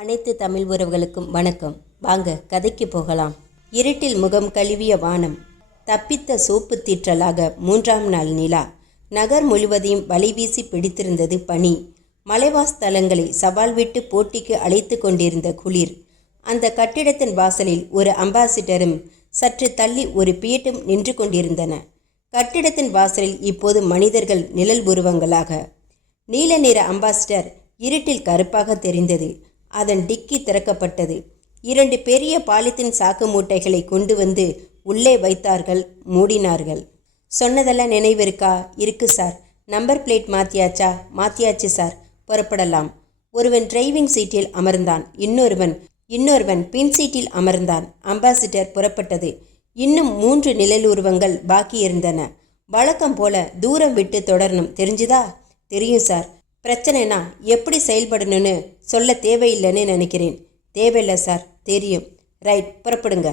அனைத்து தமிழ் உறவுகளுக்கும் வணக்கம். வாங்க கதைக்கு போகலாம். இருட்டில் முகம் கழுவிய வானம், தப்பித்த சோப்பு தீற்றலாக 3ஆம் நாள் நிலா. நகர் முழுவதையும் வலைவீசி பிடித்திருந்தது பனி. மலைவாஸ்தலங்களை சவால் விட்டு போட்டிக்கு அழைத்து கொண்டிருந்த குளிர். அந்த கட்டிடத்தின் வாசலில் ஒரு அம்பாசிடரும் சற்று தள்ளி ஒரு பியட்டும் நின்று கொண்டிருந்தன. கட்டிடத்தின் வாசலில் இப்போது மனிதர்கள் நிழல் உருவங்களாக. நீல நிற அம்பாசிடர் இருட்டில் கருப்பாக தெரிந்தது. அதன் டிக்கி திறக்கப்பட்டது. 2 பெரிய பாலித்தீன் சாக்கு மூட்டைகளை கொண்டு வந்து உள்ளே வைத்தார்கள், மூடினார்கள். சொன்னதெல்லாம் நினைவிருக்கா? இருக்கு சார். நம்பர் பிளேட் மாத்தியாச்சா? மாத்தியாச்சு சார். புறப்படலாம். ஒருவன் டிரைவிங் சீட்டில் அமர்ந்தான். இன்னொருவன் பின் சீட்டில் அமர்ந்தான். அம்பாசிடர் புறப்பட்டது. இன்னும் 3 நிழலுருவங்கள் பாக்கி இருந்தன. வழக்கம் போல தூரம் விட்டு தொடரணும். தெரிஞ்சுதா? தெரியும் சார். பிரச்சனைனா எப்படி செயல்படணும்னு சொல்ல தேவையில்லைன்னு நினைக்கிறேன். தேவையில்லை சார். தெரியும். ரைட், புறப்படுங்க.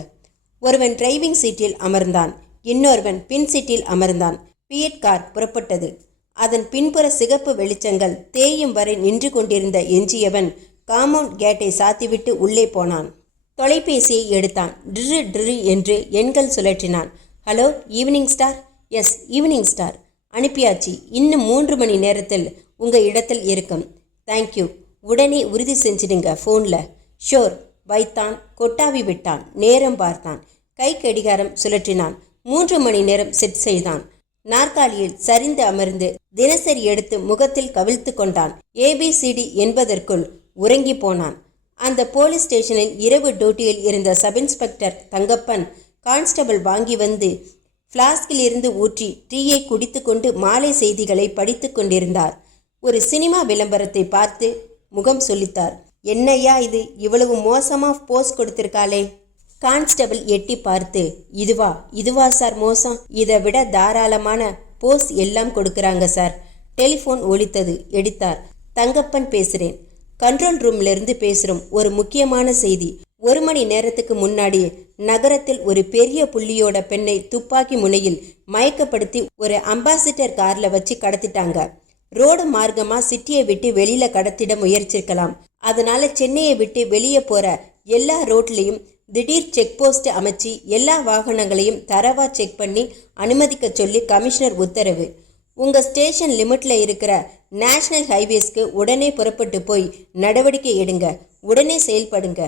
ஒருவன் டிரைவிங் சீட்டில் அமர்ந்தான். இன்னொருவன் பின் சீட்டில் அமர்ந்தான். பியட் கார் புறப்பட்டது. அதன் பின்புற சிகப்பு வெளிச்சங்கள் தேயும் வரை நின்று கொண்டிருந்த எஞ்சியவன் காம்பவுண்ட் கேட்டை சாத்திவிட்டு உள்ளே போனான். தொலைபேசியை எடுத்தான். ட்ரு ட்ரு என்று எண்கள் சுழற்றினான். Hello, evening star? Yes, evening star. அனுப்பியாச்சு. இன்னும் 3 மணி நேரத்தில் உங்கள் இடத்தில் இருக்கும். தேங்க்யூ. உடனே உறுதி செஞ்சிடுங்க ஃபோனில். ஷோர். வைத்தான். கொட்டாவி விட்டான். நேரம் பார்த்தான். கை கடிகாரம் சுழற்றினான். 3 மணி நேரம் செட் செய்தான். நாற்காலியில் சரிந்து அமர்ந்து தினசரி எடுத்து முகத்தில் கவிழ்த்து கொண்டான். ABCD என்பதற்குள் உறங்கி போனான். அந்த போலீஸ் ஸ்டேஷனில் இரவு டியூட்டியில் இருந்த சப் இன்ஸ்பெக்டர் தங்கப்பன் கான்ஸ்டபிள் வாங்கி வந்து ஃப்ளாஸ்கில் இருந்து ஊற்றி டீயை குடித்து கொண்டு மாலை செய்திகளை படித்து கொண்டிருந்தார். ஒரு சினிமா விளம்பரத்தை பார்த்து முகம் சொல்லித்தார். என்னையா இது, இவ்வளவு மோசமா போஸ் கொடுத்திருக்காளே. கான்ஸ்டபிள் எட்டி பார்த்து, இதுவா சார் மோசம்? இதை விட தாராளமான போஸ் எல்லாம் கொடுக்கறாங்க சார். டெலிஃபோன் ஒலித்தது. எடுத்தார். தங்கப்பன் பேசுறேன். கண்ட்ரோல் ரூம்லேருந்து பேசுகிறோம். ஒரு முக்கியமான செய்தி. 1 மணி நேரத்துக்கு முன்னாடி நகரத்தில் ஒரு பெரிய புள்ளியோட பெண்ணை துப்பாக்கி முனையில் மயக்கப்படுத்தி ஒரு அம்பாசிடர் காரில் வச்சு கடத்திட்டாங்க. ரோடு மார்க்கமாக சிட்டியை விட்டு வெளியில் கடத்திட முயற்சிருக்கலாம். அதனால சென்னையை விட்டு வெளியே போகிற எல்லா ரோட்லேயும் திடீர் செக் போஸ்ட் அமைச்சு எல்லா வாகனங்களையும் தரவா செக் பண்ணி அனுமதிக்க சொல்லி கமிஷனர் உத்தரவு. உங்கள் ஸ்டேஷன் லிமிட்டில் இருக்கிற நேஷனல் ஹைவேஸ்க்கு உடனே புறப்பட்டு போய் நடவடிக்கை எடுங்க. உடனே செயல்படுங்க.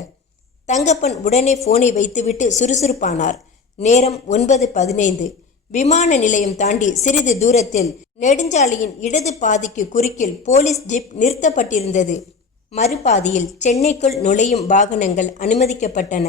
தங்கப்பன் உடனே ஃபோனை வைத்துவிட்டு சுறுசுறுப்பானார். நேரம் 9:15. விமான நிலையம் தாண்டி சிறிது தூரத்தில் நெடுஞ்சாலையின் இடது பாதிக்கு குறுக்கில் போலீஸ் ஜீப் நிறுத்தப்பட்டிருந்தது. மறுபாதியில் சென்னைக்குள் நுழையும் வாகனங்கள் அனுமதிக்கப்பட்டன.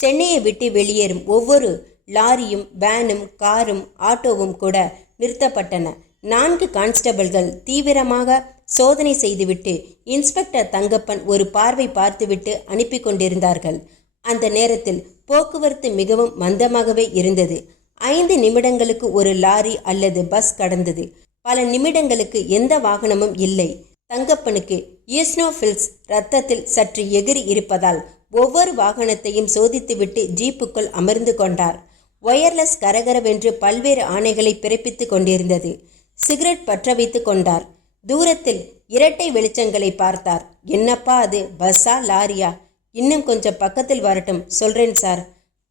சென்னையை விட்டு வெளியேறும் ஒவ்வொரு லாரியும் வேனும் காரும் ஆட்டோவும் கூட நிறுத்தப்பட்டன. 4 கான்ஸ்டபிள்கள் தீவிரமாக சோதனை செய்துவிட்டு இன்ஸ்பெக்டர் தங்கப்பன் ஒரு பார்வை பார்த்துவிட்டு அனுப்பி கொண்டிருந்தார்கள். அந்த நேரத்தில் போக்குவரத்து மிகவும் மந்தமாகவே இருந்தது. 5 நிமிடங்களுக்கு ஒரு லாரி அல்லது பஸ் கடந்தது. பல நிமிடங்களுக்கு எந்த வாகனமும் இல்லை. தங்கப்பனுக்கு ஈஸ்னோஃபில்ஸ் ரத்தத்தில் சற்று எகிரி இருப்பதால் ஒவ்வொரு வாகனத்தையும் சோதித்துவிட்டு ஜீப்புக்குள் அமர்ந்து கொண்டார். ஒயர்லெஸ் கரகரவென்று பல்வேறு ஆணைகளை பிறப்பித்து கொண்டிருந்தது. சிகரெட் பற்ற வைத்து கொண்டார். தூரத்தில் இரட்டை வெளிச்சங்களை பார்த்தார். என்னப்பா அது, பஸ்ஸா லாரியா? இன்னும் கொஞ்சம் பக்கத்தில் வரட்டும், சொல்றேன் சார்.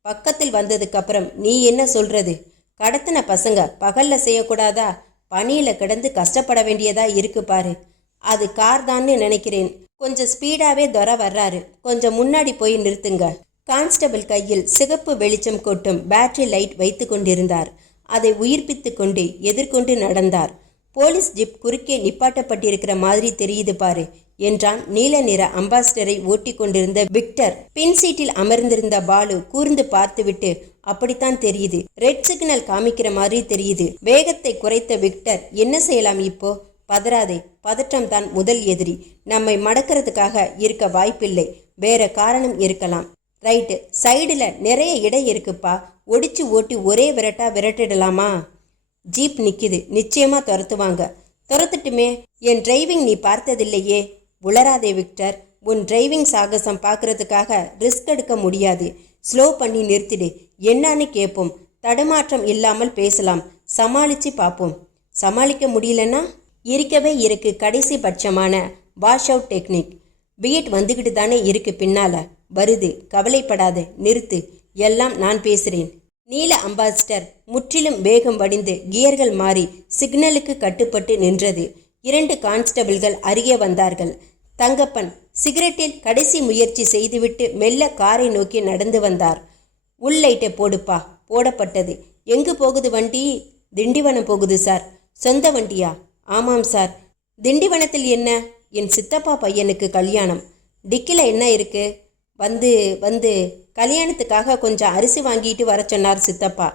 பக்கத்தில் வந்ததுக்கு அப்புறம் நீ என்ன சொல்றது? கடத்தின பசங்க பகல்ல செய்யக்கூடாதா? பனியில கிடந்து கஷ்டப்பட வேண்டியதா இருக்கு பாரு. அது கார் தான்னு நினைக்கிறேன். கொஞ்சம் ஸ்பீடாவே துரை வர்றாரு. கொஞ்சம் முன்னாடி போய் நிறுத்துங்க. கான்ஸ்டபிள் கையில் சிகப்பு வெளிச்சம் கொட்டும் பேட்டரி லைட் வைத்து கொண்டிருந்தார். அதை உயிர்ப்பித்து கொண்டு எதிர்கொண்டு நடந்தார். போலீஸ் ஜிப் குறுக்கே நிப்பாட்டப்பட்டிருக்கிற மாதிரி தெரியுது பாரு என்றான் நீல நிற அம்பாசிடரை ஓட்டி கொண்டிருந்த விக்டர். பின் சீட்டில் அமர்ந்திருந்த பாலு கூர்ந்து பார்த்துவிட்டு, அப்படித்தான் தெரியுது. ரெட் சிக்னல் காமிக்கிற மாதிரி தெரியுது. வேகத்தை குறைத்த விக்டர், என்ன செய்யலாம் இப்போ? பதறாதே. பதற்றம் தான் முதல் எதிரி. நம்மை மடக்கிறதுக்காக இருக்க வாய்ப்பில்லை. வேற காரணம் இருக்கலாம். ரைட்டு, சைடில் நிறைய இடம் இருக்குப்பா. ஒடிச்சு ஓட்டி ஒரே விரட்டா விரட்டிடலாமா? ஜீப் நிற்கிது. நிச்சயமா துரத்துவாங்க. துரத்துட்டுமே. என் டிரைவிங் நீ பார்த்ததில்லையே. உளராதே விக்டர். உன் டிரைவிங் சாகசம் பார்க்கறதுக்காக ரிஸ்க் எடுக்க முடியாது. ஸ்லோ பண்ணி நிறுத்திடு. என்னான்னு கேட்போம். தடுமாற்றம் இல்லாமல் பேசலாம். சமாளித்து பார்ப்போம். சமாளிக்க முடியலன்னா இருக்கவே இருக்கு கடைசி பட்சமான வாஷ் அவுட் டெக்னிக். பிஎட் வந்துக்கிட்டு தானே இருக்கு பின்னால. வருது, கவலைப்படாத, நிறுத்து, எல்லாம் நான் பேசுகிறேன். நீல அம்பாசிடர் முற்றிலும் வேகம் வடிந்து கியர்கள் மாறி சிக்னலுக்கு கட்டுப்பட்டு நின்றது. 2 கான்ஸ்டபிள்கள் அருகே வந்தார்கள். தங்கப்பன் சிகரெட்டில் கடைசி முயற்சி செய்துவிட்டு மெல்ல காரை நோக்கி நடந்து வந்தார். உள் லைட்டை போடுப்பா. போடப்பட்டது. எங்கு போகுது வண்டி? திண்டிவனம் போகுது சார். சொந்த வண்டியா? ஆமாம் சார். திண்டிவனத்தில் என்ன? என் சித்தப்பா பையனுக்கு கல்யாணம். டிக்கில என்ன இருக்கு? வந்து கல்யாணத்துக்காக கொஞ்சம் அரிசி வாங்கிட்டு வர சொன்னார் சித்தப்பா.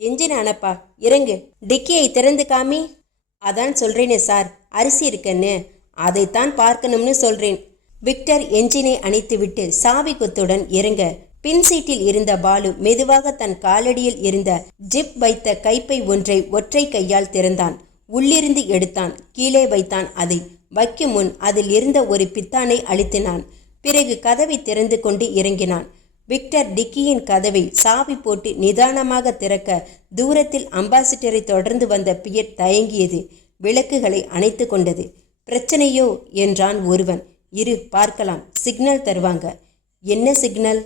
என்ஜின் அனப்பா, இறங்கு. டிக்கியை திறந்து காமி. அதான் சொல்கிறேனே சார், அரிசி இருக்குன்னு. அதைத்தான் பார்க்கணும்னு சொல்கிறேன். விக்டர் என்ஜினை அணைத்துவிட்டு சாவி கொத்துடன் இறங்க பின் சீட்டில் இருந்த பாலு மெதுவாக தன் காலடியில் இருந்த ஜிப் வைத்த கைப்பை ஒன்றை ஒற்றை கையால் திறந்தான். உள்ளிருந்து எடுத்தான். கீழே வைத்தான். அதை வைக்கும் முன் அதில் இருந்த ஒரு பித்தானை அழுத்தினான். பிறகு கதவை திறந்து கொண்டு இறங்கினான். விக்டர் டிக்கியின் கதவை சாவி போட்டு நிதானமாக திறக்க தூரத்தில் அம்பாசிடரை தொடர்ந்து வந்த பியட் தயங்கியது. விளக்குகளை அணைத்து கொண்டது. பிரச்சனையோ என்றான் ஒருவன். இரு பார்க்கலாம், சிக்னல் தருவாங்க. என்ன சிக்னல்?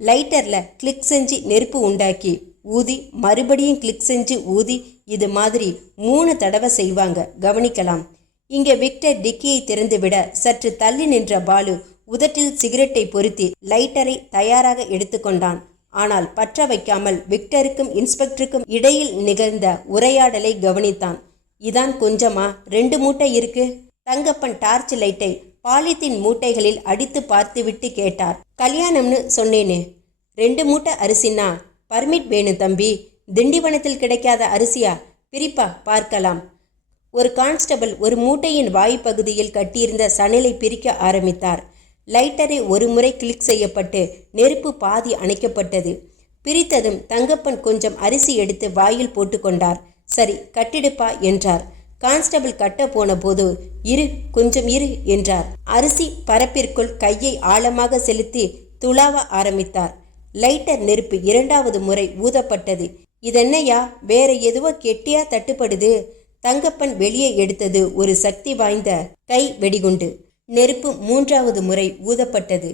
லைட்டரில் கிளிக் செஞ்சு நெருப்பு உண்டாக்கி ஊதி மறுபடியும் கிளிக் செஞ்சு ஊதி இது மாதிரி 3 தடவை செய்வாங்க, கவனிக்கலாம். இங்கே விக்டர் டிக்கியை திறந்துவிட சற்று தள்ளி நின்ற பாலு உதட்டில் சிகரெட்டை பொருத்தி லைட்டரை தயாராக எடுத்துக்கொண்டான். ஆனால் பற்ற வைக்காமல் விக்டருக்கும் இன்ஸ்பெக்டருக்கும் இடையில் நிகழ்ந்த உரையாடலை கவனித்தான். இதான் கொஞ்சமா? 2 மூட்டை இருக்கு. தங்கப்பன் டார்ச் லைட்டை பாலித்தீன் மூட்டைகளில் அடித்து பார்த்துவிட்டு கேட்டார். கல்யாணம்னு சொன்னேனே, 2 மூட்டை அரிசின்னா பர்மிட் வேணும் தம்பி. திண்டிவனத்தில் கிடைக்காத அரிசியா? பிரிப்பா பார்க்கலாம். ஒரு கான்ஸ்டபிள் ஒரு மூட்டையின் வாய்ப்பகுதியில் கட்டியிருந்த சணலை பிரிக்க ஆரம்பித்தார். லைட்டரை ஒரு முறை கிளிக் செய்யப்பட்டு நெருப்பு பாதி அணைக்கப்பட்டது. பிரித்ததும் தங்கப்பன் கொஞ்சம் அரிசி எடுத்து வாயில் போட்டுக்கொண்டார். சரி, கட்டிடுப்பா என்றார். கான்ஸ்டபிள் கட்ட போன போது கொஞ்சம் இரு என்றார். அரிசி பரப்பிற்குள் கையை ஆழமாக செலுத்தி துளாவ ஆரம்பித்தார். லைட்டர் நெருப்பு 2வது முறை ஊதப்பட்டது. இதென்னையா, வேற எதுவோ கெட்டியா தட்டுப்படுது. தங்கப்பன் வெளியே எடுத்தது ஒரு சக்தி வாய்ந்த கை வெடிகுண்டு. நெருப்பு 3வது முறை ஊதப்பட்டது.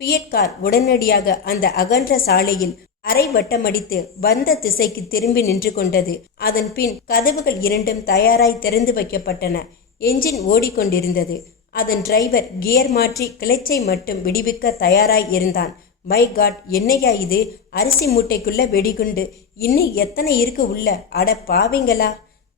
பியட் கார் உடனடியாக அந்த அகன்ற சாலையில் அரை வட்டமடித்து வந்த திசைக்கு திரும்பி நின்று கொண்டது. அதன் பின் கதவுகள் 2ம் தயாராய் திறந்து வைக்கப்பட்டன. என்ஜின் ஓடிக்கொண்டிருந்தது. அதன் டிரைவர் கியர் மாற்றி கிளச்சை மட்டும் விடுவிக்க தயாராய் இருந்தான். மை காட், என்னையா இது? அரிசி மூட்டைக்குள்ள வெடிகுண்டு. இன்னும் எத்தனை இருக்கு உள்ள? அட பாவிங்களா!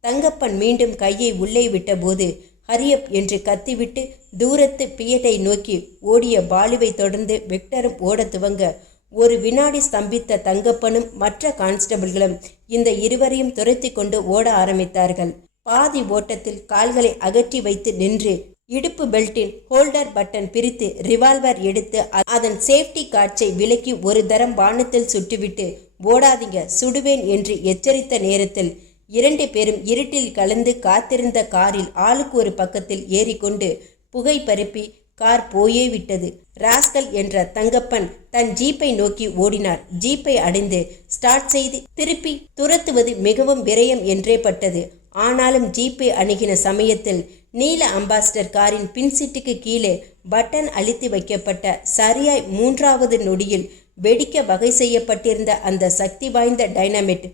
தங்கப்பன் மீண்டும் கையை உள்ளே விட்டபோது ஹரியப் என்று கத்திவிட்டு தூரத்து பியட்டை நோக்கி ஓடிய பாலுவை தொடர்ந்து விக்டரும் ஓட துவங்க ஒரு வினாடி ஸ்தம்பித்த தங்கப்பனும் மற்ற கான்ஸ்டபிள்களும் இந்த இருவரையும் துரத்தி கொண்டு ஓட ஆரம்பித்தார்கள். பாதி ஓட்டத்தில் கால்களை அகற்றி வைத்து நின்று இடுப்பு பெல்ட்டின் ஹோல்டர் பட்டன் பிரித்து ரிவால்வர் எடுத்து அதன் சேஃப்டி காட்சை விலக்கி ஒரு தரம் வானத்தில் சுட்டுவிட்டு ஓடாதீங்க, சுடுவேன் என்று எச்சரித்த நேரத்தில் 2 பேரும் இருட்டில் கலந்து காத்திருந்த காரில் ஆளுக்கு ஒரு பக்கத்தில் ஏறிக்கொண்டு புகை பரப்பி கார் போயே விட்டது. ராஸ்கல் என்ற தங்கப்பன் தன் ஜீப்பை நோக்கி ஓடினார். ஜீப்பை அடைந்து ஸ்டார்ட் செய்து திருப்பி துரத்துவது மிகவும் விரயம் என்றே பட்டது. ஆனாலும் ஜீப்பை அணுகின சமயத்தில் நீல அம்பாசிடர் காரின் பின்சீட்டுக்கு கீழே பட்டன் அழுத்தி வைக்கப்பட்ட சரியாய் 3வது நொடியில் வெடிக்க வகை செய்யப்பட்டிருந்த அந்த சக்தி வாய்ந்த டைனமைட்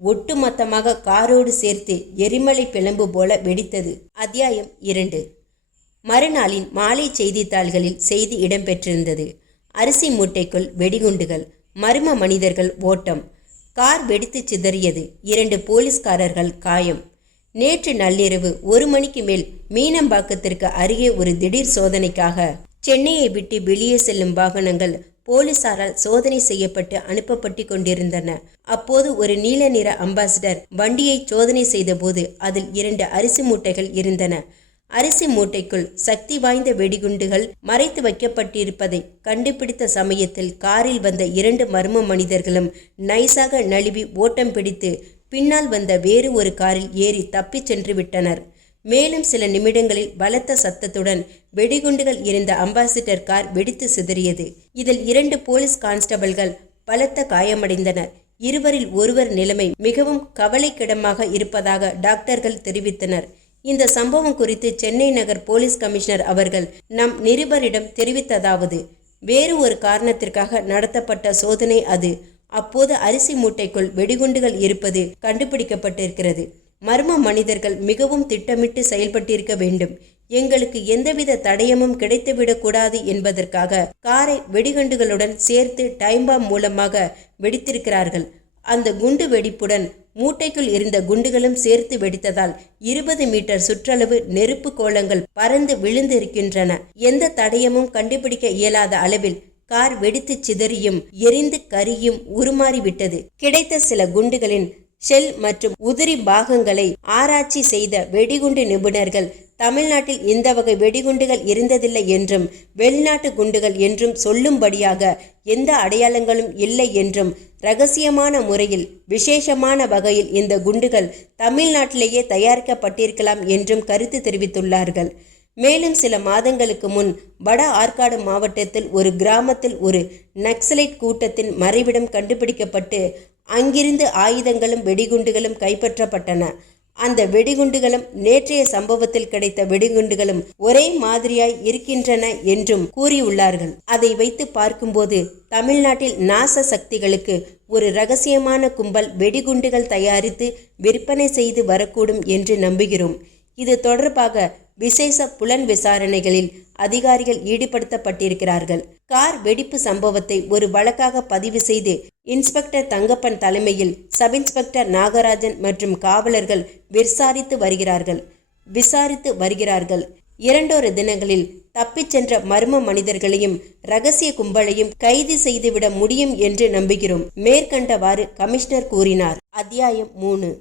ஒட்டுமொத்தமாக காரோடு சேர்த்து எரிமலை பிளம்பு போல வெடித்தது. அத்தியாயம் 2. மறுநாளின் மாலை செய்தித்தாள்களில் செய்தி இடம்பெற்றிருந்தது. அரிசி மூட்டைக்குள் வெடிகுண்டுகள், மர்ம மனிதர்கள் ஓட்டம், கார் வெடித்து சிதறியது, 2 போலீஸ்காரர்கள் காயம். நேற்று நள்ளிரவு 1 மணிக்கு மேல் மீனம்பாக்கத்திற்கு அருகே ஒரு திடீர் சோதனைக்காக சென்னையை விட்டு வெளியே செல்லும் வாகனங்கள் போலீசாரால் சோதனை செய்யப்பட்டு அனுப்பப்பட்டு கொண்டிருந்தன. அப்போது ஒரு நீல நிற அம்பாசிடர் வண்டியை சோதனை செய்த போது அதில் 2 அரிசி மூட்டைகள் இருந்தன. அரிசி மூட்டைக்குள் சக்தி வாய்ந்த வெடிகுண்டுகள் மறைத்து வைக்கப்பட்டிருப்பதை கண்டுபிடித்த சமயத்தில் காரில் வந்த 2 மர்ம மனிதர்களும் நைசாக நழுவி ஓட்டம் பிடித்து பின்னால் வந்த வேறு ஒரு காரில் ஏறி தப்பிச் சென்று விட்டனர். மேலும் சில நிமிடங்களில் பலத்த சத்தத்துடன் வெடிகுண்டுகள் இருந்த அம்பாசிடர் கார் வெடித்து சிதறியது. இதில் 2 போலீஸ் கான்ஸ்டபிள்கள் பலத்த காயமடைந்தனர். இருவரில் ஒருவர் நிலைமை மிகவும் கவலைக்கிடமாக இருப்பதாக டாக்டர்கள் தெரிவித்தனர். இந்த சம்பவம் குறித்து சென்னை நகர் போலீஸ் கமிஷனர் அவர்கள் நம் நிருபரிடம் தெரிவித்ததாவது, வேறு ஒரு காரணத்திற்காக நடத்தப்பட்ட சோதனை அது. அப்போது அரிசி மூட்டைக்குள் வெடிகுண்டுகள் இருப்பது கண்டுபிடிக்கப்பட்டிருக்கிறது. மர்ம மனிதர்கள் மிகவும் திட்டமிட்டு செயல்பட்டிருக்க வேண்டும். எங்களுக்கு எந்தவித தடயமும் கிடைத்துவிடக்கூடாது என்பதற்காக காரை வெடிகுண்டுகளுடன் சேர்த்து டைம்பாம் மூலமாக வெடித்திருக்கிறார்கள். அந்த குண்டு வெடிப்புடன் மூட்டைக்குள் இருந்த குண்டுகளும் சேர்த்து வெடித்ததால் 20 மீட்டர் சுற்றளவு நெருப்பு கோலங்கள் பறந்து விழுந்திருக்கின்றன. எந்த தடயமும் கண்டுபிடிக்க இயலாத அளவில் கார் வெடித்து சிதறியும் எரிந்து கரியும் உருமாறிவிட்டது. கிடைத்த சில குண்டுகளின் ஷெல் மற்றும் உதிரி பாகங்களை ஆராய்ச்சி செய்த வெடிகுண்டு நிபுணர்கள் தமிழ்நாட்டில் இந்த வகை வெடிகுண்டுகள் இருந்ததில்லை என்றும் வெளிநாட்டு குண்டுகள் என்றும் சொல்லும்படியாக எந்த அடையாளங்களும் இல்லை என்றும் இரகசியமான முறையில் விசேஷமான வகையில் இந்த குண்டுகள் தமிழ்நாட்டிலேயே தயாரிக்கப்பட்டிருக்கலாம் என்றும் கருத்து தெரிவித்துள்ளார்கள். மேலும் சில மாதங்களுக்கு முன் வட ஆற்காடு மாவட்டத்தில் ஒரு கிராமத்தில் ஒரு நக்சலைட் கூட்டத்தின் மறைவிடம் கண்டுபிடிக்கப்பட்டு அங்கிருந்து ஆயுதங்களும் வெடிகுண்டுகளும் கைப்பற்றப்பட்டன. அந்த வெடிகுண்டுகளும் நேற்றைய சம்பவத்தில் கிடைத்த வெடிகுண்டுகளும் ஒரே மாதிரியாய் இருக்கின்றன என்றும் கூறியுள்ளார்கள். அதை வைத்து பார்க்கும்போது தமிழ்நாட்டில் நாச சக்திகளுக்கு ஒரு இரகசியமான கும்பல் வெடிகுண்டுகள் தயாரித்து விற்பனை செய்து வரக்கூடும் என்று நம்புகிறோம். இது தொடர்பாக விசேஷ புலன் விசாரணைகளில் அதிகாரிகள் ஈடுபடுத்தப்பட்டிருக்கிறார்கள். கார் வெடிப்பு சம்பவத்தை ஒரு வழக்காக பதிவு செய்து இன்ஸ்பெக்டர் தங்கப்பன் தலைமையில் சப் இன்ஸ்பெக்டர் நாகராஜன் மற்றும் காவலர்கள் விசாரித்து வருகிறார்கள். 2 தினங்களில் தப்பிச் சென்ற மர்ம மனிதர்களையும் இரகசிய கும்பலையும் கைது செய்துவிட முடியும் என்று நம்புகிறோம். மேற்கண்டவாறு கமிஷனர் கூறினார். அத்தியாயம் 3.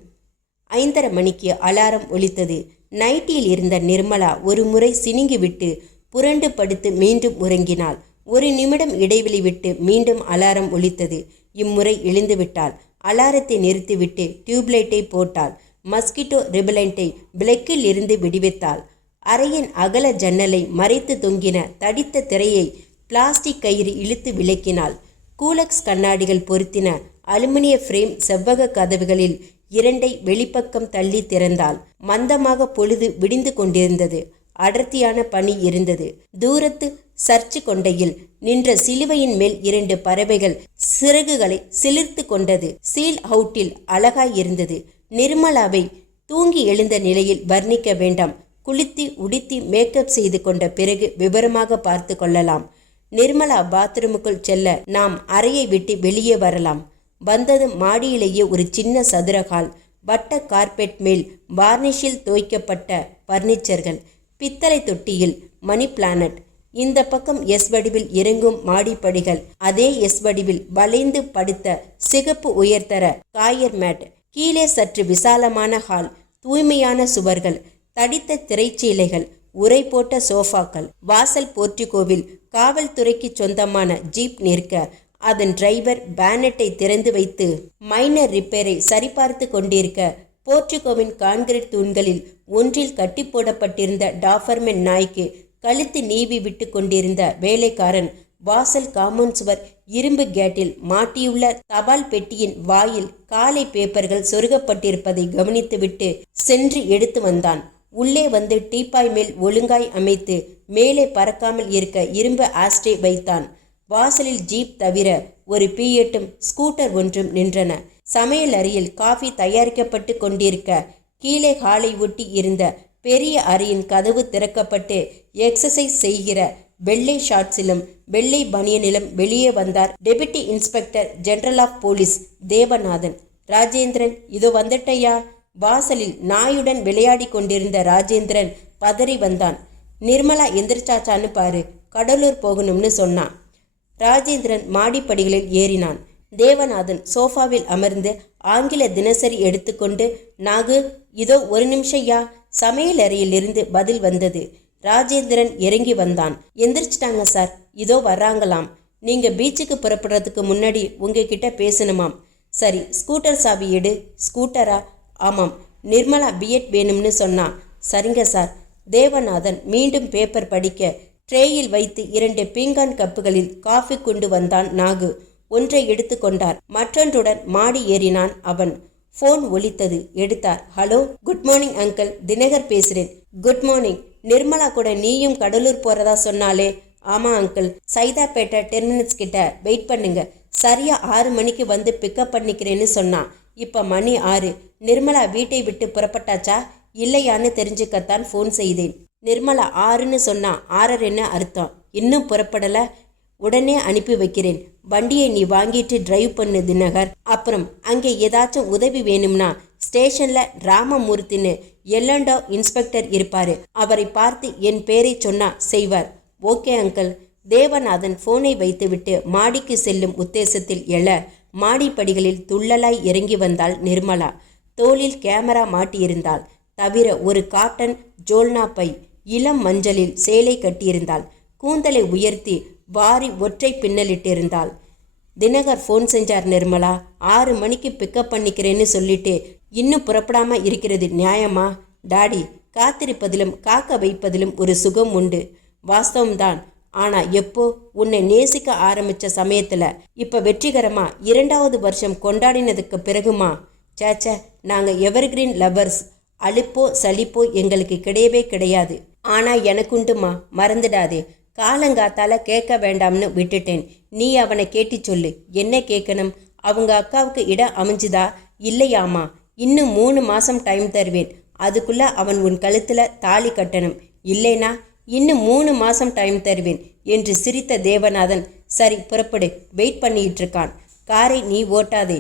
5:30 மணிக்கு அலாரம் ஒலித்தது. நைட்டியில் இருந்த நிர்மலா ஒரு முறை சினுங்கிவிட்டு புரண்டு படுத்து மீண்டும் உறங்கினாள். 1 நிமிடம் இடைவெளி விட்டு மீண்டும் அலாரம் ஒலித்தது. இம்முறை எழுந்து விட்டாள். அலாரத்தை நிறுத்திவிட்டு டியூப்லைட்டை போட்டாள். மஸ்கிட்டோ ரிபலண்டை பிளக்கில் இருந்து விடுவித்தாள். அறையின் அகல ஜன்னலை மறைத்து தொங்கின தடித்த திரையை பிளாஸ்டிக் கயிறு இழுத்து விலக்கினாள். கூலக்ஸ் கண்ணாடிகள் பொருத்தின அலுமினிய ஃப்ரேம் செவ்வக கதவுகளில் 2 வெளிப்பக்கம் தள்ளி திறந்தாள். மந்தமாக பொழுது விடிந்து கொண்டிருந்தது. அடர்த்தியான பனி இருந்தது. தூரத்து சர்ச்சு கொண்டையில் நின்ற சிலுவையின் மேல் 2 பறவைகள் சிறகுகளை சிலிர்த்து கொண்டது. சீல் அவுட்டில் அழகாய் இருந்தது. நிர்மலாவை தூங்கி எழுந்த நிலையில் வர்ணிக்க வேண்டாம். குளித்து உடுத்தி மேக்கப் செய்து கொண்ட பிறகு விவரமாக பார்த்து கொள்ளலாம். நிர்மலா பாத்ரூமுக்குள் செல்ல நாம் அறையை விட்டு வெளியே வரலாம். வந்ததும் மாடியிலேயே ஒரு சின்ன சதுர ஹால். வட்ட கார்பெட் மேல் வார்னிஷில் தோய்க்கப்பட்ட பர்னிச்சர்கள். பித்தளை தொட்டியில் மணி பிளானட். இந்த பக்கம் எஸ் வடிவில் இறங்கும் மாடிப்படிகள். அதே எஸ் வடிவில் வளைந்து படுத்த சிகப்பு உயர்தர காயர் மேட். கீழே சற்று விசாலமான ஹால். தூய்மையான சுவர்கள், தடித்த திரைச்சீலைகள், உரை போட்ட சோஃபாக்கள். வாசல் போர்ட்டிகோவில் காவல்துறைக்கு சொந்தமான ஜீப் நிற்க அதன் டிரைவர் பேனட்டை திறந்து வைத்து மைனர் ரிப்பேரை சரிபார்த்து கொண்டிருக்க போர்ட்டிகோவின் கான்கிரீட் தூண்களில் ஒன்றில் கட்டி போடப்பட்டிருந்த டாபர்மேன் நாய்க்கு கழுத்து நீவி விட்டு கொண்டிருந்த வேலைக்காரன் வாசல் காம்பவுண்ட் சுவர் இரும்பு கேட்டில் மாட்டியுள்ள தபால் பெட்டியின் வாயில் காலை பேப்பர்கள் சொருகப்பட்டிருப்பதை கவனித்துவிட்டு சென்று எடுத்து வந்தான். உள்ளே வந்து டீப்பாய் மேல் ஒழுங்காய் அமைத்து மேலே பறக்காமல் இருக்க இரும்பு ஆஸ்ட்ரே வைத்தான். வாசலில் ஜீப் தவிர ஒரு பிஎட்டும் ஸ்கூட்டர் ஒன்றும் நின்றன. சமையல் அறையில் காஃபி தயாரிக்கப்பட்டு கொண்டிருக்க கீழே ஹாலை ஒட்டி இருந்த பெரிய அறையின் கதவு திறக்கப்பட்டு எக்ஸசைஸ் செய்கிற வெள்ளை ஷார்ட்ஸிலும் வெள்ளை பனியனிலும் வெளியே வந்தார் deputy inspector general of police Devanathan. Rajendran, இதோ வந்துட்டையா. வாசலில் நாயுடன் விளையாடி கொண்டிருந்த ராஜேந்திரன் பதறி வந்தான். நிர்மலா எந்திரிச்சாச்சான்னு பாரு, கடலூர் போகணும்னு சொன்னான். ராஜேந்திரன் மாடிப்படிகளில் ஏறினான். தேவநாதன் சோஃபாவில் அமர்ந்து ஆங்கில தினசரி எடுத்துக்கொண்டு, நாகு, இதோ 1 நிமிஷம்யா. சமையல் அறையிலிருந்து பதில் வந்தது. ராஜேந்திரன் இறங்கி வந்தான். எந்திரிச்சிட்டாங்க சார், இதோ வர்றாங்களாம். நீங்க பீச்சுக்கு புறப்படுறதுக்கு முன்னாடி உங்ககிட்ட பேசணுமாம். சரி, ஸ்கூட்டர் சாவி எடு. ஸ்கூட்டரா? ஆமாம், நிர்மலா பிஎட் வேணும்னு சொன்னா. சரிங்க சார். தேவநாதன் மீண்டும் பேப்பர் படிக்க ட்ரேயில் வைத்து 2 பீங்கான் கப்புகளில் காஃபி கொண்டு வந்தான் நாகு. ஒன்றை எடுத்து கொண்டார். மற்றொன்றுடன் மாடி ஏறினான் அவன். ஃபோன் ஒலித்தது. எடுத்தார். Hello, good morning uncle, Dinakar பேசுறேன். Good morning. நிர்மலா கூட நீயும் கடலூர் போறதா சொன்னாலே? ஆமா அங்கிள், சைதாப்பேட்டை 10 மினிட்ஸ் கிட்ட வெயிட் பண்ணுங்க, சரியா 6 மணிக்கு வந்து பிக்கப் பண்ணிக்கிறேன்னு சொன்னான். இப்ப மணி 6. நிர்மலா வீட்டை விட்டு புறப்பட்டாச்சா இல்லையான்னு தெரிஞ்சுக்கத்தான் ஃபோன் செய்தேன். நிர்மலா 6ன்னு சொன்னா 6:30 அர்த்தம். இன்னும் புறப்படல? உடனே அனுப்பி வைக்கிறேன். வண்டியை நீ வாங்கிட்டு டிரைவ் பண்ணு தினகர். அப்புறம் அங்கே ஏதாச்சும் உதவி வேணும்னா ஸ்டேஷன்ல ராமமூர்த்தின்னு எல்லண்டோ இன்ஸ்பெக்டர் இருப்பாரு, அவரை பார்த்து என் பேரை சொன்னா செய்வார். Okay uncle. தேவநாதன் போனை வைத்துவிட்டு மாடிக்கு செல்லும் உத்தேசத்தில் எழ மாடிப்படிகளில் துள்ளலாய் இறங்கி வந்தாள் நிர்மலா. தோளில் கேமரா மாட்டியிருந்தாள். தவிர ஒரு காட்டன் ஜோல்னா பை, இளம் மஞ்சளில் சேலை கட்டியிருந்தாள். கூந்தலை உயர்த்தி வாரி ஒற்றை பின்னலிட்டிருந்தாள். தினகர் ஃபோன் செஞ்சார் நிர்மலா. 6 மணிக்கு பிக்கப் பண்ணிக்கிறேன்னு சொல்லிட்டு இன்னும் புறப்படாம இருக்கிறது நியாயமா? டாடி, காத்திருப்பதிலும் காக்க வைப்பதிலும் ஒரு சுகம் உண்டு. வாஸ்தவம்தான். ஆனா எப்போ? உன்னை நேசிக்க ஆரம்பிச்ச சமயத்துல. இப்ப வெற்றிகரமா 2வது வருஷம் கொண்டாடினதுக்கு பிறகுமா? சேச்ச, நாங்க எவர்கிரீன் லவர்ஸ். அலுப்போ சலிப்போ எங்களுக்கு கிடையவே கிடையாது. ஆனா எனக்குண்டுமா, மறந்துடாதே. காலங்காத்தால கேட்க வேண்டாம்னு விட்டுட்டேன். நீ அவனை கேட்டி சொல்லு. என்ன கேட்கணும்? அவங்க அக்காவுக்கு இடம் அமைஞ்சுதா இல்லையாமா? இன்னும் 3 மாசம் டைம் தருவேன். அதுக்குள்ள அவன் உன் கழுத்துல தாலி கட்டணும். இல்லைனா இன்னும் 3 மாசம் டைம் தருவேன் என்று சிரித்த தேவநாதன், சரி புறப்படு, வெயிட் பண்ணிட்டு இருக்கான். காரை நீ ஓட்டாதே,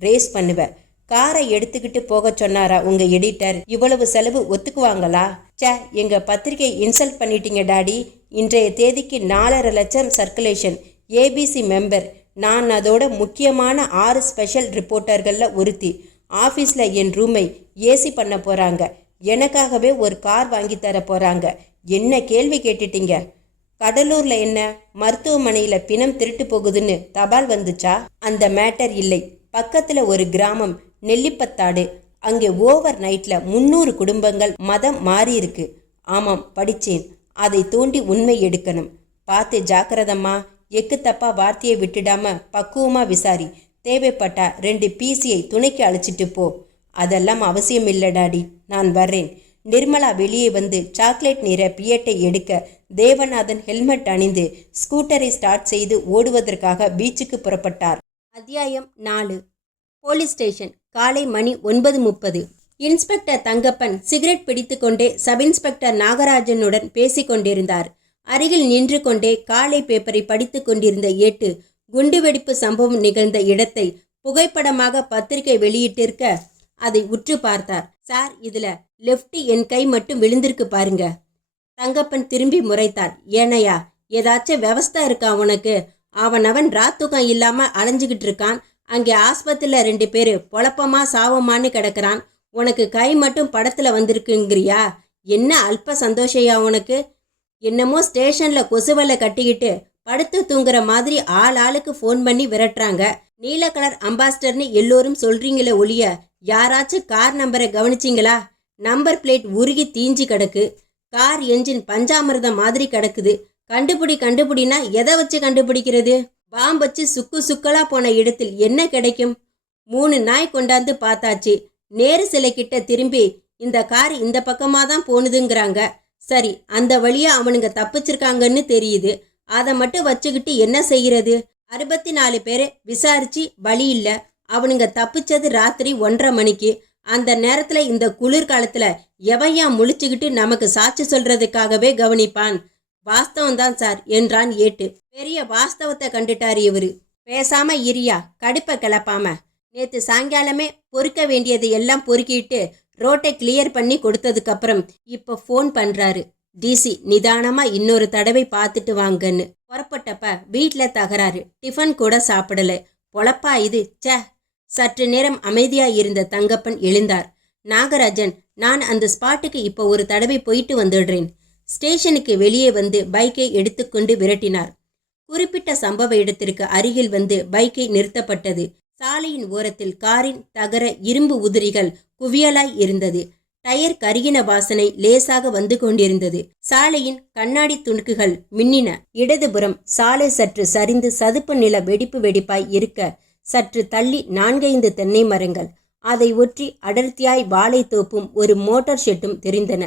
ரேஸ் பண்ணுவ. காரை எடுத்துக்கிட்டு போக சொன்னாரா உங்க எடிட்டர்? இவ்வளவு செலவு ஒத்துக்குவாங்களா? சே, எங்க பத்திரிகை இன்சல்ட் பண்ணிட்டீங்க டாடி. இன்றைய தேதிக்கு 4.5 லட்சம் சர்க்குலேஷன், ஏபிசி மெம்பர். நான் அதோட முக்கியமான 6 ஸ்பெஷல் ரிப்போர்ட்டர்களில் ஒருத்தி. ஆஃபீஸில் என் ரூமை ஏசி பண்ண போகிறாங்க. எனக்காகவே ஒரு கார் வாங்கி தர போகிறாங்க. என்ன கேள்வி கேட்டுட்டீங்க? கடலூரில் என்ன மருத்துவமனையில் பிணம் திருட்டு போகுதுன்னு தபால் வந்துச்சா? அந்த மேட்டர் இல்லை. பக்கத்தில் ஒரு கிராமம் நெல்லிப்பத்தாடு. அங்கே ஓவர் நைட்டில் 300 குடும்பங்கள் மதம் மாறி இருக்கு. ஆமாம், படித்தேன். அதை தூண்டி உண்மை எடுக்கணும். பார்த்து ஜாக்கிரதம்மா. எக்கு தப்பா வார்த்தையை விட்டுடாம பக்குவமா விசாரி. தேவைப்பட்டா 2 பிசியை துணைக்கு அழைச்சிட்டு போ. அதெல்லாம் அவசியம் இல்லை டாடி, நான் வர்றேன். நிர்மலா வெளியே வந்து சாக்லேட் நிற பியட்டை எடுக்க தேவநாதன் ஹெல்மெட் அணிந்து ஸ்கூட்டரை ஸ்டார்ட் செய்து ஓடுவதற்காக பீச்சுக்கு புறப்பட்டார். அத்தியாயம் 4. Police station. காலை மணி 9:30. இன்ஸ்பெக்டர் தங்கப்பன் சிகரெட் பிடித்துக்கொண்டே சப் இன்ஸ்பெக்டர் நாகராஜனுடன் பேசிக்கொண்டிருந்தார். அருகில் நின்று கொண்டே காலை பேப்பரை படித்து கொண்டிருந்த ஏட்டு குண்டுவெடிப்பு சம்பவம் நிகழ்ந்த இடத்தை புகைப்படமாக பத்திரிகை வெளியிட்டிருக்க அதை உற்று பார்த்தார். சார், இதுல லெஃப்ட் என் கை மட்டும் விழுந்திருக்கு பாருங்க. தங்கப்பன் திரும்பி முறைத்தார். ஏனையா, ஏதாச்சும் விவஸ்தா இருக்கா உனக்கு? அவன் ராத்துக்கம் இல்லாம அலைஞ்சுக்கிட்டு இருக்கான். அங்கே ஆஸ்பத்திரியில் 2 பேர் பொழப்பமா சாவமானு கிடக்கிறான். உனக்கு கை மட்டும் படத்துல வந்திருக்குங்கிறியா? என்ன அல்ப சந்தோஷையா உனக்கு? என்னமோ ஸ்டேஷன்ல கொசுவலை கட்டிக்கிட்டு படுத்து தூங்குற மாதிரி ஆளுக்கு ஃபோன் பண்ணி விரட்டுறாங்க. நீல கலர் அம்பாஸ்டர்னு எல்லோரும் சொல்றீங்களே ஒழிய யாராச்சும் கார் நம்பரை கவனிச்சிங்களா? நம்பர் பிளேட் உருகி தீஞ்சு கிடக்கு. கார் என்ஜின் பஞ்சாமிர்தம் மாதிரி கிடக்குது. கண்டுபிடினா எதை வச்சு கண்டுபிடிக்கிறது? பாம்பு வச்சு சுக்கலா போன இடத்தில் என்ன கிடைக்கும்? 3 நாய் கொண்டாந்து பார்த்தாச்சு. நேரு சிலை கிட்ட திரும்பி இந்த கார் இந்த பக்கமா தான் போனுதுங்கிறாங்க. சரி, அந்த வழியா அவனுங்க தப்பிச்சிருக்காங்கன்னு தெரியுது. அதை மட்டும் வச்சுக்கிட்டு என்ன செய்யறது? 64 பேரை விசாரிச்சு வழி இல்ல. அவனுங்க தப்பிச்சது ராத்திரி 1:30 மணிக்கு. அந்த நேரத்துல இந்த குளிர்காலத்துல எவையா முழிச்சுக்கிட்டு நமக்கு சாட்சி சொல்றதுக்காகவே கவனிப்பான்? வாஸ்தவம் தான் சார் என்றான் ஏட்டு. பெரிய வாஸ்தவத்தை கண்டுட்டார் இவரு. பேசாம இரியா, கடுப்பை கிளப்பாம. நேத்து சாயங்காலமே பொறுக்க வேண்டியது எல்லாம் பொறுக்கிட்டு ரோட்டை கிளியர் பண்ணி கொடுத்ததுக்கு அப்புறம் இப்ப ஃபோன் பண்றாரு. டிசி, நிதானமா இன்னொரு தடவை பார்த்துட்டு வாங்கன்னு. புறப்பட்டப்ப வீட்டுல தகராறு. டிஃபன் கூட சாப்பிடல. பொழப்பா இது? சே. சற்று நேரம் அமைதியா இருந்த தங்கப்பன் எழுந்தார். நாகராஜன், நான் அந்த ஸ்பாட்டுக்கு இப்போ ஒரு தடவை போயிட்டு வந்துடுறேன். ஸ்டேஷனுக்கு வெளியே வந்து பைக்கை எடுத்துக்கொண்டு விரட்டினார். குறிப்பிட்ட சம்பவ இடத்திற்கு அருகில் வந்து பைக்கை நிறுத்தப்பட்டது. சாலையின் ஓரத்தில் காரின் தகர இரும்பு உதிரிகள் குவியலாய் இருந்தது. டயர் கருகின வாசனை லேசாக வந்து கொண்டிருந்தது. சாலையின் கண்ணாடி துணுக்குகள் மின்னின. இடதுபுறம் சாலை சற்று சரிந்து சதுப்பு நில வெடிப்பாய் இருக்க சற்று தள்ளி 4-5 தென்னை மரங்கள். அதை ஒற்றி அடர்த்தியாய் வாழைத்தோப்பும் ஒரு மோட்டார் ஷெட்டும் தெரிந்தன.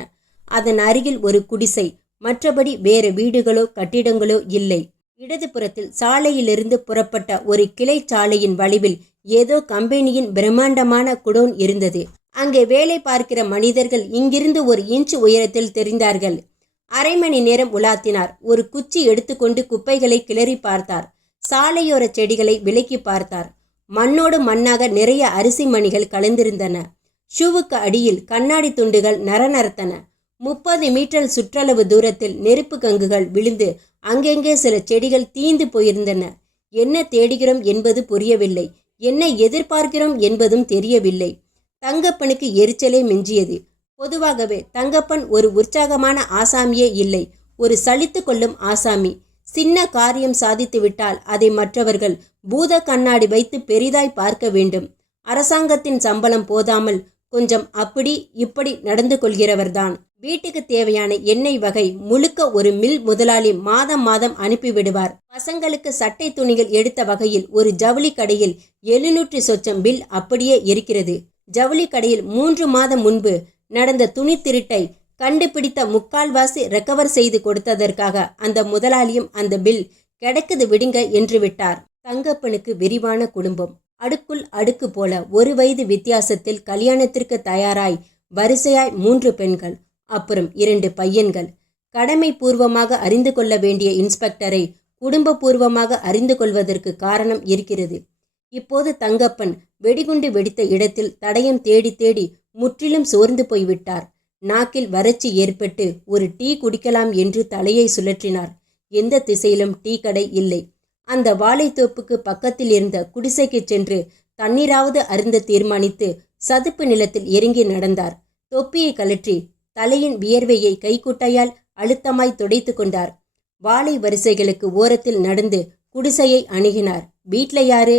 அதன் அருகில் ஒரு குடிசை, மற்றபடி வேறு வீடுகளோ கட்டிடங்களோ இல்லை. இடதுபுறத்தில் சாலையிலிருந்து புறப்பட்ட ஒரு கிளை சாலையின் வளைவில் ஏதோ கம்பெனியின் பிரம்மாண்டமான குடோன் இருந்தது. அங்கே வேலை பார்க்கிற மனிதர்கள் இங்கிருந்து ஒரு இன்ச் உயரத்தில் தெரிந்தார்கள். அரை மணி நேரம் உலாத்தினார். ஒரு குச்சி எடுத்துக்கொண்டு குப்பைகளை கிளறி பார்த்தார். சாலையோர செடிகளை விலக்கி பார்த்தார். மண்ணோடு மண்ணாக நிறைய அரிசி மணிகள் கலந்திருந்தன. ஷூவுக்கு அடியில் கண்ணாடி துண்டுகள் நரநரத்தன. 30 மீட்டர் சுற்றளவு தூரத்தில் நெருப்பு கங்குகள் விழுந்து அங்கெங்கே சில செடிகள் தீந்து போயிருந்தன. என்ன தேடுகிறோம் என்பது புரியவில்லை. என்ன எதிர்பார்க்கிறோம் என்பதும் தெரியவில்லை. தங்கப்பனுக்கு எரிச்சலே மிஞ்சியது. பொதுவாகவே தங்கப்பன் ஒரு உற்சாகமான ஆசாமியே இல்லை. ஒரு சலித்து கொள்ளும் ஆசாமி. சின்ன காரியம் சாதித்து விட்டால் அதை மற்றவர்கள் பூத கண்ணாடி வைத்து பெரிதாய் பார்க்க வேண்டும். அரசாங்கத்தின் சம்பளம் போதாமல் கொஞ்சம் அப்படி இப்படி நடந்து கொள்கிறவர்தான். வீட்டுக்கு தேவையான எண்ணெய் வகை முழுக்க ஒரு மில் முதலாளி மாதம் மாதம் அனுப்பிவிடுவார். பசங்களுக்கு சட்டை துணிகள் எடுத்த வகையில் ஒரு ஜவுளி கடையில் 700 சொச்சம் பில் அப்படியே இருக்கிறது. ஜவுளி கடையில் 3 மாதம் முன்பு நடந்த துணி திருட்டை கண்டுபிடித்த முக்கால்வாசி ரெக்கவர் செய்து கொடுத்ததற்காக அந்த முதலாளியும் அந்த பில் கிடைக்குது விடுங்க என்று விட்டார். தங்கப்பனுக்கு விரிவான குடும்பம். அடுக்குள் அடுக்கு போல 1 வயது வித்தியாசத்தில் கல்யாணத்திற்கு தயாராய் வரிசையாய் 3 பெண்கள், அப்புறம் 2 பையன்கள். கடமை பூர்வமாக அறிந்து கொள்ள வேண்டிய இன்ஸ்பெக்டரை குடும்ப பூர்வமாக அறிந்து கொள்வதற்கு காரணம் இருக்கிறது. இப்போது தங்கப்பன் வெடிகுண்டு வெடித்த இடத்தில் தடயம் தேடி தேடி முற்றிலும் சோர்ந்து போய்விட்டார். நாக்கில் வறட்சி ஏற்பட்டு ஒரு டீ குடிக்கலாம் என்று தலையை சுழற்றினார். எந்த திசையிலும் டீ கடை இல்லை. அந்த வாழைத்தோப்புக்கு பக்கத்தில் இருந்த குடிசைக்கு சென்று தண்ணீராவது அருந்த தீர்மானித்து சதுப்பு நிலத்தில் இறங்கி நடந்தார். தொப்பியை கழற்றி தலையின் வியர்வையை கைக்குட்டையால் அழுத்தமாய் துடைத்து கொண்டார். வாழை வரிசைகளுக்கு ஓரத்தில் நடந்து குடிசையை அணுகினார். வீட்ல யாரு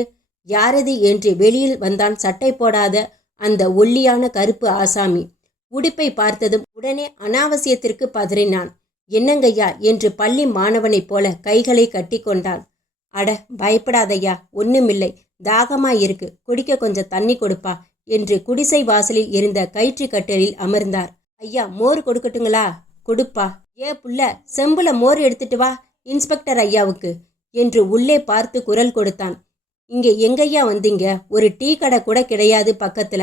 யாரது என்று வெளியில் வந்தான் சட்டை போடாத அந்த ஒல்லியான கருப்பு ஆசாமி. உடுப்பை பார்த்ததும் உடனே அனாவசியத்திற்கு பதறினான். என்னங்கய்யா என்று பள்ளி மாணவனைப் போல கைகளை கட்டி கொண்டான். அட பயப்படாதையா, ஒண்ணுமில்லை, தாகமாயிருக்கு, குடிக்க கொஞ்சம் தண்ணி கொடுப்பா என்று குடிசை வாசலில் இருந்த கயிற்று கட்டலில் அமர்ந்தார். ஐயா மோர் கொடுக்கட்டுங்களா? கொடுப்பா. ஏ புள்ள, செம்புல மோர் எடுத்துட்டு வா இன்ஸ்பெக்டர் ஐயாவுக்கு என்று உள்ளே பார்த்து குரல் கொடுத்தான். இங்கே எங்கய்யா வந்தீங்க? ஒரு டீ கடை கூட கிடையாது பக்கத்துல.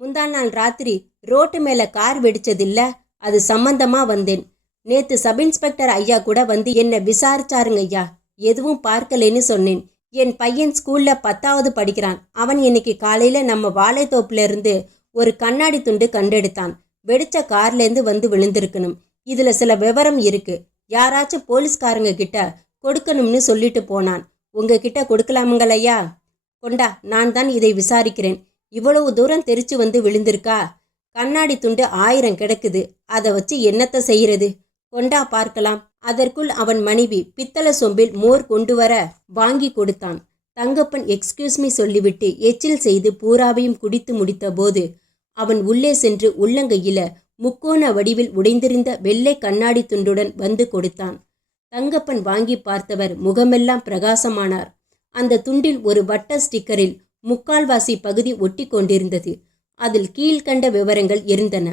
முந்தா நாள் ராத்திரி ரோட்டு மேல கார் வெடிச்சதில்ல, அது சம்பந்தமா வந்தேன். நேத்து சப் இன்ஸ்பெக்டர் ஐயா கூட வந்து என்ன விசாரிச்சாருங்க ஐயா. எதுவும் பார்க்கலேன்னு சொன்னேன். என் பையன் ஸ்கூல்ல 10வது படிக்கிறான். அவன் இன்னைக்கு காலையில நம்ம வாழைத்தோப்புல இருந்து ஒரு கண்ணாடி துண்டு கண்டெடுத்தான். வெடிச்ச கார்லேருந்து வந்து விழுந்திருக்கணும். இதுல சில விவரம் இருக்கு. யாராச்சும் போலீஸ்காரங்க கிட்ட கொடுக்கணும்னு சொல்லிட்டு போனான். உங்ககிட்ட கொடுக்கலாமுங்களையா? கொண்டா, நான் தான் இதை விசாரிக்கிறேன். இவ்வளவு தூரம் தெரிச்சு வந்து விழுந்திருக்கா? கண்ணாடி துண்டு 1000 கிடக்குது. அதை வச்சு என்னத்த செய்யறது? கொண்டா பார்க்கலாம். அதற்குள் அவன் மனைவி பித்தளை சொம்பில் மோர் கொண்டு வர வாங்கி கொடுத்தான். தங்கப்பன் எக்ஸ்கியூஸ் மீ சொல்லிவிட்டு எச்சில் செய்து பூராவையும் குடித்து முடித்த போது அவன் உள்ளே சென்று உள்ளங்கையில முக்கோண வடிவில் உடைந்திருந்த வெள்ளை கண்ணாடி துண்டுடன் வந்து கொடுத்தான். தங்கப்பன் வாங்கி பார்த்தவர் முகமெல்லாம் பிரகாசமானார். அந்த துண்டில் ஒரு வட்ட ஸ்டிக்கரில் முக்கால்வாசி பகுதி ஒட்டி கொண்டிருந்தது. அதில் கீழ்கண்ட விவரங்கள் இருந்தன.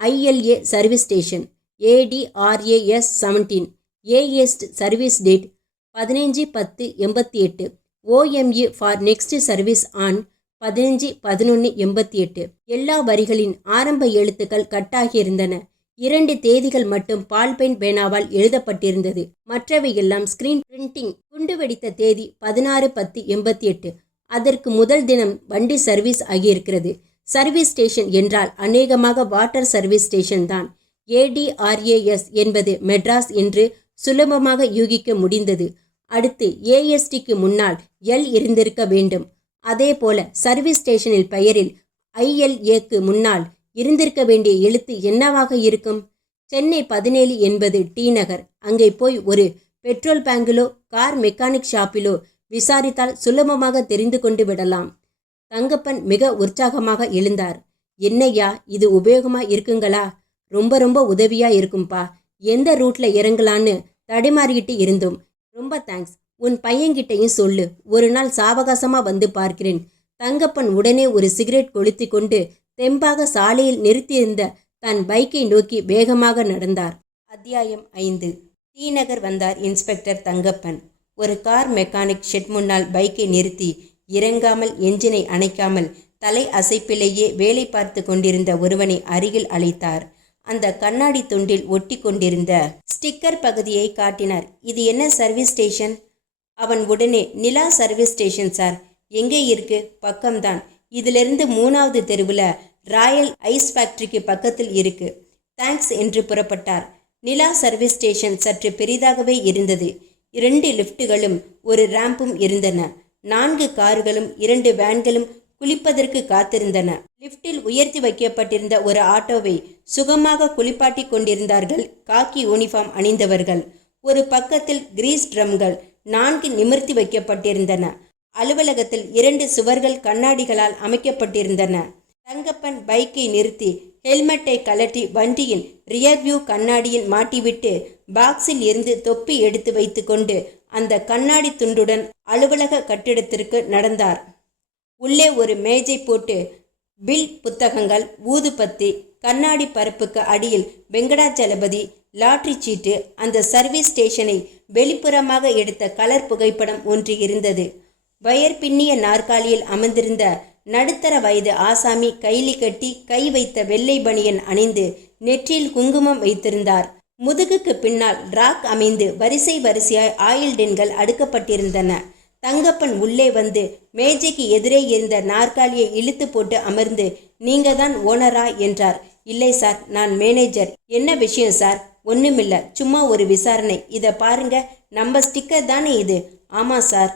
ILA service station, ADRAS 17, last service date 15/10/88, OME for next service on 15/11/88. எல்லா வரிகளின் ஆரம்ப எழுத்துக்கள் கட்டாகியிருந்தன. 2 தேதிகள் மட்டும் பால் பெயின் பேனாவால் எழுதப்பட்டிருந்தது. மற்றவையெல்லாம் ஸ்கிரீன் பிரிண்டிங். குண்டு வெடித்த தேதி 16/10/88. அதற்கு முதல் தினம் வண்டி சர்வீஸ் ஆகியிருக்கிறது. சர்வீஸ் ஸ்டேஷன் என்றால் அநேகமாக வாட்டர் சர்வீஸ் ஸ்டேஷன் தான். ADRAS என்பது மெட்ராஸ் என்று சுலபமாக யூகிக்க முடிந்தது. அடுத்து ASTக்கு முன்னால் L இருந்திருக்க வேண்டும். அதே போல சர்வீஸ் ஸ்டேஷனில் பெயரில் ILAக்கு முன்னால் இருந்திருக்க வேண்டிய எழுத்து என்னவாக இருக்கும்? சென்னை 17 என்பது டி நகர். அங்கே போய் ஒரு பெட்ரோல் பேங்கிலோ கார் மெக்கானிக் ஷாப்பிலோ விசாரித்தால் சுலபமாக தெரிந்து கொண்டு விடலாம். தங்கப்பன் மிக உற்சாகமாக எழுந்தார். என்னையா இது உபயோகமா இருக்குங்களா? ரொம்ப ரொம்ப உதவியா இருக்கும்பா. எந்த ரூட்ல இறங்கலான்னு தடுமாறிக்கிட்டு இருந்தோம். ரொம்ப தேங்க்ஸ். உன் பையன்கிட்டையும் சொல்லு, ஒரு நாள் சாவகாசமா வந்து பார்க்கிறேன். தங்கப்பன் உடனே ஒரு சிகரெட் கொளுத்தி கொண்டு தெம்பாக சாலையில் நிறுத்தியிருந்த தன் பைக்கை நோக்கி வேகமாக நடந்தார். அத்தியாயம் 5. டி-நகர் வந்தார் இன்ஸ்பெக்டர் தங்கப்பன். ஒரு கார் மெக்கானிக் ஷெட் முன்னால் பைக்கை நிறுத்தி இறங்காமல் என்ஜினை அணைக்காமல் தலை அசைப்பிலேயே வேலை பார்த்து கொண்டிருந்த ஒருவனை அருகில் அழைத்தார். அந்த கண்ணாடி துண்டில் ஒட்டி கொண்டிருந்த ஸ்டிக்கர் பகுதியை காட்டினார். இது என்ன சர்வீஸ் ஸ்டேஷன்? அவன் உடனே நிலா சர்வீஸ் ஸ்டேஷன் சார். எங்கே இருக்கு? பக்கம்தான். இதிலிருந்து 3வது தெருவில் ராயல் ஐஸ் ஃபேக்டரிக்கு பக்கத்தில் இருக்கு. தேங்க்ஸ் என்று புறப்பட்டார். நிலா சர்வீஸ் ஸ்டேஷன் சற்று பெரிதாகவே இருந்தது. 2 லிஃப்ட்டுகளும் ஒரு ரேம்பும் இருந்தன. 4 கார்களும் 2 வேன்களும் குளிப்பதற்கு காத்திருந்தன. லிஃப்டில் உயர்த்தி வைக்கப்பட்டிருந்த ஒரு ஆட்டோவை சுகமாக குளிப்பாட்டி கொண்டிருந்தார்கள் காக்கி யூனிஃபார்ம் அணிந்தவர்கள். ஒரு பக்கத்தில் கிரீஸ் ட்ரம்கள் 4 நிமிர்த்தி வைக்கப்பட்டிருந்தன. அலுவலகத்தில் 2 சுவர்கள் கண்ணாடிகளால் அமைக்கப்பட்டிருந்தன. தங்கப்பன் பைக்கை நிறுத்தி ஹெல்மெட்டை கலட்டி வண்டியின் ரியர்வியூ கண்ணாடியில் மாட்டிவிட்டு பாக்ஸில் இருந்து தொப்பி எடுத்து வைத்து கொண்டு அந்த கண்ணாடி துண்டுடன் அலுவலக கட்டிடத்திற்கு நடந்தார். உள்ளே ஒரு மேஜை போட்டு பில் புத்தகங்கள், ஊதுபத்தி, கண்ணாடி பரப்புக்கு அடியில் வெங்கடாச்சலபதி, லாட்ரி சீட்டு, அந்த சர்வீஸ் ஸ்டேஷனை வெளிப்புறமாக எடுத்த கலர் புகைப்படம் ஒன்று இருந்தது. வயர் பின்னிய நாற்காலியில் அமர்ந்திருந்த நடுத்தர வயது ஆசாமி கைலி கட்டி கை வைத்த வெள்ளை பனியன் அணிந்து நெற்றியில் குங்குமம் வைத்திருந்தார். முதுகுக்கு பின்னால் ராக் அமைந்து வரிசை வரிசையாய் ஆயில் டின்கள் அடுக்கப்பட்டிருந்தன. தங்கப்பன் உள்ளே வந்து மேஜைக்கு எதிரே இருந்த நாற்காலியை இழுத்து போட்டு அமர்ந்து, நீங்க தான் ஓனரா என்றார். இல்லை சார், நான் மேனேஜர். என்ன விஷயம் சார்? ஒன்றுமில்ல, சும்மா ஒரு விசாரணை. இதை பாருங்க, நம்ம ஸ்டிக்கர் தானே இது? ஆமாம் சார்.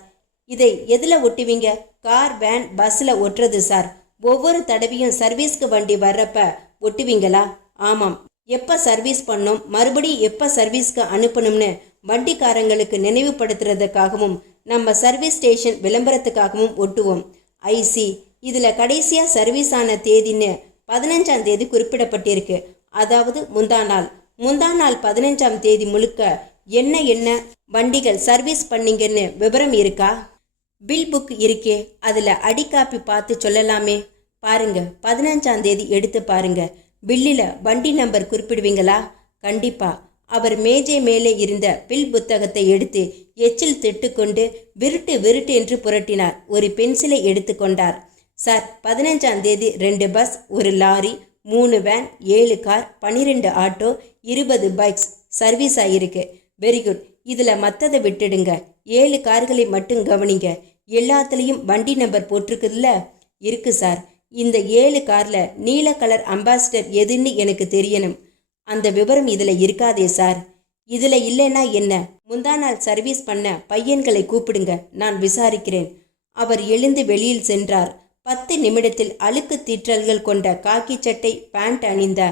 இதை எதில் ஒட்டுவீங்க? கார், வேன், பஸ்ஸில் ஒட்டுறது சார். ஒவ்வொரு தடவையும் சர்வீஸ்க்கு வண்டி வர்றப்ப ஒட்டுவீங்களா? ஆமாம். எப்போ சர்வீஸ் பண்ணோம், மறுபடியும் எப்போ சர்வீஸ்க்கு அனுப்பணும்னு வண்டிக்காரங்களுக்கு நினைவுபடுத்துறதுக்காகவும் நம்ம சர்வீஸ் ஸ்டேஷன் விளம்பரத்துக்காகவும் ஒட்டுவோம். ஐசி. இதில் கடைசியாக சர்வீஸ் ஆன தேதின்னு 15ஆம் தேதி குறிப்பிடப்பட்டிருக்கு. அதாவது முந்தா நாள் 15ஆம் தேதி முழுக்க என்ன வண்டிகள் சர்வீஸ் பண்ணீங்கன்னு விவரம் இருக்கா? பில் புக் இருக்கே, அதில் அடிக்காப்பி பார்த்து சொல்லலாமே. பாருங்க, 15ஆம் தேதி எடுத்து பாருங்க. பில்லில் வண்டி நம்பர் குறிப்பிடுவீங்களா? கண்டிப்பா. அவர் மேஜை மேலே இருந்த பில் புத்தகத்தை எடுத்து எச்சில் திட்டுக்கொண்டு விருட்டு என்று புரட்டினார். ஒரு பென்சிலை எடுத்துக்கொண்டார். சார், 15ஆம் தேதி 2 bus, 1 lorry, 3 van, 7 car, 12 auto, 20 bikes service ஆகிருக்கு. Very good. இதில் மற்றதை விட்டுடுங்க. 7 கார்களை மட்டும் கவனிங்க. எல்லாத்துலேயும் வண்டி நம்பர் போட்டிருக்குதுல்ல? இருக்கு சார். இந்த 7 காரில் நீல கலர் அம்பாசிடர் எதுன்னு எனக்கு தெரியணும். அந்த விவரம் இதில் இருக்காதே சார். இதில் இல்லைன்னா என்ன? முந்தா நாள் சர்வீஸ் பண்ண பையன்களை கூப்பிடுங்க, நான் விசாரிக்கிறேன். அவர் எழுந்து வெளியில் சென்றார். 10 நிமிடத்தில் அழுக்கு தீற்றல்கள் கொண்ட காக்கி சட்டை, பேண்ட் அணிந்த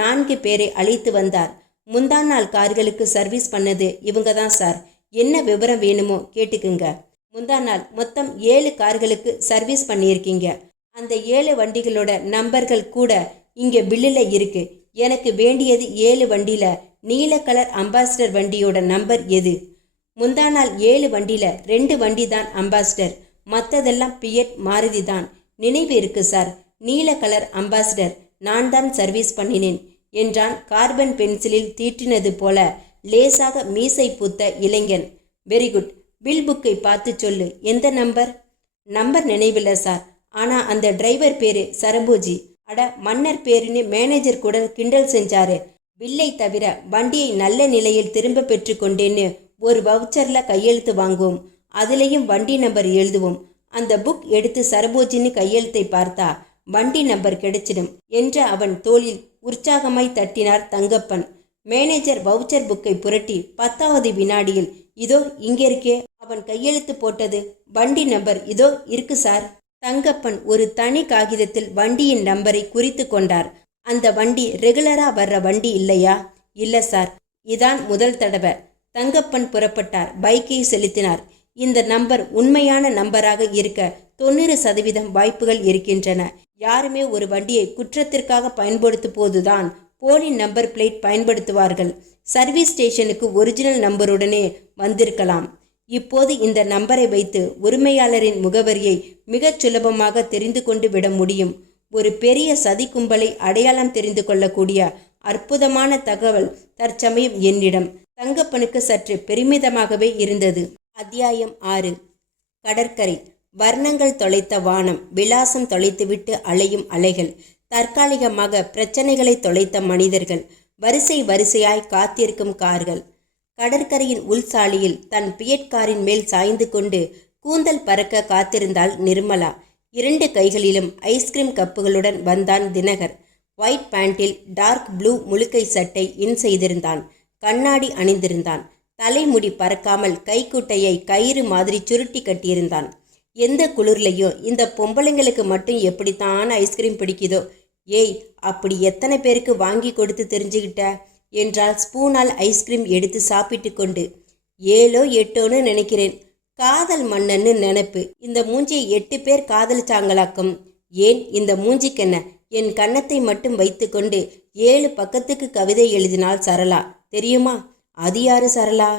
4 பேரை அழைத்து வந்தார். முந்தா நாள் கார்களுக்கு சர்வீஸ் பண்ணது இவங்க தான் சார். என்ன விவரம் வேணுமோ கேட்டுக்குங்க. முந்தா நாள் மொத்தம் 7 கார்களுக்கு சர்வீஸ் பண்ணியிருக்கீங்க. அந்த 7 வண்டிகளோட நம்பர்கள் கூட இங்கே பில்லில் இருக்கு. எனக்கு வேண்டியது 7 வண்டியில் நீல கலர் அம்பாசிடர் வண்டியோட நம்பர் எது? முந்தா நாள் 7 வண்டியில் 2 வண்டி தான் அம்பாசிடர், மற்றதெல்லாம் பியட், மாருதி தான். நினைவு இருக்கு சார். நீல கலர் அம்பாசிடர் நான் தான் சர்வீஸ் பண்ணினேன் என்றான் கார்பன் பென்சிலில் தீட்டினது போல லேசாக மீசை பூத்த இளைஞன். Very good. பில் புக்கை பார்த்து சொல்லு. எந்த நம்பர்? Number நினைவில்லை sir. ஆனால் அந்த டிரைவர் பேரு சரபோஜி. அட, மன்னர் பேருன்னு மேனேஜர் கூட கிண்டல் செஞ்சாரு. பில்லை தவிர வண்டியை நல்ல நிலையில் திரும்ப பெற்று கொண்டேன்னு ஒரு வவுச்சரில் கையெழுத்து வாங்குவோம். அதுலேயும் வண்டி நம்பர் எழுதுவோம். அந்த புக் எடுத்து சரபோஜின்னு கையெழுத்தை பார்த்தா வண்டி நம்பர் கிடைச்சிடும் என்று அவன் தோளில் உற்சாகமாய் தட்டினார் தங்கப்பன். மேனேஜர் வவுச்சர் புக்கை புரட்டி 10வது வினாடியில், இதோ இங்கே இருக்கே, அவன் கையெழுத்து போட்டது வண்டி நம்பர் இதோ இருக்கு சார். தங்கப்பன் ஒரு தனி காகிதத்தில் வண்டியின் நம்பரை குறித்து கொண்டார். அந்த வண்டி ரெகுலரா வர்ற வண்டி இல்லையா? இல்லை சார், இதான் முதல் தடவை. தங்கப்பன் புறப்பட்டார். பைக்கை செலுத்தினார். இந்த நம்பர் உண்மையான நம்பராக இருக்க 90% வாய்ப்புகள் இருக்கின்றன. யாருமே ஒரு வண்டியை குற்றத்திற்காக பயன்படுத்தும் போதுதான் போலி நம்பர் பிளேட் பயன்படுத்துவார்கள். சர்வீஸ் ஸ்டேஷனுக்கு ஒரிஜினல் நம்பருடனே வந்திருக்கலாம். இப்போது இந்த நம்பரை வைத்து உரிமையாளரின் முகவரியை மிகச் சுலபமாக தெரிந்து கொண்டு விட முடியும். ஒரு பெரிய சதி கும்பலை அடையாளம் தெரிந்து கொள்ளக்கூடிய அற்புதமான தகவல் தற்சமயம் என்னிடம். தங்கப்பனுக்கு சற்று பெருமிதமாகவே இருந்தது. அத்தியாயம் 6. கடற்கரை. வர்ணங்கள் தொலைத்த வானம், விலாசம் தொலைத்துவிட்டு அலையும் அலைகள், தற்காலிகமாக பிரச்சனைகளை தொலைத்த மனிதர்கள், வரிசை வரிசையாய் காத்திருக்கும் கார்கள். கடற்கரையின் உள்சாலியில் தன் பியட் காரின் மேல் சாய்ந்து கொண்டு கூந்தல் பறக்க காத்திருந்தாள் நிர்மலா. 2 கைகளிலும் ஐஸ்கிரீம் கப்புகளுடன் வந்தான் தினகர். ஒயிட் பேண்டில் டார்க் ப்ளூ முழுக்கை சட்டை இன் செய்திருந்தான். கண்ணாடி அணிந்திருந்தான். தலைமுடி பறக்காமல் கைக்குட்டையை கயிறு மாதிரி சுருட்டி கட்டியிருந்தான். எந்த குளிர்லையும் இந்த பொம்பளைங்களுக்கு மட்டும் எப்படித்தான் ஐஸ்கிரீம் பிடிக்குதோ. ஏய், அப்படி எத்தனை பேருக்கு வாங்கி கொடுத்து தெரிஞ்சுக்கிட்ட என்றால் ஸ்பூனால் ஐஸ்கிரீம் எடுத்து சாப்பிட்டு கொண்டு. 7ஓ 8ஓன்னு நினைக்கிறேன். காதல் மன்னன்னு நினைப்பு. இந்த மூஞ்சியை 8 பேர் காதலிச்சாங்களாக்கும். ஏன் இந்த மூஞ்சிக்கென்ன? என் கன்னத்தை மட்டும் வைத்து கொண்டு 7 பக்கத்துக்கு கவிதை எழுதினாள் சரளா. தெரியுமா? அது யாரு சரளா?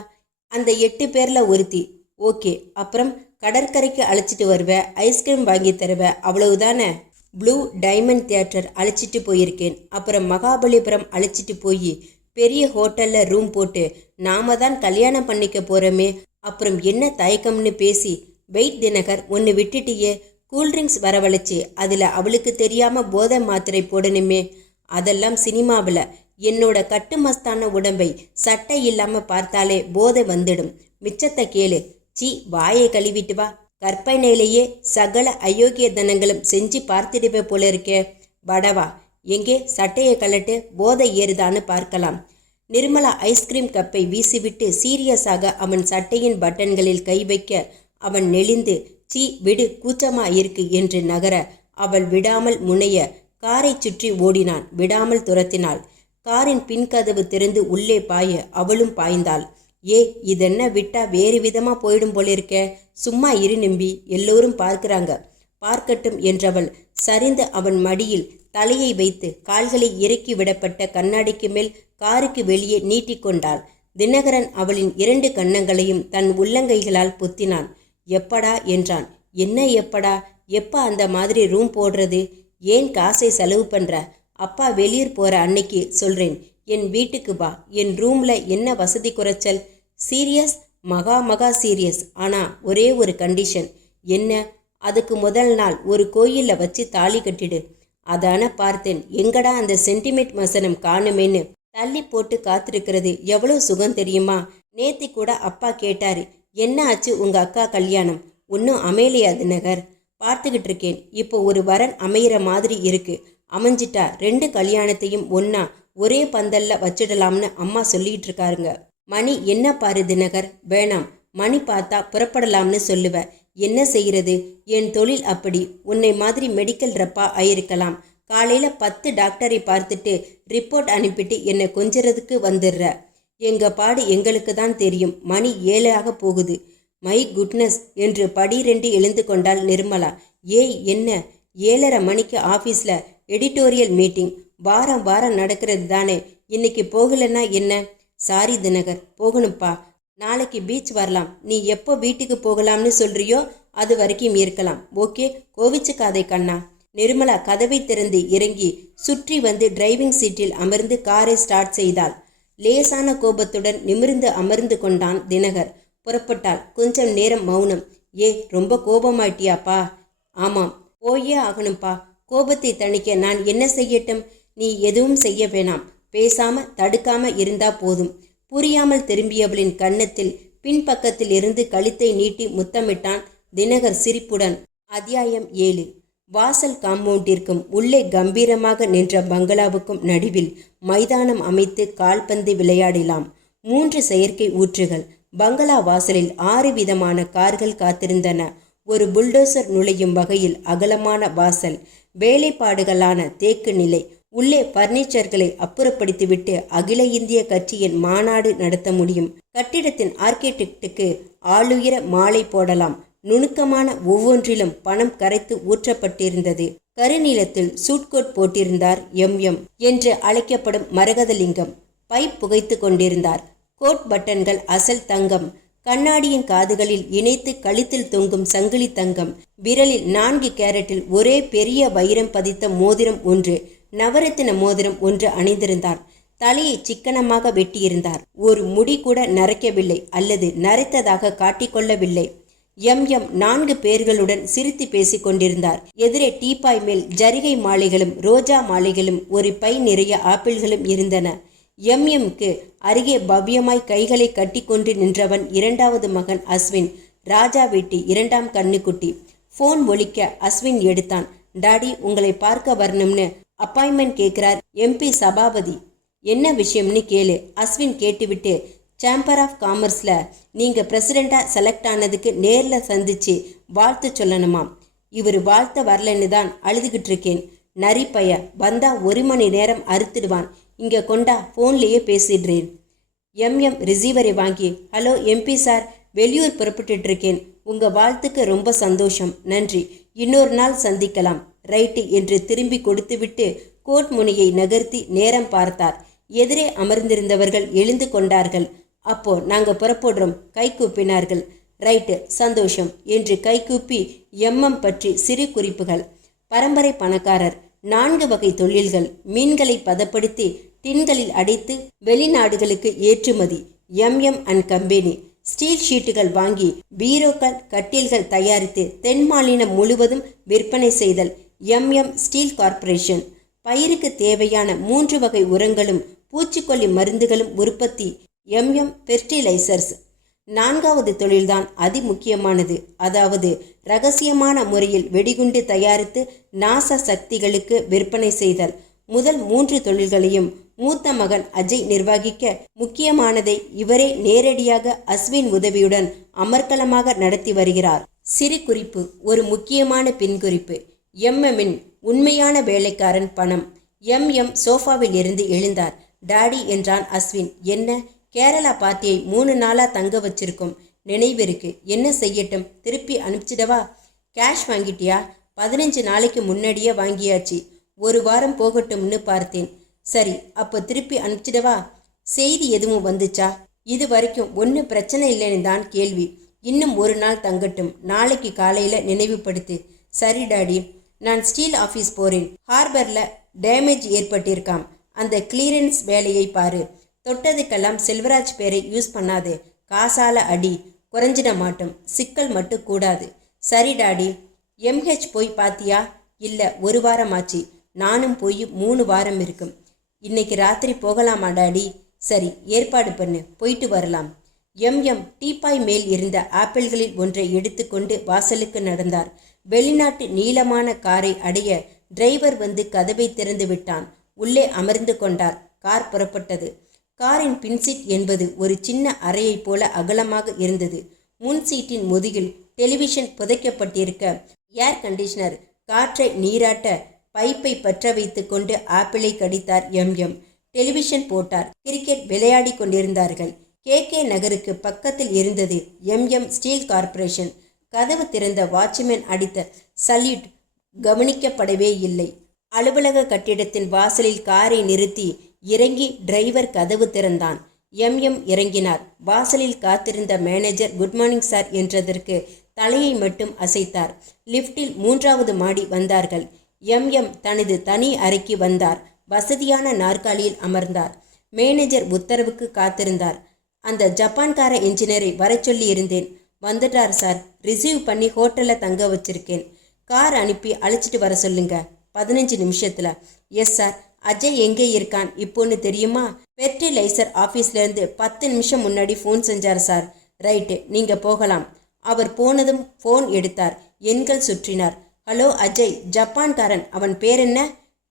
அந்த 8 பேரில் ஒருத்தி. ஓகே, அப்புறம் கடற்கரைக்கு அழைச்சிட்டு வருவ, ஐஸ்கிரீம் வாங்கி தருவ, அவ்வளவுதானே? ப்ளூ டைமண்ட் தியேட்டர் அழைச்சிட்டு போயிருக்கேன். அப்புறம் மகாபலிபுரம் அழைச்சிட்டு போய் பெரிய ஹோட்டலில் ரூம் போட்டு நாம தான் கல்யாணம் பண்ணிக்க போகிறோமே, அப்புறம் என்ன தயக்கம்னு பேசி. வெயிட் தினகர், ஒன்று விட்டுட்டியே. கூல்ட்ரிங்க்ஸ் வரவழைச்சி அதில் அவளுக்கு தெரியாமல் போதை மாத்திரை போடணுமே. அதெல்லாம் சினிமாவில். என்னோட கட்டுமஸ்தான உடம்பை சட்டை இல்லாமல் பார்த்தாலே போதை வந்துடும். மிச்சத்தை கேளு. சி, வாயை கழுவிட்டு வா. கற்பனையிலேயே சகல அயோக்கிய தனங்களும் செஞ்சு பார்த்துடுவே போல இருக்கே. வடவா, எங்கே சட்டையை கலட்டு, போதை ஏறுதான்னு பார்க்கலாம். நிர்மலா ஐஸ்கிரீம் கப்பை வீசிவிட்டு சீரியஸாக அவன் சட்டையின் பட்டன்களில் கை வைக்க அவன் நெளிந்து, சீ விடு, கூச்சமா இருக்கு என்று நகர அவள் விடாமல் முனைய காரை சுற்றி ஓடினான். விடாமல் துரத்தினாள். காரின் பின்கதவு திறந்து உள்ளே பாய அவளும் பாய்ந்தாள். ஏ, இதென்ன விட்டா வேறு விதமா போயிடும் போலிருக்க. சும்மா இரு நம்பி, எல்லோரும் பார்க்கிறாங்க. பார்க்கட்டும் என்றவள் சரிந்து அவன் மடியில் தலையை வைத்து கால்களை இறக்கி விடப்பட்ட கண்ணாடிக்கு மேல் காருக்கு வெளியே நீட்டிக்கொண்டாள். தினகரன் அவளின் 2 கன்னங்களையும் தன் உள்ளங்கைகளால் பொத்தினான். எப்படா என்றான். என்ன எப்படா? எப்ப அந்த மாதிரி ரூம் போடுறது? ஏன் காசை செலவு பண்ற? அப்பா வெளியூர் போற அன்னைக்கு சொல்றேன். என் வீட்டுக்கு வா. என் ரூம்ல என்ன வசதி குறைச்சல்? சீரியஸ்? மகா சீரியஸ். ஆனா ஒரே ஒரு கண்டிஷன். என்ன? அதுக்கு முதல் நாள் ஒரு கோயில்ல வச்சு தாலி கட்டிடு. அதான பார்த்தேன். எங்கடா அந்த சென்டிமெண்ட் மசனம் காணுமேன்னு தள்ளி போட்டு காத்திருக்கிறது எவ்வளோ சுகம் தெரியுமா? நேத்தி கூட அப்பா கேட்டாரு, என்ன ஆச்சு உங்க அக்கா கல்யாணம்? ஒன்றும் அமையலையா தினகர்? பார்த்துக்கிட்டு இருக்கேன். இப்போ ஒரு வரன் அமையிற மாதிரி இருக்கு. அமைஞ்சிட்டா 2 கல்யாணத்தையும் ஒன்னா ஒரே பந்தல்ல வச்சிடலாம்னு அம்மா சொல்லிட்டு இருக்காருங்க. மணி என்ன பாரு தினகர். வேணாம், மணி பார்த்தா புறப்படலாம்னு சொல்லுவ. என்ன செய்யறது? என் தொழில் அப்படி. உன்னை மாதிரி மெடிக்கல் ரப்பா ஆயிருக்கலாம். காலையில 10 டாக்டரை பார்த்துட்டு ரிப்போர்ட் அனுப்பிட்டு என்னை கொஞ்சறதுக்கு வந்துடுற. எங்க பாடு எங்களுக்கு தான் தெரியும். மணி 7 போகுது. மை குட்னஸ் என்று படி 2 எழுந்து கொண்டாள் நிர்மலா. ஏய், என்ன? 7:30 மணிக்கு ஆஃபீஸில் எடிட்டோரியல் மீட்டிங். வாரம் வாரம் நடக்கிறது தானே. இன்னைக்கு போகலன்னா என்ன? சாரி தினகர், போகணும்ப்பா. நாளைக்கு பீச் வரலாம். நீ எப்போ வீட்டுக்கு போகலாம்னு சொல்றியோ அது வரைக்கும் இருக்கலாம். ஓகே, கோவிச்சுக்காதை கண்ணா. நிர்மலா கதவை திறந்து இறங்கி சுற்றி வந்து டிரைவிங் சீட்டில் அமர்ந்து காரை ஸ்டார்ட் செய்தாள். லேசான கோபத்துடன் நிமிர்ந்து அமர்ந்து கொண்டான் தினகர். புறப்பட்டாள். கொஞ்சம் நேரம் மௌனம். ஏ, ரொம்ப கோபமாயிட்டியாப்பா? ஆமாம், போயே ஆகணும்ப்பா. கோபத்தை தணிக்க நான் என்ன செய்யட்டும்? நீ எதுவும் செய்ய வேணாம். பேசாம தடுக்காம இருந்தா போதும். புரியாமல் திரும்பியவளின் கன்னத்தில் பின்பக்கத்தில் இருந்து கழுத்தை நீட்டி முத்தமிட்டான் தினகர் சிரிப்புடன். அத்தியாயம் 7. வாசல் காம்பவுண்டிற்கும் உள்ளே கம்பீரமாக நின்ற பங்களாவுக்கும் நடுவில் மைதானம் அமைத்து கால்பந்து விளையாடலாம். 3 செயற்கை ஊற்றுகள். பங்களா வாசலில் 6 விதமான கார்கள் காத்திருந்தன. ஒரு புல்டோசர் நுழையும் வகையில் அகலமான வாசல். வேலைப்பாடுகளான தேக்கு நிலை. உள்ளே பர்னிச்சர்களை அப்புறப்படுத்திவிட்டு அகில இந்திய கட்சியின் மாநாடு நடத்த முடியும். கட்டிடத்தின் ஆர்கிடெக்டுக்கு ஆளுயர மாலை போடலாம். நுணுக்கமான ஒவ்வொன்றிலும் பணம் கரைத்து ஊற்றப்பட்டிருந்தது. கருநீளத்தில் சூட்கோட் போட்டிருந்தார் எம் என்று அழைக்கப்படும் மரகதலிங்கம். பைப் புகைத்து கொண்டிருந்தார். கோட் பட்டன்கள் அசல் தங்கம். கண்ணாடியின் காதுகளில் இணைத்து கழுத்தில் தொங்கும் சங்கிலி தங்கம், விரலில் 4 கேரட்டில் ஒரே பெரிய வைரம் பதித்த மோதிரம் ஒன்று, நவரத்தின மோதிரம் ஒன்று அணிந்திருந்தார். தலையை சிக்கனமாக வெட்டியிருந்தார். ஒரு முடி கூட நரைக்கவில்லை அல்லது நரைத்ததாக காட்டிக்கொள்ளவில்லை. எம் 4 பேர்களுடன் சிரித்து பேசிக் கொண்டிருந்தார். எதிரே டீப்பாய் மேல் ஜரிகை மாலைகளும் ரோஜா மாலைகளும் ஒரு பை நிறைய ஆப்பிள்களும் இருந்தன. எம்க்கு அருகே பவ்யமாய் கைகளை கட்டி கொண்டு நின்றவன் 2வது மகன் அஸ்வின், ராஜா வீட்டு 2ஆம் கண்ணுக்குட்டி. ஃபோன் ஒலிக்க அஸ்வின் எடுத்தான். டாடி, உங்களை பார்க்க வரணும்னு அப்பாயின்மெண்ட் கேட்கிறார் MP சபாபதி. என்ன விஷயம்னு கேளு. அஸ்வின் கேட்டுவிட்டு, சேம்பர் ஆஃப் காமர்ஸில் நீங்கள் பிரசிடெண்ட்டாக செலக்ட் ஆனதுக்கு நேரில் சந்திச்சு வாழ்த்து சொல்லணுமாம். இவர் வாழ்த்த வரலன்னு தான் அழுதுகிட்டு இருக்கேன். நரிப்பைய வந்தா 1 மணி நேரம் அறுத்துடுவான். இங்கே கொண்டா, ஃபோன்லேயே பேசிடுறேன். எம் ரிசீவரை வாங்கி, ஹலோ MP சார், வெளியூர் புறப்பட்டுட்டு இருக்கேன். உங்கள் வாழ்த்துக்கு ரொம்ப சந்தோஷம், நன்றி. இன்னொரு நாள் சந்திக்கலாம். ரைட்டு என்று திரும்பி கொடுத்துவிட்டு கோட் முனையை நகர்த்தி நேரம் பார்த்தார். எதிரே அமர்ந்திருந்தவர்கள் எழுந்து கொண்டார்கள். அப்போ நாங்கள் புறப்படுறோம், கை கூப்பினார்கள். ரைட்டு, சந்தோஷம் என்று கைகூப்பி MM பற்றி சிறு குறிப்புகள். பரம்பரை பணக்காரர், 4 வகை தொழில்கள், மீன்களை பதப்படுத்தி டின்களில் அடைத்து வெளிநாடுகளுக்கு ஏற்றுமதி. MM and company. ஸ்டீல் ஷீட்டுகள் வாங்கி பீரோக்கள் கட்டில்கள் தயாரித்து தென் மாநிலம் முழுவதும் விற்பனை செய்தல். MM steel corporation. பயிருக்கு தேவையான 3 வகை உரங்களும் பூச்சிக்கொல்லி மருந்துகளும் உற்பத்தி. MM fertilizers. 4வது தொழில்தான் அதிமுக்கியமானது. அதாவது இரகசியமான முறையில் வெடிகுண்டு தயாரித்து நாசா சக்திகளுக்கு விற்பனை செய்தல். முதல் 3 தொழில்களையும் மூத்த மகன் அஜய் நிர்வகிக்க, முக்கியமானதை இவரே நேரடியாக அஸ்வின் உதவியுடன் அமர்க்கலமாக நடத்தி வருகிறார். சிறு குறிப்பு, ஒரு முக்கியமான பின்குறிப்பு. MM உண்மையான வேலைக்காரன் பணம். MM சோஃபாவில் இருந்து எழுந்தார். டாடி என்றான் அஸ்வின். என்ன, கேரளா பார்ட்டியை 3 நாளா தங்க வச்சிருக்கோம், நினைவிருக்கு. என்ன செய்யட்டும், திருப்பி அனுப்பிச்சிடவா? கேஷ் வாங்கிட்டியா? 15 நாளைக்கு முன்னாடியே வாங்கியாச்சு. 1 வாரம் போகட்டும்னு பார்த்தேன். சரி, அப்போ திருப்பி அனுப்பிச்சிடவா? செய்தி எதுவும் வந்துச்சா? இது வரைக்கும் ஒன்றும் பிரச்சனை இல்லைன்னு தான் கேள்வி. இன்னும் 1 நாள் தங்கட்டும், நாளைக்கு காலையில் நினைவுபடுத்து. சரி டாடி, நான் ஸ்டீல் ஆஃபீஸ் போகிறேன். ஹார்பரில் டேமேஜ் ஏற்பட்டிருக்காம், அந்த கிளியரன்ஸ் வேலையை பாரு. தொட்டதுக்கெல்லாம் செல்வராஜ் பேரை யூஸ் பண்ணாது, காசால அடி, குறைஞ்சிட மாட்டோம். சிக்கல் மட்டும் கூடாது. சரி டாடி. MH போய் பாத்தியா? இல்லை, 1 வாரம் ஆச்சு. நானும் போய் 3 வாரம் இருக்கும். இன்னைக்கு ராத்திரி போகலாமா டாடி? சரி, ஏற்பாடு பண்ணு, போயிட்டு வரலாம். MM டீப்பாய் மேல் இருந்த ஆப்பிள்களில் ஒன்றை எடுத்துக்கொண்டு வாசலுக்கு நடந்தார். வெளிநாட்டு நீளமான காரை அடைய டிரைவர் வந்து கதவை திறந்து விட்டான். உள்ளே அமர்ந்து கொண்டார். கார் புறப்பட்டது. காரின் பின்சீட் என்பது ஒரு சின்ன அறையை போல அகலமாக இருந்தது. முன் சீட்டின் முதுகில் டெலிவிஷன் புதைக்கப்பட்டிருக்க, ஏர் கண்டிஷனர் காற்றை நீராட்ட பைப்பை பற்ற வைத்து கொண்டு ஆப்பிளை கடித்தார் MM. டெலிவிஷன் போட்டார். கிரிக்கெட் விளையாடி கொண்டிருந்தார்கள். KK நகருக்கு பக்கத்தில் இருந்தது MM ஸ்டீல் கார்ப்பரேஷன். கதவு திறந்த வாட்ச்மேன் அடித்த சல்யூட் கவனிக்கப்படவே இல்லை. அலுவலக கட்டிடத்தின் வாசலில் காரை நிறுத்தி இறங்கி டிரைவர் கதவு திறந்தான். MM இறங்கினார். வாசலில் காத்திருந்த மேனேஜர் குட் மார்னிங் சார் என்றதற்கு தலையை மட்டும் அசைத்தார். லிஃப்டில் 3வது மாடி வந்தார்கள். MM தனது தனி அறைக்கு வந்தார். வசதியான நாற்காலியில் அமர்ந்தார். மேனேஜர் உத்தரவுக்கு காத்திருந்தார். அந்த ஜப்பான்கார இன்ஜினியரை வர சொல்லி இருந்தேன், வந்துட்டார் சார். ரிசீவ் பண்ணி ஹோட்டலில் தங்க வச்சிருக்கேன். கார் அனுப்பி அழைச்சிட்டு வர சொல்லுங்க, 15 நிமிஷத்துல. Yes sir. அஜய் எங்கே இருக்கான் இப்போன்னு தெரியுமா? ஃபெர்டிலைசர் ஆஃபீஸ்லேருந்து 10 நிமிஷம் முன்னாடி ஃபோன் செஞ்சார் சார். ரைட்டு, நீங்கள் போகலாம். அவர் போனதும் ஃபோன் எடுத்தார். எண்கள் சுற்றினார். ஹலோ அஜய், ஜப்பான்காரன், அவன் பேர் என்ன?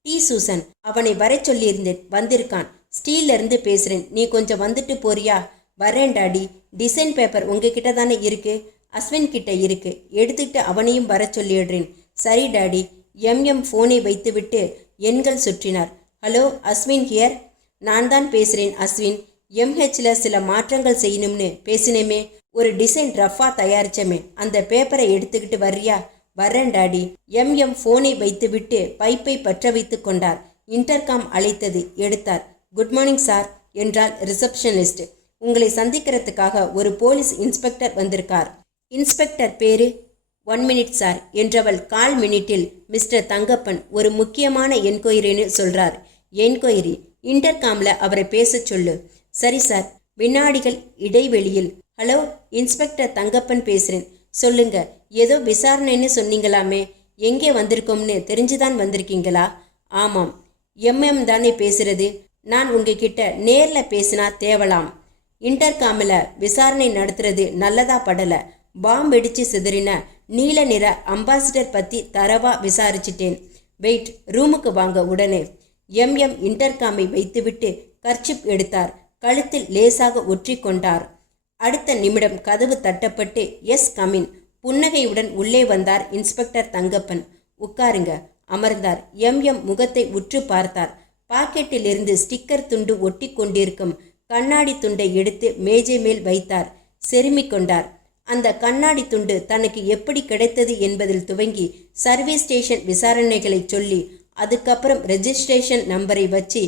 T. சூசன். அவனை வர சொல்லியிருந்தேன், வந்திருக்கான். ஸ்டீல்லேருந்து பேசுகிறேன், நீ கொஞ்சம் வந்துட்டு போறியா? வரேன் டாடி. டிசைன் பேப்பர் உங்ககிட்ட தானே இருக்கு? அஸ்வின் கிட்ட இருக்கு, எடுத்துக்கிட்டு அவனையும் வர சொல்லிடுறேன். சரி டாடி. MM ஃபோனை வைத்துவிட்டு எண்கள் சுற்றினார். Hello Ashwin here. நான் தான் பேசுகிறேன் அஸ்வின். MHல சில மாற்றங்கள் செய்யணும்னு பேசினேமே, ஒரு டிசைன் ரஃபாக தயாரிச்சமே, அந்த பேப்பரை எடுத்துக்கிட்டு வர்றியா? வரேன் டாடி. MM ஃபோனை வைத்துவிட்டு பைப்பை பற்ற வைத்து கொண்டார். இன்டர்காம் அழைத்தது. எடுத்தார். குட் மார்னிங் சார் என்றால் ரிசப்ஷனிஸ்ட். உங்களை சந்திக்கிறதுக்காக ஒரு போலீஸ் இன்ஸ்பெக்டர் வந்திருக்கார். இன்ஸ்பெக்டர் பேரு? 1 மினிட் சார் என்றவள் 1/4 மினிட்டில் மிஸ்டர் தங்கப்பன் ஒரு முக்கியமான என்கொயரின்னு சொல்றார். என்கொயரி? இன்டர்காம்ல அவரை பேச சொல்லு. சரி சார். வினாடிகள் இடைவெளியில் ஹலோ, இன்ஸ்பெக்டர் தங்கப்பன் பேசுறேன். சொல்லுங்க, ஏதோ விசாரணைன்னு சொன்னீங்களாமே, எங்கே வந்திருக்கோம்னு தெரிஞ்சுதான் வந்திருக்கீங்களா? ஆமாம். எம்எம் தானே பேசுறது. நான் உங்ககிட்ட நேரில் பேசினா தேவலாம். இன்டர்காமில் விசாரணை நடத்துறது நல்லதா படல. பாம்பு வெடிச்சு சிதறின நீல நிற அம்பாசிடர் பற்றி தரவா விசாரிச்சிட்டேன். வெயிட், ரூமுக்கு வாங்க உடனே. எம்எம் இன்டர்காமை வைத்துவிட்டு கர்ச்சிப் எடுத்தார். கழுத்தில் லேசாக ஒற்றி கொண்டார். அடுத்த நிமிடம் கதவு தட்டப்பட்டு எஸ் கமின் புன்னகையுடன் உள்ளே வந்தார் இன்ஸ்பெக்டர் தங்கப்பன். உட்காருங்க. அமர்ந்தார். எம்எம் முகத்தை உற்று பார்த்தார். பாக்கெட்டிலிருந்து ஸ்டிக்கர் துண்டு ஒட்டி கொண்டிருக்கும் கண்ணாடி துண்டை எடுத்து மேஜை மேல் வைத்தார். செருமிக் கொண்டார். அந்த கண்ணாடி துண்டு தனக்கு எப்படி கிடைத்தது என்பதில் துவங்கி சர்வீஸ் ஸ்டேஷன் விசாரணைகளை சொல்லி அதுக்கப்புறம் ரெஜிஸ்ட்ரேஷன் நம்பரை வச்சு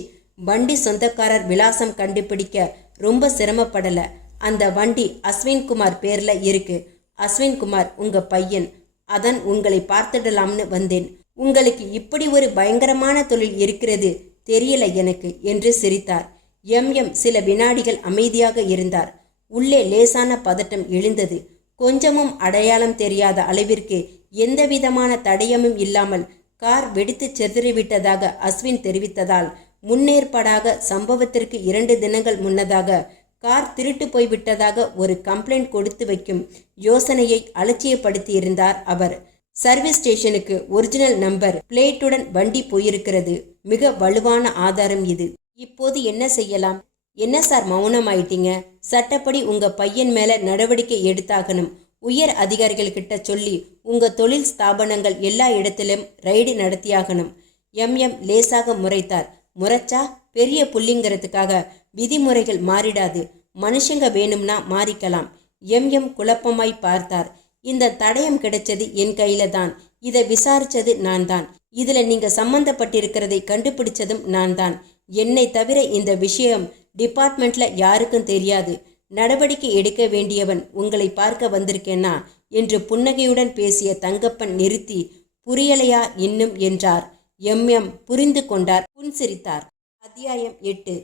வண்டி சொந்தக்காரர் விலாசம் கண்டுபிடிக்க ரொம்ப சிரமப்படல. அந்த வண்டி அஸ்வின்குமார் பேர்ல இருக்கு. அஸ்வின்குமார் உங்க பையன். அதான் உங்களை பார்த்துடலாம்னு வந்தேன். உங்களுக்கு இப்படி ஒரு பயங்கரமான தொழில் இருக்கிறது தெரியல எனக்கு என்று சிரித்தார். எம்எம் சில வினாடிகள் அமைதியாக இருந்தார். உள்ளே லேசான பதட்டம் எழுந்தது. கொஞ்சமும் அடையாளம் தெரியாத அளவிற்கு எந்தவிதமான தடயமும் இல்லாமல் கார் வெடித்து செதறிவிட்டதாக அஸ்வின் தெரிவித்ததால் முன்னேற்பாடாக சம்பவத்திற்கு 2 தினங்கள் முன்னதாக கார் திருட்டு போய்விட்டதாக ஒரு கம்ப்ளைண்ட் கொடுத்து வைக்கும் யோசனையை அலட்சியப்படுத்தியிருந்தார் அவர். சர்வீஸ் ஸ்டேஷனுக்கு ஒரிஜினல் நம்பர் பிளேட்டுடன் வண்டி போயிருக்கிறது. மிக வலுவான ஆதாரம் இது. இப்போது என்ன செய்யலாம்? என்ன சார் மௌனமாயிட்டீங்க? சட்டப்படி உங்க பையன் மேல நடவடிக்கை எடுத்தாகணும். உயர் அதிகாரிகள்கிட்ட சொல்லி உங்க தொழில் ஸ்தாபனங்கள் எல்லா இடத்திலும் ரைடு நடத்தியாகணும். எம்எம் லேசாக முறைத்தார். முறைச்சா பெரிய புள்ளிங்கிறதுக்காக விதிமுறைகள் மாறிடாது. மனுஷங்க வேணும்னா மாறிக்கலாம். எம்எம் குழப்பமாய் பார்த்தார். இந்த தடயம் கிடைச்சது என் கையில தான். இதை விசாரிச்சது நான் தான். இதுல நீங்க சம்பந்தப்பட்டிருக்கிறதை கண்டுபிடிச்சதும் நான் தான். என்னை தவிர இந்த விஷயம் டிபார்ட்மெண்ட்ல யாருக்கும் தெரியாது. நடவடிக்கை எடுக்க வேண்டியவன் உங்களை பார்க்க வந்திருக்கேனா என்று புன்னகையுடன் பேசிய தங்கப்பன் நிறுத்தி புரியலையா இன்னும் என்றார். எம்எம் புரிந்து கொண்டார். புன்சிரித்தார். அத்தியாயம் 8.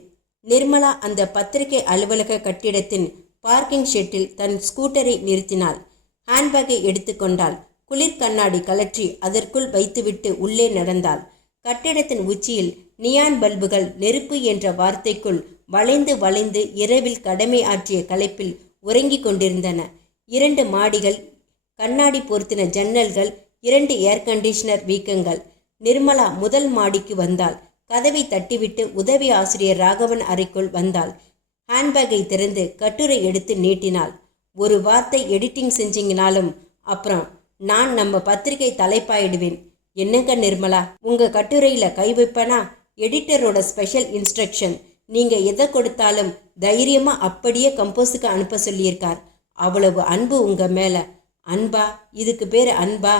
நிர்மலா அந்த பத்திரிகை அலுவலக கட்டிடத்தின் பார்க்கிங் ஷெட்டில் தன் ஸ்கூட்டரை நிறுத்தினாள். ஹேண்ட்பேக்கை எடுத்துக்கொண்டாள். குளிர் கண்ணாடி கலற்றி அதற்குள் வைத்துவிட்டு உள்ளே நடந்தாள். கட்டிடத்தின் உச்சியில் நியான் பல்புகள் நெருப்பு என்ற வார்த்தைக்குள் வளைந்து வளைந்து இரவில் கடமை ஆற்றிய களைப்பில் உறங்கிக் கொண்டிருந்தன. 2 மாடிகள், கண்ணாடி பொருத்தின ஜன்னல்கள், 2 ஏர் கண்டிஷனர் வீக்கங்கள். நிர்மலா முதல் மாடிக்கு வந்தாள். கதவை தட்டிவிட்டு உதவி ஆசிரியர் ராகவன் அறைக்குள் வந்தாள். ஹேண்ட்பேக்கை திறந்து கட்டுரை எடுத்து நீட்டினாள். ஒரு வார்த்தை எடிட்டிங் செஞ்சீங்கனாலும் அப்புறம் நான் நம்ம பத்திரிகை தலைப்பாயிடுவேன். என்னங்க நிர்மலா, உங்க கட்டுரையில கை வைப்பனா? எடிட்டரோட ஸ்பெஷல் இன்ஸ்ட்ரக்ஷன். நீங்க எதை கொடுத்தாலும் தைரியமா அப்படியே கம்போஸுக்கு அனுப்ப சொல்லியிருக்கார். அவ்வளவு அன்பு உங்க மேல. அன்பா? இதுக்கு பேரு அன்பா?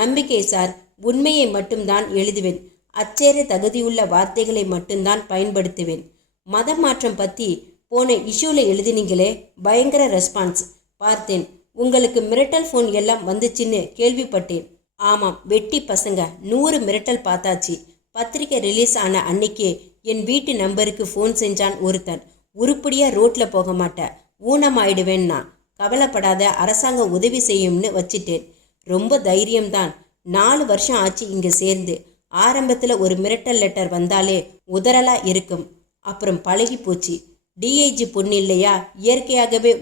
நம்பிக்கை சார். உண்மையை மட்டும்தான் எழுதுவேன். அச்சேர தகுதியுள்ள வார்த்தைகளை மட்டும்தான் பயன்படுத்துவேன். மத மாற்றம் பற்றி போன இஷ்யூல எழுதினீங்களே, பயங்கர ரெஸ்பான்ஸ் பார்த்தேன். உங்களுக்கு மிரட்டல் ஃபோன் எல்லாம் வந்துச்சுன்னு கேள்விப்பட்டேன். ஆமாம், வெட்டி பசங்க 100 மிரட்டல் பார்த்தாச்சு. பத்திரிக்கை ரிலீஸ் ஆன அன்னைக்கே என் வீட்டு நம்பருக்கு ஃபோன் செஞ்சான் ஒருத்தன். உருப்படியாக ரோட்டில் போக மாட்டேன், ஊனமாயிடுவேன்னா. கவலைப்படாத, அரசாங்கம் உதவி செய்யும்னு வச்சிட்டேன். ரொம்ப தைரியம்தான். 4 வருஷம் ஆச்சு இங்கே சேர்ந்து. ஆரம்பத்தில் ஒரு மிரட்டல் லெட்டர் வந்தாலே உதறலாக இருக்கும். அப்புறம் பழகி போச்சு. டிஐஜி பொண்ணு இல்லையா, இயற்கையாகவே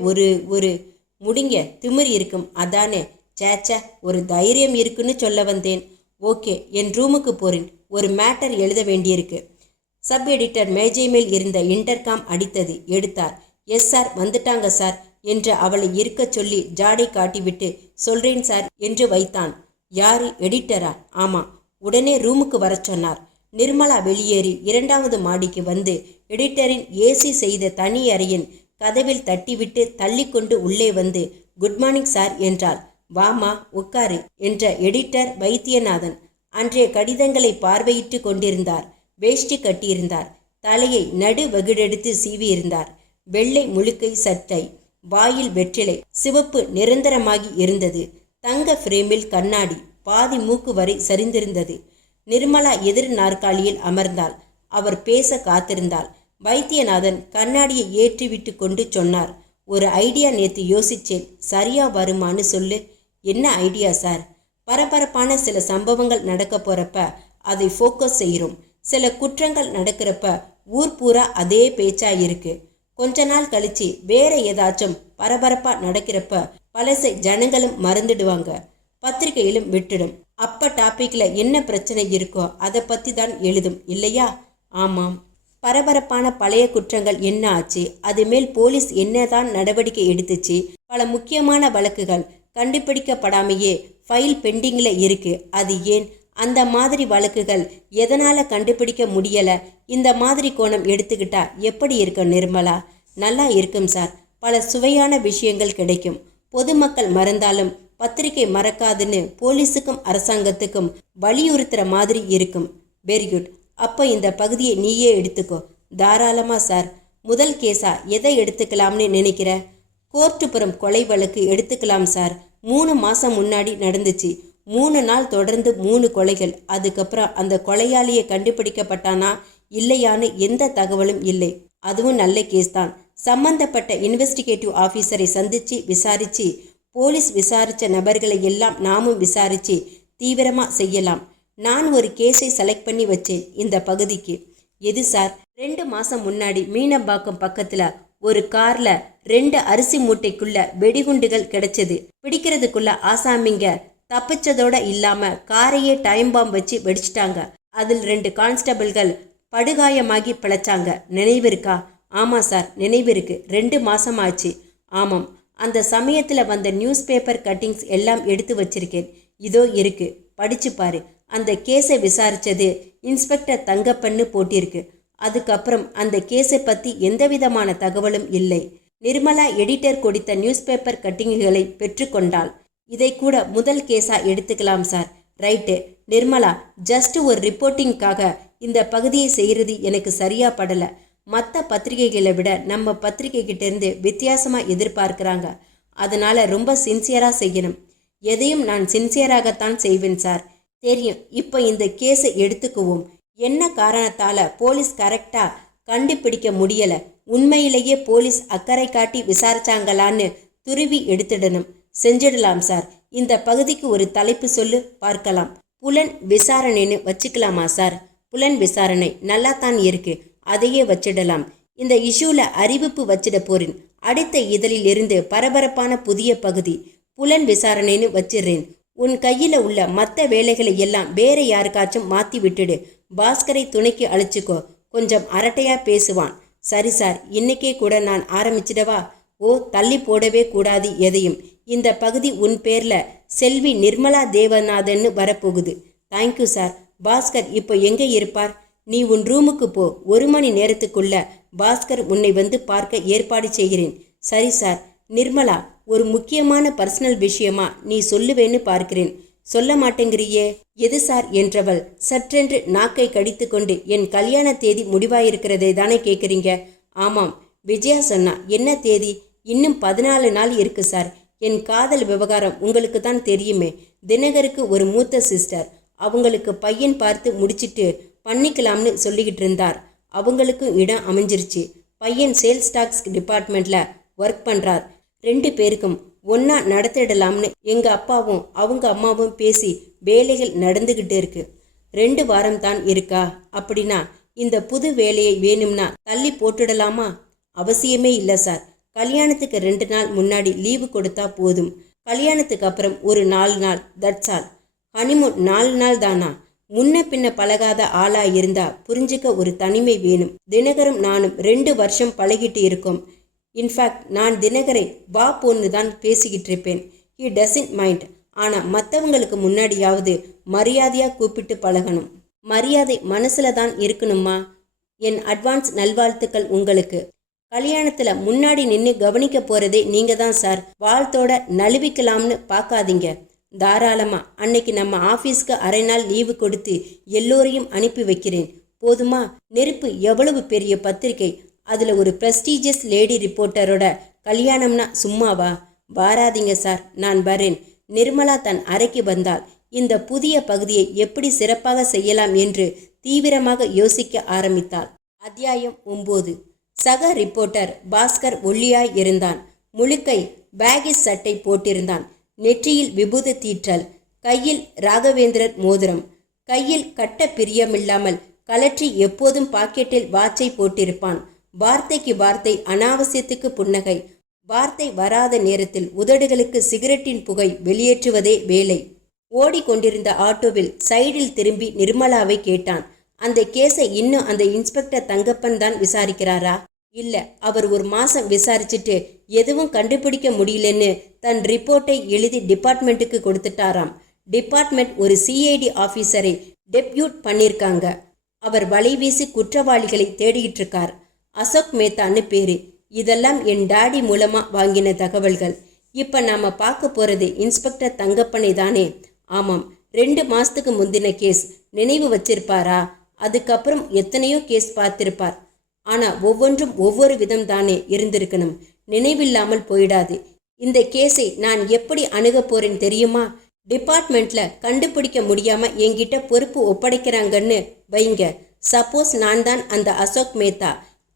ஒரு முடிங்க திமிர் இருக்கும். அதானே? சேச்சா, ஒரு தைரியம் இருக்குன்னு சொல்ல வந்தேன். ஓகே, என் ரூமுக்கு போகிறேன். ஒரு மேட்டர் எழுத வேண்டியிருக்கு. சப் எடிட்டர் மேஜை மேல் இருந்த இன்டர்காம் அடித்தது. எடுத்தார். எஸ் சார், வந்துட்டாங்க சார் என்று அவளை இருக்கச் சொல்லி ஜாடை காட்டிவிட்டு சொல்றேன் சார் என்று வைத்தான். யாரு? எடிட்டரா? ஆமாம். உடனே ரூமுக்கு வர சொன்னார். நிர்மலா வெளியேறி 2வது மாடிக்கு வந்து எடிட்டரின் ஏசி செய்த தனி அறையின் கதவில் தட்டிவிட்டு தள்ளிக்கொண்டு உள்ளே வந்து குட் மார்னிங் சார் என்றாள். வாமா உட்காரு என்ற எடிட்டர் வைத்தியநாதன் அன்றைய கடிதங்களை பார்வையிட்டு கொண்டிருந்தார். வேஷ்டி கட்டியிருந்தார். தலையை நடு வகிடெடுத்து சீவியிருந்தார். வெள்ளை முழுக்கை சட்டை, வாயில் வெற்றிலை, சிவப்பு நிரந்தரமாகி இருந்தது. தங்க ஃப்ரேமில் கண்ணாடி, பாதி மூக்கு வரை சரிந்திருந்தது. நிர்மலா எதிர் நாற்காலியில் அமர்ந்தாள். அவர் பேச காத்திருந்தாள். வைத்தியநாதன் கண்ணாடியை ஏற்றிவிட்டு கொண்டு சொன்னார், ஒரு ஐடியா நேத்து யோசிச்சேன், சரியா வருமானு சொல்லு. என்ன ஐடியா சார்? பரபரப்பான சில சம்பவங்கள் நடக்க போறப்ப அதை ஃபோக்கஸ் செய்கிறோம். சில குற்றங்கள் நடக்கிறப்ப ஊர் பூரா அதே பேச்சா இருக்கு. கொஞ்ச நாள் கழிச்சு வேற ஏதாச்சும் பரபரப்பா நடக்கிறப்ப பழசை ஜனங்களும் மறந்துடுவாங்க, பத்திரிகையிலும் விட்டுடும். அப்ப டாபிக்ல என்ன பிரச்சனை இருக்கோ அதை பத்தி தான் எழுதும் இல்லையா? ஆமாம். பரபரப்பான பழைய குற்றங்கள் என்ன ஆச்சு, அது மேல் போலீஸ் என்னதான் நடவடிக்கை எடுத்துச்சு, பல முக்கியமான வழக்குகள் கண்டுபிடிக்கப்படாமையே ஃபைல் பெண்டிங்ல இருக்கு. அது ஏன்? அந்த மாதிரி வழக்குகள் எதனால கண்டுபிடிக்க முடியல? இந்த மாதிரி கோணம் எடுத்துக்கிட்டா எப்படி இருக்கும் நிர்மலா? நல்லா இருக்கும் சார். பல சுவையான விஷயங்கள் கிடைக்கும். பொதுமக்கள் மறந்தாலும் பத்திரிகை மறக்காதுன்னு போலீஸுக்கும் அரசாங்கத்துக்கும் வலியுறுத்துற மாதிரி இருக்கும். Very good. அப்போ இந்த பகுதியை நீயே எடுத்துக்கோ. தாராளமா சார். முதல் கேஸா எதை எடுத்துக்கலாம்னு நினைக்கிற? கோர்ட்டுப்புறம் கொலை வழக்கு எடுத்துக்கலாம் சார். 3 மாசம் முன்னாடி நடந்துச்சு. 3 நாள் தொடர்ந்து 3 கொலைகள். அதுக்கப்புறம் அந்த கொலையாளியை கண்டுபிடிக்கப்பட்டானா இல்லையான்னு எந்த தகவலும் இல்லை. அதுவும் நல்ல கேஸ் தான். சம்பந்தப்பட்ட இன்வெஸ்டிகேட்டிவ் ஆஃபீஸரை சந்திச்சு விசாரிச்சு, போலீஸ் விசாரிச்ச நபர்களை எல்லாம் நாமும் விசாரிச்சு தீவிரமா செய்யலாம். நான் ஒரு கேஸை செலக்ட் பண்ணி வச்சேன் இந்த பகுதிக்கு. எது சார்? 2 மாசம் முன்னாடி மீனம்பாக்கம் பக்கத்துல ஒரு கார்ல 2 அரிசி மூட்டைக்குள்ள வெடிகுண்டுகள் கிடைச்சது. பிடிக்கிறதுக்குள்ள ஆசாமிங்க தப்பிச்சதோட இல்லாம காரையே டைம் பாம்பு வச்சு வெடிச்சிட்டாங்க. அதில் 2 கான்ஸ்டபிள்கள் படுகாயமாகி பிழைச்சாங்க. நினைவிருக்கா? ஆமா சார், நினைவிருக்கு. 2 மாசம் ஆச்சு. ஆமாம். அந்த சமயத்தில் வந்த நியூஸ் பேப்பர் கட்டிங்ஸ் எல்லாம் எடுத்து வச்சிருக்கேன். இதோ இருக்கு, படிச்சு பாரு. அந்த கேஸை விசாரிச்சது இன்ஸ்பெக்டர் தங்கப்பன்னு போட்டிருக்கு. அதுக்கப்புறம் அந்த கேஸை பற்றி எந்த விதமான தகவலும் இல்லை. நிர்மலா எடிட்டர் கொடுத்த நியூஸ் பேப்பர் கட்டிங்குகளை பெற்றுக்கொண்டாள். இதை கூட முதல் கேஸா எடுத்துக்கலாம் சார். ரைட்டு நிர்மலா, ஜஸ்ட் ஒரு ரிப்போர்ட்டிங்காக இந்த பகுதியை செய்கிறது எனக்கு சரியா படலை. மற்ற பத்திரிகைகளை விட நம்ம பத்திரிகை கிட்ட இருந்து வித்தியாசமாக எதிர்பார்க்குறாங்க. அதனால ரொம்ப சின்சியராக செய்யணும். எதையும் நான் சின்சியராகத்தான் செய்வேன் சார். தெரியும். இப்போ இந்த கேஸை எடுத்துக்குவோம். என்ன காரணத்தால் போலீஸ் கரெக்டாக கண்டுபிடிக்க முடியலை? உண்மையிலேயே போலீஸ் அக்கறை காட்டி விசாரிச்சாங்களான்னு துருவி எடுத்துடணும். செஞ்சிடலாம் சார். இந்த பகுதிக்கு ஒரு தலைப்பு சொல்லு பார்க்கலாம். புலன் விசாரணைன்னு வச்சுக்கலாமா சார்? புலன் விசாரணை நல்லா தான் இருக்கு, அதையே வச்சிடலாம். இந்த இஷ்யூல அறிவிப்பு வச்சிட போறேன். அடுத்த இதழில் இருந்து பரபரப்பான புதிய பகுதி புலன் விசாரணைன்னு வச்சிடுறேன். உன் கையில உள்ள மற்ற வேலைகளை எல்லாம் வேற யாருக்காச்சும் மாத்தி விட்டுடு. பாஸ்கரை துணைக்கு அழைச்சிக்கோ. கொஞ்சம் அரட்டையா பேசுவான். சரி சார், இன்னைக்கே கூட நான் ஆரம்பிச்சிடவா? ஓ, தள்ளி போடவே கூடாது எதையும். இந்த பகுதி உன் பேர்ல செல்வி நிர்மலா தேவநாதன்னு வரப்போகுது. Thank you sir. பாஸ்கர் இப்போ எங்கே இருப்பார்? நீ உன் ரூமுக்கு போ. 1 மணி நேரத்துக்குள்ள பாஸ்கர் உன்னை வந்து பார்க்க ஏற்பாடு செய்கிறேன். சரி சார். நிர்மலா, ஒரு முக்கியமான பர்சனல் விஷயமா நீ சொல்லுவேன்னு பார்க்கிறேன். சொல்ல மாட்டேங்கிறியே? எது சார் என்றவள் சற்றென்று நாக்கை கடித்து கொண்டு, என் கல்யாண தேதி முடிவாயிருக்கிறதே தானே கேட்குறீங்க? ஆமாம், விஜயா சொன்னா. என்ன தேதி? இன்னும் 14 நாள் இருக்கு சார். என் காதல் விவகாரம் உங்களுக்கு தான் தெரியுமே. தினகருக்கு ஒரு மூத்த சிஸ்டர், அவங்களுக்கு பையன் பார்த்து முடிச்சிட்டு பண்ணிக்கலாம்னு சொல்லிக்கிட்டு இருந்தார். அவங்களுக்கும் இடம் அமைஞ்சிருச்சு. பையன் சேல்ஸ் டாக்ஸ் டிபார்ட்மெண்ட்ல ஒர்க் பண்ணுறார். 2 பேருக்கும் ஒன்றா நடத்திடலாம்னு எங்கள் அப்பாவும் அவங்க அம்மாவும் பேசி வேலைகள் நடந்துக்கிட்டு இருக்கு. 2 வாரம் தான் இருக்கா? அப்படின்னா இந்த புது வேலையை வேணும்னா தள்ளி போட்டுடலாமா? அவசியமே இல்லை சார். கல்யாணத்துக்கு 2 நாள் முன்னாடி லீவு கொடுத்தா போதும். கல்யாணத்துக்கு அப்புறம் ஒரு 4 நாள், தட்ஸ் ஆல். ஹனிமூன் 4 நாள் தானா? முன்ன பின்ன பழகாத ஆளா இருந்தா புரிஞ்சுக்க ஒரு தனிமை வேணும். தினகரும் நானும் 2 வருஷம் பழகிட்டு இருக்கோம். இன்ஃபேக்ட் நான் தினகரை வா போன்னு தான் பேசிக்கிட்டு இருப்பேன். He doesn't mind. ஆனால் மற்றவங்களுக்கு முன்னாடியாவது மரியாதையாக கூப்பிட்டு பழகணும். மரியாதை மனசுல தான் இருக்கணுமா? என் அட்வான்ஸ் நல்வாழ்த்துக்கள் உங்களுக்கு. கல்யாணத்தில் முன்னாடி நின்று கவனிக்க போகிறதே நீங்கள் தான் சார். வாழ்த்தோட நழுவிக்கலாம்னு பார்க்காதீங்க. தாராளமா. அன்னைக்கு நம்ம ஆஃபீஸ்க்கு அரை நாள் லீவு கொடுத்து எல்லோரையும் அனுப்பி வைக்கிறேன். போதுமா? நெருப்பு எவ்வளவு பெரிய பத்திரிகை, அதில் ஒரு ப்ரெஸ்டீஜியஸ் லேடி ரிப்போர்ட்டரோட கல்யாணம்னா சும்மாவா? வாராதீங்க சார், நான் வரேன். நிர்மலா தன் அறைக்கு வந்தாள். இந்த புதிய பகுதியை எப்படி சிறப்பாக செய்யலாம் என்று தீவிரமாக யோசிக்க ஆரம்பித்தாள். அத்தியாயம் 9. சக ரிப்போர்ட்டர் பாஸ்கர் ஒல்லியாய் இருந்தான். முழுக்கை பேகிஸ் சட்டை போட்டிருந்தான். நெற்றியில் விபூத தீற்றல், கையில் ராகவேந்திரர் மோதிரம், கையில் கட்ட பிரியமில்லாமல் கலற்றி எப்போதும் பாக்கெட்டில் வாட்சை போட்டிருப்பான். வார்த்தைக்கு வார்த்தை அனாவசியத்துக்கு புன்னகை. வார்த்தை வராத நேரத்தில் உதடுகளுக்கு சிகரெட்டின் புகை வெளியேற்றுவதே வேலை. ஓடிக்கொண்டிருந்த ஆட்டோவில் சைடில் திரும்பி நிர்மலாவை கேட்டான். அந்த கேஸை இன்னும் அந்த இன்ஸ்பெக்டர் தங்கப்பன் தான் விசாரிக்கிறாரா? இல்ல, அவர் ஒரு மாசம் விசாரிச்சுட்டு எதுவும் கண்டுபிடிக்க முடியலன்னு தன் ரிப்போர்ட்டை எழுதி டிபார்ட்மெண்ட்டுக்கு கொடுத்துட்டாராம். டிபார்ட்மெண்ட் ஒரு சிஐடி ஆஃபீஸரை டெப்யூட் பண்ணியிருக்காங்க. அவர் வலைவீசி குற்றவாளிகளை தேடிக்கிட்டு இருக்கார். அசோக் மேத்தான்னு பேரு. இதெல்லாம் என் டாடி மூலமா வாங்கின தகவல்கள். இப்ப நாம பார்க்க போறது இன்ஸ்பெக்டர் தங்கப்பனை தானே? ஆமாம். 2 மாசத்துக்கு முந்தின கேஸ் நினைவு வச்சிருப்பாரா? அதுக்கப்புறம் எத்தனையோ கேஸ் பார்த்திருப்பார். ஆனா ஒவ்வொன்றும் ஒவ்வொரு விதம் தானே இருந்திருக்கணும். நினைவில்லாமல் போயிடாது. இந்த கேஸை நான் எப்படி அணுக போறேன் தெரியுமா? டிபார்ட்மெண்ட்ல கண்டுபிடிக்க முடியாம என்கிட்ட பொறுப்பு ஒப்படைக்கிறாங்கன்னு வைங்க. சப்போஸ் நான் தான் அந்த அசோக் மேத்தா,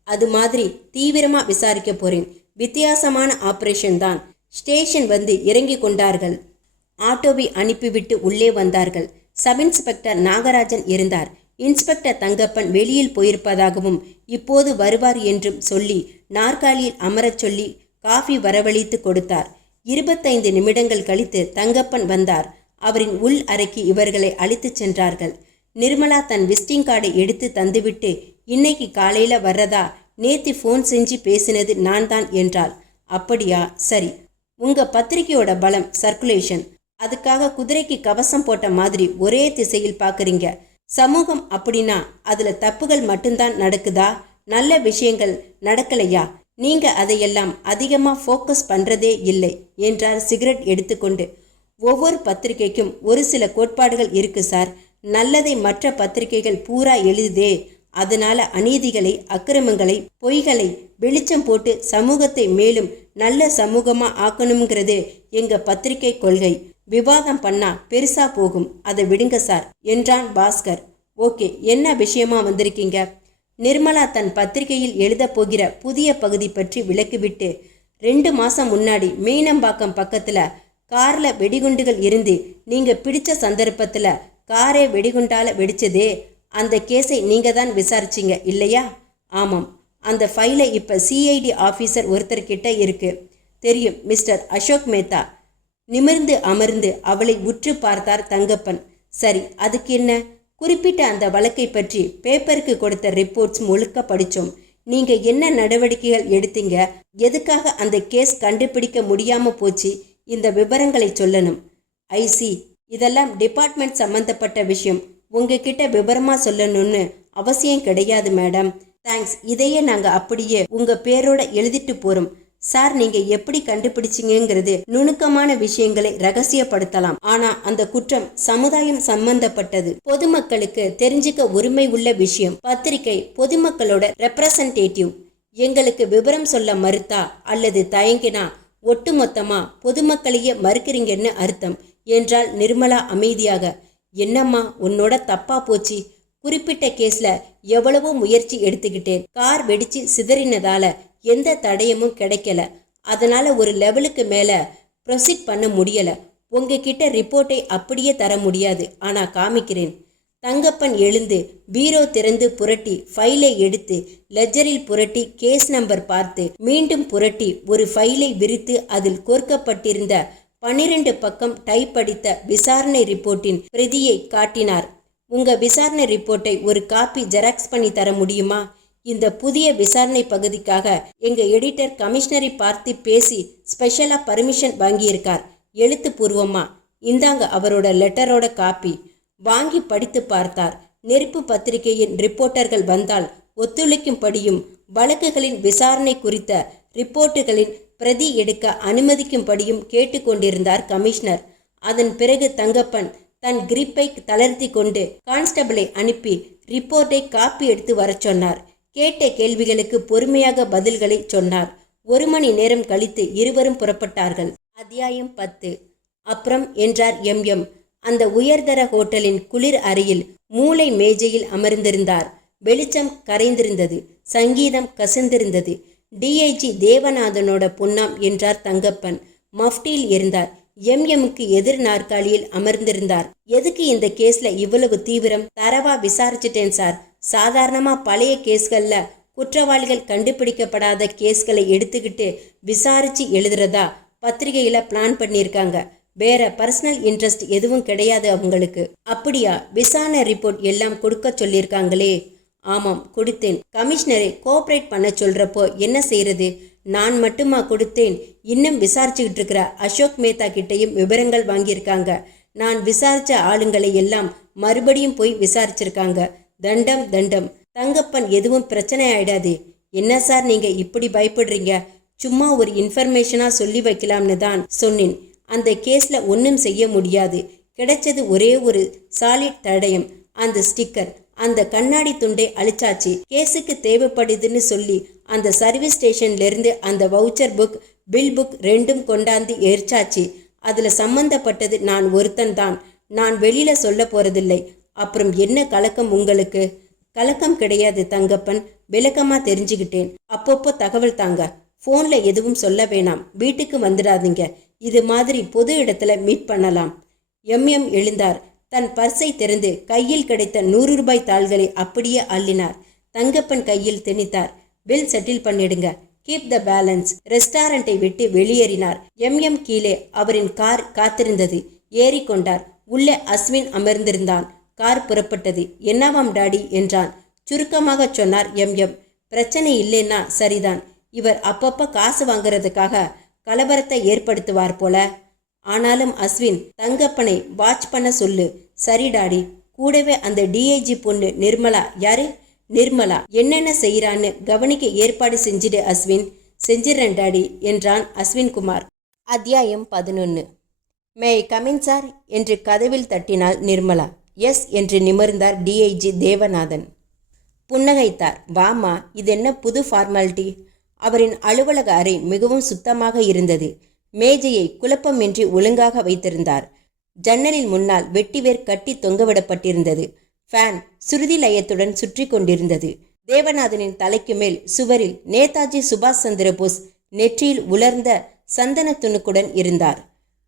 அது மாதிரி தீவிரமா விசாரிக்க போறேன். வித்தியாசமான ஆபரேஷன் தான். ஸ்டேஷன் வந்து இறங்கி கொண்டார்கள். ஆட்டோவை அனுப்பிவிட்டு உள்ளே வந்தார்கள். சப் இன்ஸ்பெக்டர் நாகராஜன் இருந்தார். இன்ஸ்பெக்டர் தங்கப்பன் வெளியில் போயிருப்பதாகவும் இப்போது வருவார் என்றும் சொல்லி நாற்காலியில் அமரச் சொல்லி காஃபி வரவழைத்து கொடுத்தார். 25 நிமிடங்கள் கழித்து தங்கப்பன் வந்தார். அவரின் உள் அறைக்கு இவர்களை அழைத்துச் சென்றார்கள். நிர்மலா தன் விசிட்டிங் கார்டை எடுத்து தந்துவிட்டு, இன்னைக்கு காலையில வர்றதா? நேத்து ஃபோன் செஞ்சு பேசினது நான் தான் என்றாள். அப்படியா? சரி. உங்க பத்திரிகையோட பலம் சர்க்குலேஷன். அதுக்காக குதிரைக்கு கவசம் போட்ட மாதிரி ஒரே திசையில் பார்க்குறீங்க. சமூகம் அப்படின்னா அதுல தப்புகள் மட்டும்தான் நடக்குதா? நல்ல விஷயங்கள் நடக்கலையா? நீங்க அதையெல்லாம் அதிகமா ஃபோக்கஸ் பண்றதே இல்லை என்றார் சிகரெட் எடுத்துக்கொண்டு. ஒவ்வொரு பத்திரிகைக்கும் ஒரு சில கோட்பாடுகள் இருக்கு சார். நல்லதை மற்ற பத்திரிகைகள் பூரா எழுதுதே. அதனால அநீதிகளை, அக்கிரமங்களை, பொய்களை வெளிச்சம் போட்டு சமூகத்தை மேலும் நல்ல சமூகமா ஆக்கணுங்கிறது எங்க பத்திரிகை கொள்கை. விவாதம் பண்ணா பெருசா போகும், அதை விடுங்க சார் என்றான் பாஸ்கர். ஓகே, என்ன விஷயமா வந்திருக்கீங்க? நிர்மலா தன் பத்திரிகையில் எழுத போகிற புதிய பகுதி பற்றி விளக்கிவிட்டு, 2 மாசம் முன்னாடி மீனம்பாக்கம் பக்கத்துல கார்ல வெடிகுண்டுகள் இருந்து நீங்க பிடிச்ச சந்தர்ப்பத்துல காரே வெடிகுண்டால வெடிச்சதே, அந்த கேஸை நீங்க தான் விசாரிச்சிங்க இல்லையா? ஆமாம். அந்த ஃபைலை இப்ப சிஐடி ஆஃபீஸர் ஒருத்தர்கிட்ட இருக்கு. தெரியும், மிஸ்டர் அசோக் மேத்தா. நிமிர்ந்து அமர்ந்து அவளை உற்று பார்த்தார் தங்கப்பன். சரி, அதுக்கு என்ன? குறிப்பிட்ட அந்த வழக்கை பற்றி பேப்பருக்கு கொடுத்த ரிப்போர்ட்ஸ் முழுக்க படித்தோம். நீங்க என்ன நடவடிக்கைகள் எடுத்தீங்க? எதுக்காக அந்த கேஸ் கண்டுபிடிக்க முடியாம போச்சு? இந்த விவரங்களை சொல்லணும். ஐசி, இதெல்லாம் டிபார்ட்மெண்ட் சம்பந்தப்பட்ட விஷயம். உங்ககிட்ட விவரமா சொல்லணும்னு அவசியம் கிடையாது மேடம். தேங்க்ஸ். இதையே நாங்க அப்படியே உங்க பேரோட எழுதிட்டு போறோம். சார், நீங்க எப்படி கண்டுபிடிச்சிங்கிறது நுணுக்கமான விஷயங்களை ரகசியப்படுத்தலாம். ஆனா அந்த குற்றம் சமுதாயம் சம்பந்தப்பட்டது, பொதுமக்களுக்கு தெரிஞ்சுக்க உரிமை உள்ள விஷயம். பத்திரிகை பொதுமக்களோட ரெப்ரசன்டேட்டிவ். எங்களுக்கு விவரம் சொல்ல மறுத்தா அல்லது தயங்கினா ஒட்டுமொத்தமா பொதுமக்களையே மறுக்கிறீங்கன்னு அர்த்தம் என்றாள் நிர்மலா அமைதியாக. என்னம்மா, உன்னோட தப்பா போச்சு. குறிப்பிட்ட கேஸ்ல எவ்வளவோ முயற்சி எடுத்துக்கிட்டேன். கார் வெடிச்சு சிதறினதால எந்த தடயமும் கிடைக்கல. அதனால ஒரு லெவலுக்கு மேல ப்ரொசீட் பண்ண முடியல. உங்ககிட்ட ரிப்போர்ட்டை அப்படியே தர முடியாது, ஆனா காமிக்கிறேன். தங்கப்பன் எழுந்து பீரோ திறந்து புரட்டி ஃபைலை எடுத்து லெஜரில் புரட்டி கேஸ் நம்பர் பார்த்து மீண்டும் புரட்டி ஒரு ஃபைலை விரித்து அதில் கோர்க்கப்பட்டிருந்த 12 பக்கம் டைப் அடித்த விசாரணை ரிப்போர்ட்டின் பிரதியை காட்டினார். உங்க விசாரணை ரிப்போர்ட்டை ஒரு காப்பி ஜெராக்ஸ் பண்ணி தர முடியுமா? இந்த புதிய விசாரணை பகுதிக்காக எங்க எடிட்டர் கமிஷனரை பார்த்து பேசி ஸ்பெஷலா பர்மிஷன் வாங்கியிருக்கார், எழுத்துப்பூர்வமா. இந்தாங்க அவரோட லெட்டரோட காப்பி. வாங்கி படித்து பார்த்தார். நெருப்பு பத்திரிகையின் ரிப்போர்ட்டர்கள் வந்தால் ஒத்துழைக்கும்படியும் வழக்குகளின் விசாரணை குறித்த ரிப்போர்ட்டுகளின் பிரதி எடுக்க அனுமதிக்கும்படியும் கேட்டுக்கொண்டிருந்தார் கமிஷனர். அதன் பிறகு தங்கப்பன் தன் கிரிப்பை தளர்த்தி கொண்டு கான்ஸ்டபிளை அனுப்பி ரிப்போர்ட்டை காப்பி எடுத்து வர சொன்னார். கேட்ட கேள்விகளுக்கு பொறுமையாக பதில்களை சொன்னார். 1 மணி நேரம் கழித்து இருவரும் புறப்பட்டார்கள். அத்தியாயம் 10. அப்புறம் என்றார் எம். அந்த உயர்தர ஹோட்டலின் குளிர் அறையில் மூலை மேஜையில் அமர்ந்திருந்தார். வெளிச்சம் கரைந்திருந்தது. சங்கீதம் கசிந்திருந்தது. டிஐஜி தேவநாதனோட பொன்னாம் என்றார் தங்கப்பன். மஃப்டியில் இருந்தார். எம்எம்க்கு எதிர் நாற்காலியில் அமர்ந்திருந்தார். எதுக்கு இந்த கேஸ்ல இவ்வளவு தீவிரம்? தரவா விசாரிச்சிட்டேன் சார். சாதாரணமா பழைய கேஸ்கள்ல குற்றவாளிகள் கண்டுபிடிக்கப்படாத கேஸ்களை எடுத்துக்கிட்டு விசாரிச்சு எழுதுறதா பத்திரிகையில பிளான் பண்ணியிருக்காங்க. வேற பர்சனல் இன்ட்ரெஸ்ட் எதுவும் கிடையாது அவங்களுக்கு. அப்படியா? விசாரணை ரிப்போர்ட் எல்லாம் கொடுக்க சொல்லியிருக்காங்களே. ஆமாம், கொடுத்தேன். கமிஷனரை கோஆப்ரேட் பண்ண சொல்றப்போ என்ன செய்யறது? நான் மட்டுமா கொடுத்தேன்? இன்னும் விசாரிச்சுக்கிட்டு இருக்கிற அசோக் மேத்தா கிட்டையும் விவரங்கள் வாங்கியிருக்காங்க. நான் விசாரிச்ச ஆளுங்களை எல்லாம் மறுபடியும் போய் விசாரிச்சிருக்காங்க. தண்டம் தண்டம். தங்கப்பன், எதுவும் பிரச்சனை ஆயிடாது. என்ன சார் நீங்க இப்படி பயப்படுறீங்க? சும்மா ஒரு இன்ஃபர்மேஷனா சொல்லி வைக்கலாம்னு தான் சொன்னேன். அந்த கேஸ்ல ஒன்றும் செய்ய முடியாது. கிடைச்சது ஒரே ஒரு சாலிட் தடயம், அந்த ஸ்டிக்கர். அந்த கண்ணாடி துண்டை அழிச்சாச்சு. கேஸுக்கு தேவைப்படுதுன்னு சொல்லி அந்த சர்வீஸ் ஸ்டேஷன்ல இருந்து அந்த வவுச்சர் புக், பில் புக் ரெண்டும் கொண்டாந்து எரிச்சாச்சு. அதுல சம்பந்தப்பட்டது நான் ஒருத்தன் தான். நான் வெளியில சொல்ல போறதில்லை. அப்புறம் என்ன கலக்கம் உங்களுக்கு? கலக்கம் கிடையாது தங்கப்பன், விளக்கமா தெரிஞ்சுக்கிட்டேன். அப்பப்போ தகவல் தாங்க. போன்ல எதுவும் சொல்ல வேணாம். வீட்டுக்கு வந்துடாதீங்க. இது மாதிரி பொது இடத்துல மீட் பண்ணலாம். எம் எழுந்தார். தன் பர்ஸை திறந்து கையில் கிடைத்த 100 ரூபாய் தாள்களை அப்படியே அள்ளினார். தங்கப்பன் கையில் திணித்தார். பில் செட்டில் பண்ணிடுங்க. Keep the balance. ரெஸ்டாரண்டை விட்டு வெளியேறினார். எம் கீழே அவரின் கார் காத்திருந்தது. ஏறிக்கொண்டார். உள்ளே அஸ்வின் அமர்ந்திருந்தான். கார் புறப்பட்டது. என்னவாம் டாடி என்றான். சுருக்கமாக சொன்னார் எம். பிரச்சனை இல்லைன்னா சரிதான். இவர் அப்பப்ப காசு வாங்குறதுக்காக கலவரத்தை ஏற்படுத்துவார் போல. ஆனாலும் அஸ்வின், தங்கப்பனை வாட்ச் பண்ண சொல்லு. சரி டாடி. கூடவே அந்த டிஐஜி பொண்ணு நிர்மலா. யாரு? நிர்மலா என்னென்ன செய்யறான்னு கவனிக்க ஏற்பாடு செஞ்சிடு அஸ்வின். செஞ்சிடறேன் டாடி என்றான் அஸ்வின் குமார். அத்தியாயம் 11. மே ஐ கமின் சார் என்று கதவில் தட்டினாள் நிர்மலா. எஸ் என்று நிமிர்ந்தார் டிஐஜி தேவநாதன். புன்னகைத்தார். வாமா, இது என்ன புது ஃபார்மாலிட்டி? அவரின் அலுவலக அறை மிகவும் சுத்தமாக இருந்தது. மேஜையை குழப்பமின்றி ஒழுங்காக வைத்திருந்தார். ஜன்னலில் முன்னால் வெட்டிவேர் கட்டி தொங்கவிடப்பட்டிருந்தது. ஃபேன் சுருதி லயத்துடன் சுற்றி கொண்டிருந்தது. தேவநாதனின் தலைக்கு மேல் சுவரில் நேதாஜி சுபாஷ் சந்திர போஸ் நெற்றியில் உலர்ந்த சந்தன துணுக்குடன் இருந்தார்.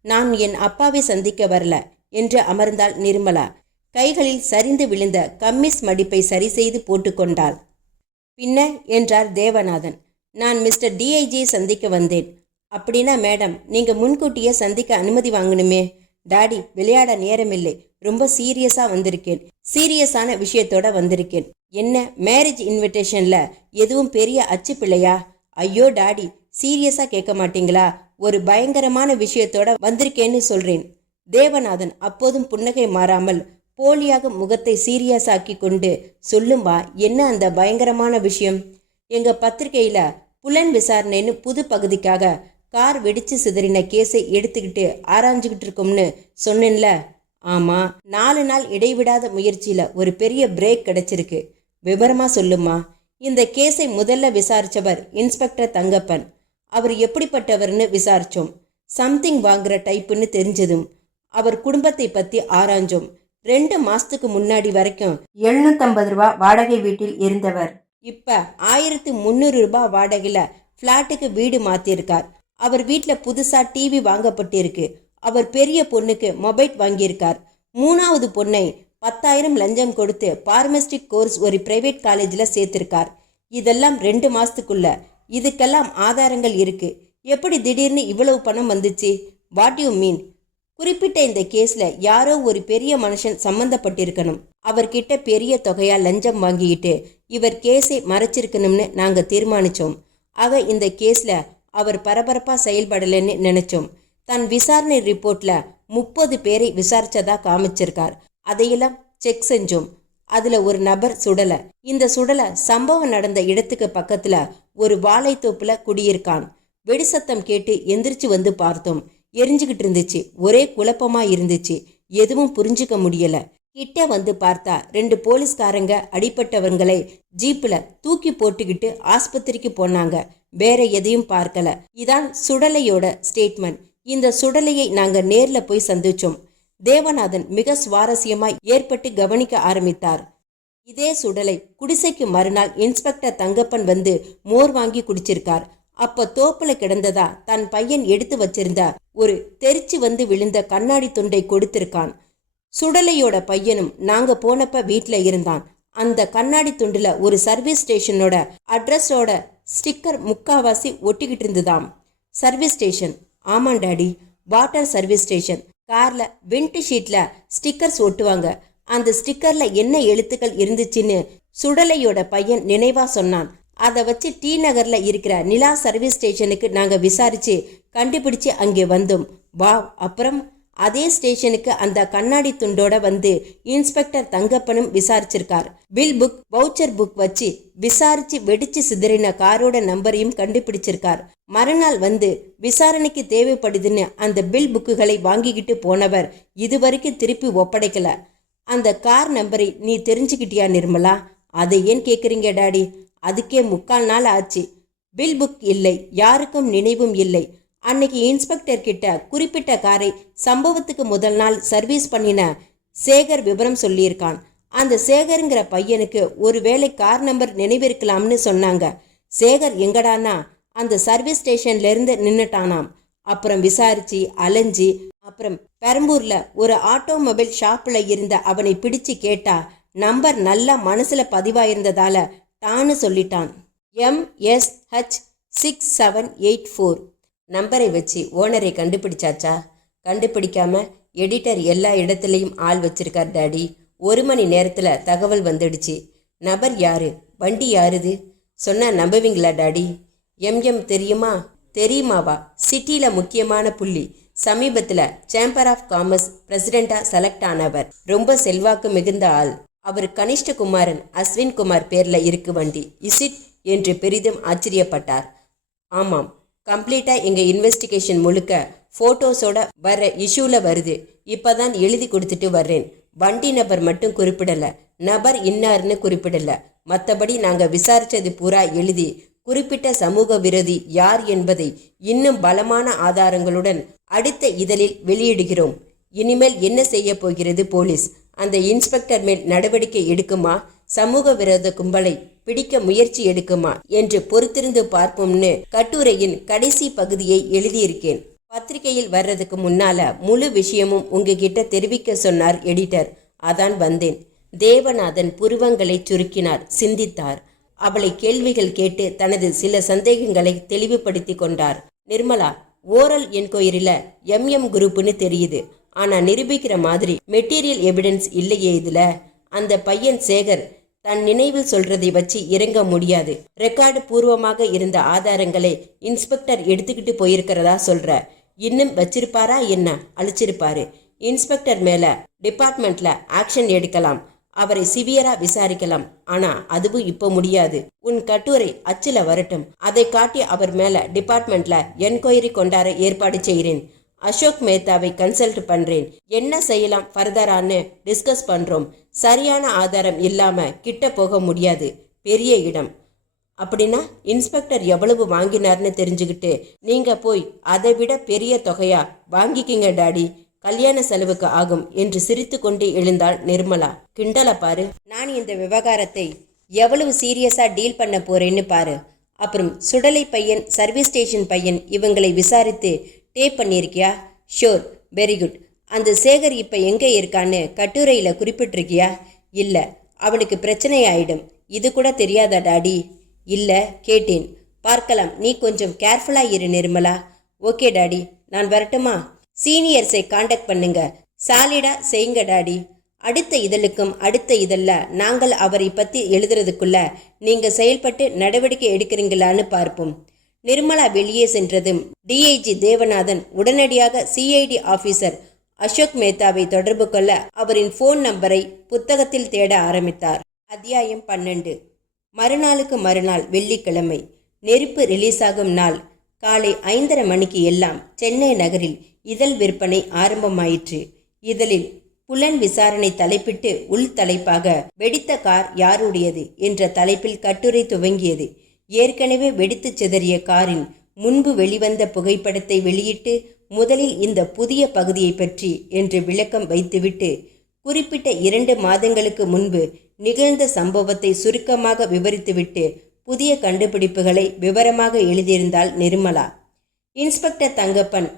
நான் என் அப்பாவை சந்திக்க வரல என்று அமர்ந்தாள் நிர்மலா. கைகளில் சரிந்து விழுந்த கம்மிஸ் மடிப்பை சரி செய்து போட்டுக்கொண்டாள். பின்ன என்றார் தேவநாதன். நான் மிஸ்டர் டிஐஜியை சந்திக்க வந்தேன். அப்படின்னா மேடம், நீங்க முன்கூட்டியே சந்திக்க அனுமதி வாங்கணுமே. டாடி, விளையாட நேரமில்லை. ரொம்ப சீரியஸா வந்திருக்கேன். சீரியஸான விஷயத்தோட வந்திருக்கேன். என்ன, மேரேஜ் இன்விடேஷன்ல எதுவும் பெரிய அச்சு பிள்ளையா? ஐயோ டாடி, சீரியஸா கேட்க மாட்டீங்களா? ஒரு பயங்கரமான விஷயத்தோட வந்திருக்கேன்னு சொல்றேன். தேவநாதன் அப்போதும் புன்னகை மாறாமல் போலியாக முகத்தை சீரியஸாக்கி கொண்டு, சொல்லும்பா, என்ன அந்த பயங்கரமான விஷயம்? எங்க பத்திரிகையில புலன் விசாரணைன்னு புது பகுதிக்காக கார் வெடிச்சு சிதறின கேஸை எடுத்துக்கிட்டு ஆராய்ஞ்சுக்கிட்டு இருக்கோம்னு சொன்னேன்ல. ஆமா, 4 நாள் இடைவிடாத முயற்சியில ஒரு பெரிய பிரேக் கிடைச்சிருக்கு. விவரமா சொல்லுமா. இந்த கேஸை முதல்ல விசாரிச்சவர் இன்ஸ்பெக்டர் தங்கப்பன். அவர் எப்படிப்பட்டவர்னு விசாரிச்சோம். சம்திங் வாங்குற டைப்புன்னு தெரிஞ்சதும் அவர் குடும்பத்தை பத்தி ஆராய்ஞ்சோம். 2 மாசத்துக்கு முன்னாடி வரைக்கும் 750 ரூபா வாடகை வீட்டில் இருந்தவர் இப்ப 1300 ரூபாய் வாடகையில பிளாட்டுக்கு வீடு மாத்திருக்கார். அவர் வீட்டில் புதுசா டிவி வாங்கப்பட்டிருக்கு. அவர் பெரிய பொண்ணுக்கு மொபைல் வாங்கியிருக்கார். 3வது பொண்ணை 10,000 லஞ்சம் கொடுத்து பார்மசிஸ்டிக் கோர்ஸ் ஒரு பிரைவேட் காலேஜில் சேர்த்திருக்கார். இதெல்லாம் 2 மாசத்துக்குள்ள. இதுக்கெல்லாம் ஆதாரங்கள் இருக்கு. எப்படி திடீர்னு இவ்வளவு பணம் வந்துச்சு? What you mean? குறிப்பிட்ட இந்த கேஸ்ல யாரோ ஒரு பெரிய மனுஷன் சம்பந்தப்பட்டிருக்கணும். அவர்கிட்ட பெரிய தொகையா லஞ்சம் வாங்கிட்டு இவர் கேஸை மறைச்சிருக்கணும்னு நாங்க தீர்மானிச்சோம். ஆக இந்த கேஸ்ல அவர் பரபரப்பா செயல்படலன்னு நினைச்சோம். தன் விசாரணை ரிப்போர்ட்ல 30 பேரை விசாரிச்சதா காமிச்சிருக்கார். அதையெல்லாம் செக் செஞ்சோம். அதுல ஒரு நபர் சுடல. இந்த சுடல சம்பவம் நடந்த இடத்துக்கு பக்கத்துல ஒரு வாழைத்தோப்புல குடியிருக்கான். வெடிசத்தம் கேட்டு எந்திரிச்சு வந்து பார்த்தோம். எரிஞ்சுக்கிட்டு இருந்துச்சு. ஒரே குழப்பமா இருந்துச்சு. எதுவும் புரிஞ்சுக்க முடியல. கிட்ட வந்து பார்த்தா 2 போலீஸ்காரங்க அடிபட்டவங்களை ஜீப்ல தூக்கி போட்டுக்கிட்டு ஆஸ்பத்திரிக்கு போனாங்க. வேற எதையும் பார்க்கல. இதான் சுடலையோட ஸ்டேட்மெண்ட். இந்த சுடலையை நாங்க நேர்ல போய் சந்திச்சோம். தேவநாதன் மிக சுவாரஸ்யமாய் ஏற்பட்டு கவனிக்க ஆரம்பித்தார். இதே சுடலை குடிசைக்கு மறுநாள் இன்ஸ்பெக்டர் தங்கப்பன் வந்து மோர் வாங்கி குடிச்சிருக்கார். அப்ப தோப்புல கிடந்ததா தன் பையன் எடுத்து வச்சிருந்த ஒரு தெரிச்சு வந்து விழுந்த கண்ணாடி துண்டை கொடுத்திருக்கான். சுடலையோட பையனும் நாங்க போனப்ப வீட்டுல இருந்தான். அந்த கண்ணாடி துண்டுல ஒரு சர்வீஸ் ஸ்டேஷனோட அட்ரஸோட ஸ்டிக்கர் முக்காவாசி ஒட்டிக்கிட்டு இருந்துதாம். Service station? ஆமாம் டாடி, வாட்டர் சர்வீஸ் ஸ்டேஷன். கார்ல விண்ட் ஷீட்ல ஸ்டிக்கர்ஸ் ஒட்டுவாங்க. அந்த ஸ்டிக்கர்ல என்ன எழுத்துக்கள் இருந்துச்சுன்னு சுடலையோட பையன் நினைவா சொன்னான். அதை வச்சு டி நகர்ல இருக்கிற நிலா சர்வீஸ் ஸ்டேஷனுக்கு நாங்க விசாரிச்சு கண்டுபிடிச்சு அங்கே வந்தோம். வா, அப்புறம் அதே ஸ்டேஷனுக்கு அந்த கண்ணாடி துண்டோட வந்து இன்ஸ்பெக்டர் தங்கப்பனும் விசாரிச்சிருக்கார். பில் புக், வவுச்சர் புக் வச்சு விசாரிச்சு வெடிச்சு சிதறின காரோட நம்பரையும் கண்டுபிடிச்சிருக்கார். மறுநாள் வந்து விசாரணைக்கு தேவைப்படுதுன்னு அந்த பில் புக்குகளை வாங்கிக்கிட்டு போனவர் இதுவரைக்கும் திருப்பி ஒப்படைக்கல. அந்த கார் நம்பரை நீ தெரிஞ்சுக்கிட்டியா நிர்மலா? அதை ஏன் கேட்குறீங்க டாடி? அதுக்கே 3/4 நாள் ஆச்சு. பில் புக் இல்லை, யாருக்கும் நினைவும் இல்லை. அன்னைக்கு இன்ஸ்பெக்டர் கிட்ட குறிப்பிட்ட காரை சம்பவத்துக்கு முதல் நாள் சர்வீஸ் பண்ணின சேகர் விவரம் சொல்லியிருக்கான். அந்த சேகருங்கிற பையனுக்கு ஒருவேளை கார் நம்பர் நினைவிருக்கலாம்னு சொன்னாங்க. சேகர் எங்கடானா அந்த சர்வீஸ் ஸ்டேஷன்ல இருந்து நின்னுட்டானாம். அப்புறம் விசாரிச்சு அலைஞ்சி அப்புறம் பெரம்பூர்ல ஒரு ஆட்டோமொபைல் ஷாப்ல இருந்த அவனை பிடிச்சு கேட்டா நம்பர் நல்லா மனசுல பதிவாயிருந்ததால டான்னு சொல்லிட்டான். MSH 6784 நம்பரை வச்சு ஓனரை கண்டுபிடிச்சாச்சா? கண்டுபிடிக்காம எடிட்டர் எல்லா இடத்துலையும் ஆள் வச்சிருக்கார் டாடி. 1 மணி நேரத்தில் தகவல் வந்துடுச்சு. நபர் யாரு, வண்டி யாருது சொன்னா நம்புவீங்களா டாடி? MM தெரியுமா? தெரியுமாவா? சிட்டியில் முக்கியமான புள்ளி. சமீபத்தில் சேம்பர் ஆஃப் காமர்ஸ் பிரசிடெண்ட்டாக செலக்ட் ஆனவர். ரொம்ப செல்வாக்கு மிகுந்த ஆள். அவர் கனிஷ்ட குமாரன் அஸ்வின் குமார் பேரில் இருக்கு வண்டி. இசிட் என்று பெரிதும் ஆச்சரியப்பட்டார். ஆமாம், கம்ப்ளீட்டாக எங்கள் இன்வெஸ்டிகேஷன் முழுக்க ஃபோட்டோஸோட வர இஷ்யூவில் வருது. இப்போ தான் எழுதி கொடுத்துட்டு வர்றேன். வண்டி நபர் மட்டும் குறிப்பிடலை, நபர் இன்னார்னு குறிப்பிடலை. மற்றபடி நாங்கள் விசாரித்தது பூரா எழுதி குறிப்பிட்ட சமூக விரோதி யார் என்பதை இன்னும் பலமான ஆதாரங்களுடன் அடுத்த இதழில் வெளியிடுகிறோம். இனிமேல் என்ன செய்ய போகிறது போலீஸ்? அந்த இன்ஸ்பெக்டர் மேல் நடவடிக்கை எடுக்குமா? சமூக விரோத கும்பலை பிடிக்க முயற்சி எடுக்குமா என்று பொறுத்திருந்து பார்ப்போம்னு கட்டுரையின் கடைசி பகுதியை எழுதியிருக்கேன். பத்திரிகையில் வர்றதுக்கு முன்னால முழு விஷயமும் உங்ககிட்ட தெரிவிக்க சொன்னார் எடிட்டர். அதான் வந்தேன். தேவநாதன் புருவங்களை சுருக்கினார், சிந்தித்தார். அவளை கேள்விகள் கேட்டு தனது சில சந்தேகங்களை தெளிவுபடுத்தி கொண்டார். நிர்மலா, ஓரல் என்கொயரியில் MM குரூப்னு தெரியுது. ஆனால் நிரூபிக்கிற மாதிரி மெட்டீரியல் எவிடன்ஸ் இல்லையே இதில். அந்த பையன் சேகர் தன் நினைவில் சொல்றதை வச்சு இறங்க முடியாது. ரெக்கார்டு பூர்வமாக இருந்த ஆதாரங்களை இன்ஸ்பெக்டர் எடுத்துக்கிட்டு போயிருக்கிறதா சொல்ற. இன்னும் வச்சிருப்பாரா என்ன? அழிச்சிருப்பாரு. இன்ஸ்பெக்டர் மேல டிபார்ட்மெண்ட்ல ஆக்ஷன் எடுக்கலாம், அவரை சிவியரா விசாரிக்கலாம். ஆனா அதுவும் இப்போ முடியாது. உன் கட்டுரை அச்சுல வரட்டும், அதை காட்டி அவர் மேல டிபார்ட்மெண்ட்ல என்கொயரி கொண்டாட ஏற்பாடு செய்கிறேன். அசோக் மேத்தாவை கன்சல்ட் பண்றேன். என்ன செய்யலாம் ஃபர்தரான்னு டிஸ்கஸ் பண்றோம். சரியான ஆதாரம் இல்லாம கிட்ட போக முடியாது. பெரிய இடம். அப்படின்னா இன்ஸ்பெக்டர் எவ்வளவு வாங்கினார்னு தெரிஞ்சுக்கிட்டு நீங்க போய் அதை விட பெரிய தொகையா வாங்கிக்கிங்க டாடி. கல்யாண செலவுக்கு ஆகும் என்று சிரித்து கொண்டே எழுந்தாள் நிர்மலா. கிண்டல பாரு. நான் இந்த விவகாரத்தை எவ்வளவு சீரியஸா டீல் பண்ண போறேன்னு பாரு. அப்புறம் சுடலை பையன், சர்வீஸ் ஸ்டேஷன் பையன் இவங்களை விசாரித்து டேப் பண்ணியிருக்கியா? Sure, very good. அந்த சேகர் இப்போ எங்கே இருக்கான்னு கட்டுரையில் குறிப்பிட்டிருக்கியா? இல்லை, அவனுக்கு பிரச்சனை ஆயிடும். இது கூட தெரியாதா டாடி? இல்லை, கேட்டேன். பார்க்கலாம். நீ கொஞ்சம் கேர்ஃபுல்லாக இரு நிர்மலா. ஓகே டாடி, நான் வரட்டுமா? சீனியர்ஸை காண்டாக்ட் பண்ணுங்க. சாலிடா செய்யுங்க டாடி. அடுத்த இதழுக்கும் அடுத்த இதழில் நாங்கள் அவரை பற்றி எழுதுறதுக்குள்ள நீங்கள் செயல்பட்டு நடவடிக்கை எடுக்கிறீங்களான்னு பார்ப்போம். நிர்மலா வெளியே சென்றதும் டிஐஜி தேவநாதன் உடனடியாக CID ஆபீசர் அசோக் மேத்தாவை தொடர்பு கொள்ள அவரின் போன் நம்பரை புத்தகத்தில் தேட ஆரம்பித்தார். அத்தியாயம் 12. மறுநாளுக்கு மறுநாள் வெள்ளிக்கிழமை. நெருப்பு ரிலீஸ் ஆகும் நாள். காலை 5:30 மணிக்கு எல்லாம் சென்னை நகரில் இதழ் விற்பனை ஆரம்பமாயிற்று. இதழில் புலன் விசாரணை தலைப்பிட்டு உள் தலைப்பாக வெடித்த கார் யாருடையது என்ற தலைப்பில் கட்டுரை துவங்கியது. ஏற்கனவே வெடித்து சிதறிய காரின் முன்பு வெளிவந்த புகைப்படத்தை வெளியிட்டு முதலில் இந்த புதிய பகுதியை பற்றி என்று விளக்கம் வைத்துவிட்டு குறிப்பிட்ட 2 மாதங்களுக்கு முன்பு நிகழ்ந்த சம்பவத்தை சுருக்கமாக விவரித்துவிட்டு புதிய கண்டுபிடிப்புகளை விவரமாக எழுதியிருந்தாள் நிர்மலா. இன்ஸ்பெக்டர் தங்கப்பன்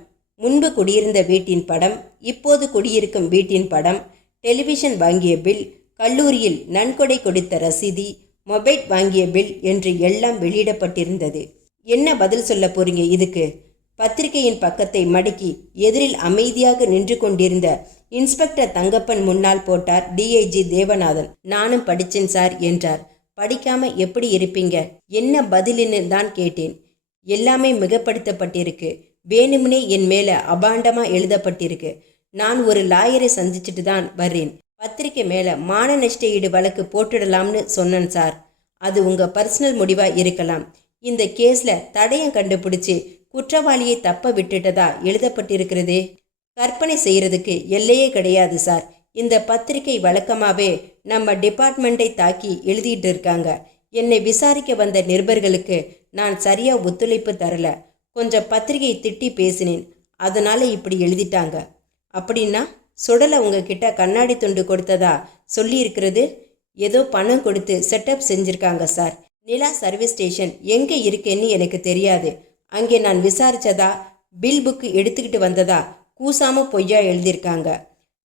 முன்பு குடியிருந்த வீட்டின் படம், இப்போது குடியிருக்கும் வீட்டின் படம், டெலிவிஷன் வாங்கிய பில், கல்லூரியில் நன்கொடை கொடுத்த ரசீதி, மொபைல் வாங்கிய பில் என்று எல்லாம் வெளியிடப்பட்டிருந்தது. என்ன பதில் சொல்ல போறீங்க இதுக்கு? பத்திரிகையின் பக்கத்தை மடக்கி எதிரில் அமைதியாக நின்று கொண்டிருந்த இன்ஸ்பெக்டர் தங்கப்பன் முன்னால் போட்டார் டிஐஜி தேவநாதன். நானும் படிச்சேன் சார் என்றார். படிக்காம எப்படி இருப்பீங்க? என்ன பதிலுன்னு தான் கேட்டேன். எல்லாமே மிகப்படுத்தப்பட்டிருக்கு. வேணும்னே என் மேல அபாண்டமா எழுதப்பட்டிருக்கு. நான் ஒரு லாயரை சந்திச்சுட்டு தான் வர்றேன். பத்திரிக்கை மேல மான நஷ்ட ஈடு வழக்கு போட்டுடலாம்னு சொன்னேன் சார். அது உங்க பர்சனல் முடிவா இருக்கலாம். இந்த கேஸ்ல தடயம் கண்டுபிடிச்சு குற்றவாளியை தப்ப விட்டுட்டதா எழுதப்பட்டிருக்கிறதே. கற்பனை செய்யறதுக்கு எல்லையே கிடையாது சார். இந்த பத்திரிகை வழக்கமாவே நம்ம டிபார்ட்மெண்ட்டை தாக்கி எழுதிட்டு இருக்காங்க. என்னை விசாரிக்க வந்த நிருபர்களுக்கு நான் சரியா ஒத்துழைப்பு தரல. கொஞ்சம் பத்திரிகை திட்டி பேசினேன், அதனால இப்படி எழுதிட்டாங்க. அப்படின்னா சுடலை உங்ககிட்ட கண்ணாடி துண்டு கொடுத்ததா சொல்லி இருக்கிறது? ஏதோ பணம் கொடுத்து செட்டப் செஞ்சிருக்காங்க சார். நிலா சர்வீஸ் ஸ்டேஷன் எங்கே இருக்கேன்னு எனக்கு தெரியாது. அங்கே நான் விசாரிச்சதா பில் புக்கு எடுத்துக்கிட்டு வந்ததா கூசாம பொய்யா எழுதியிருக்காங்க.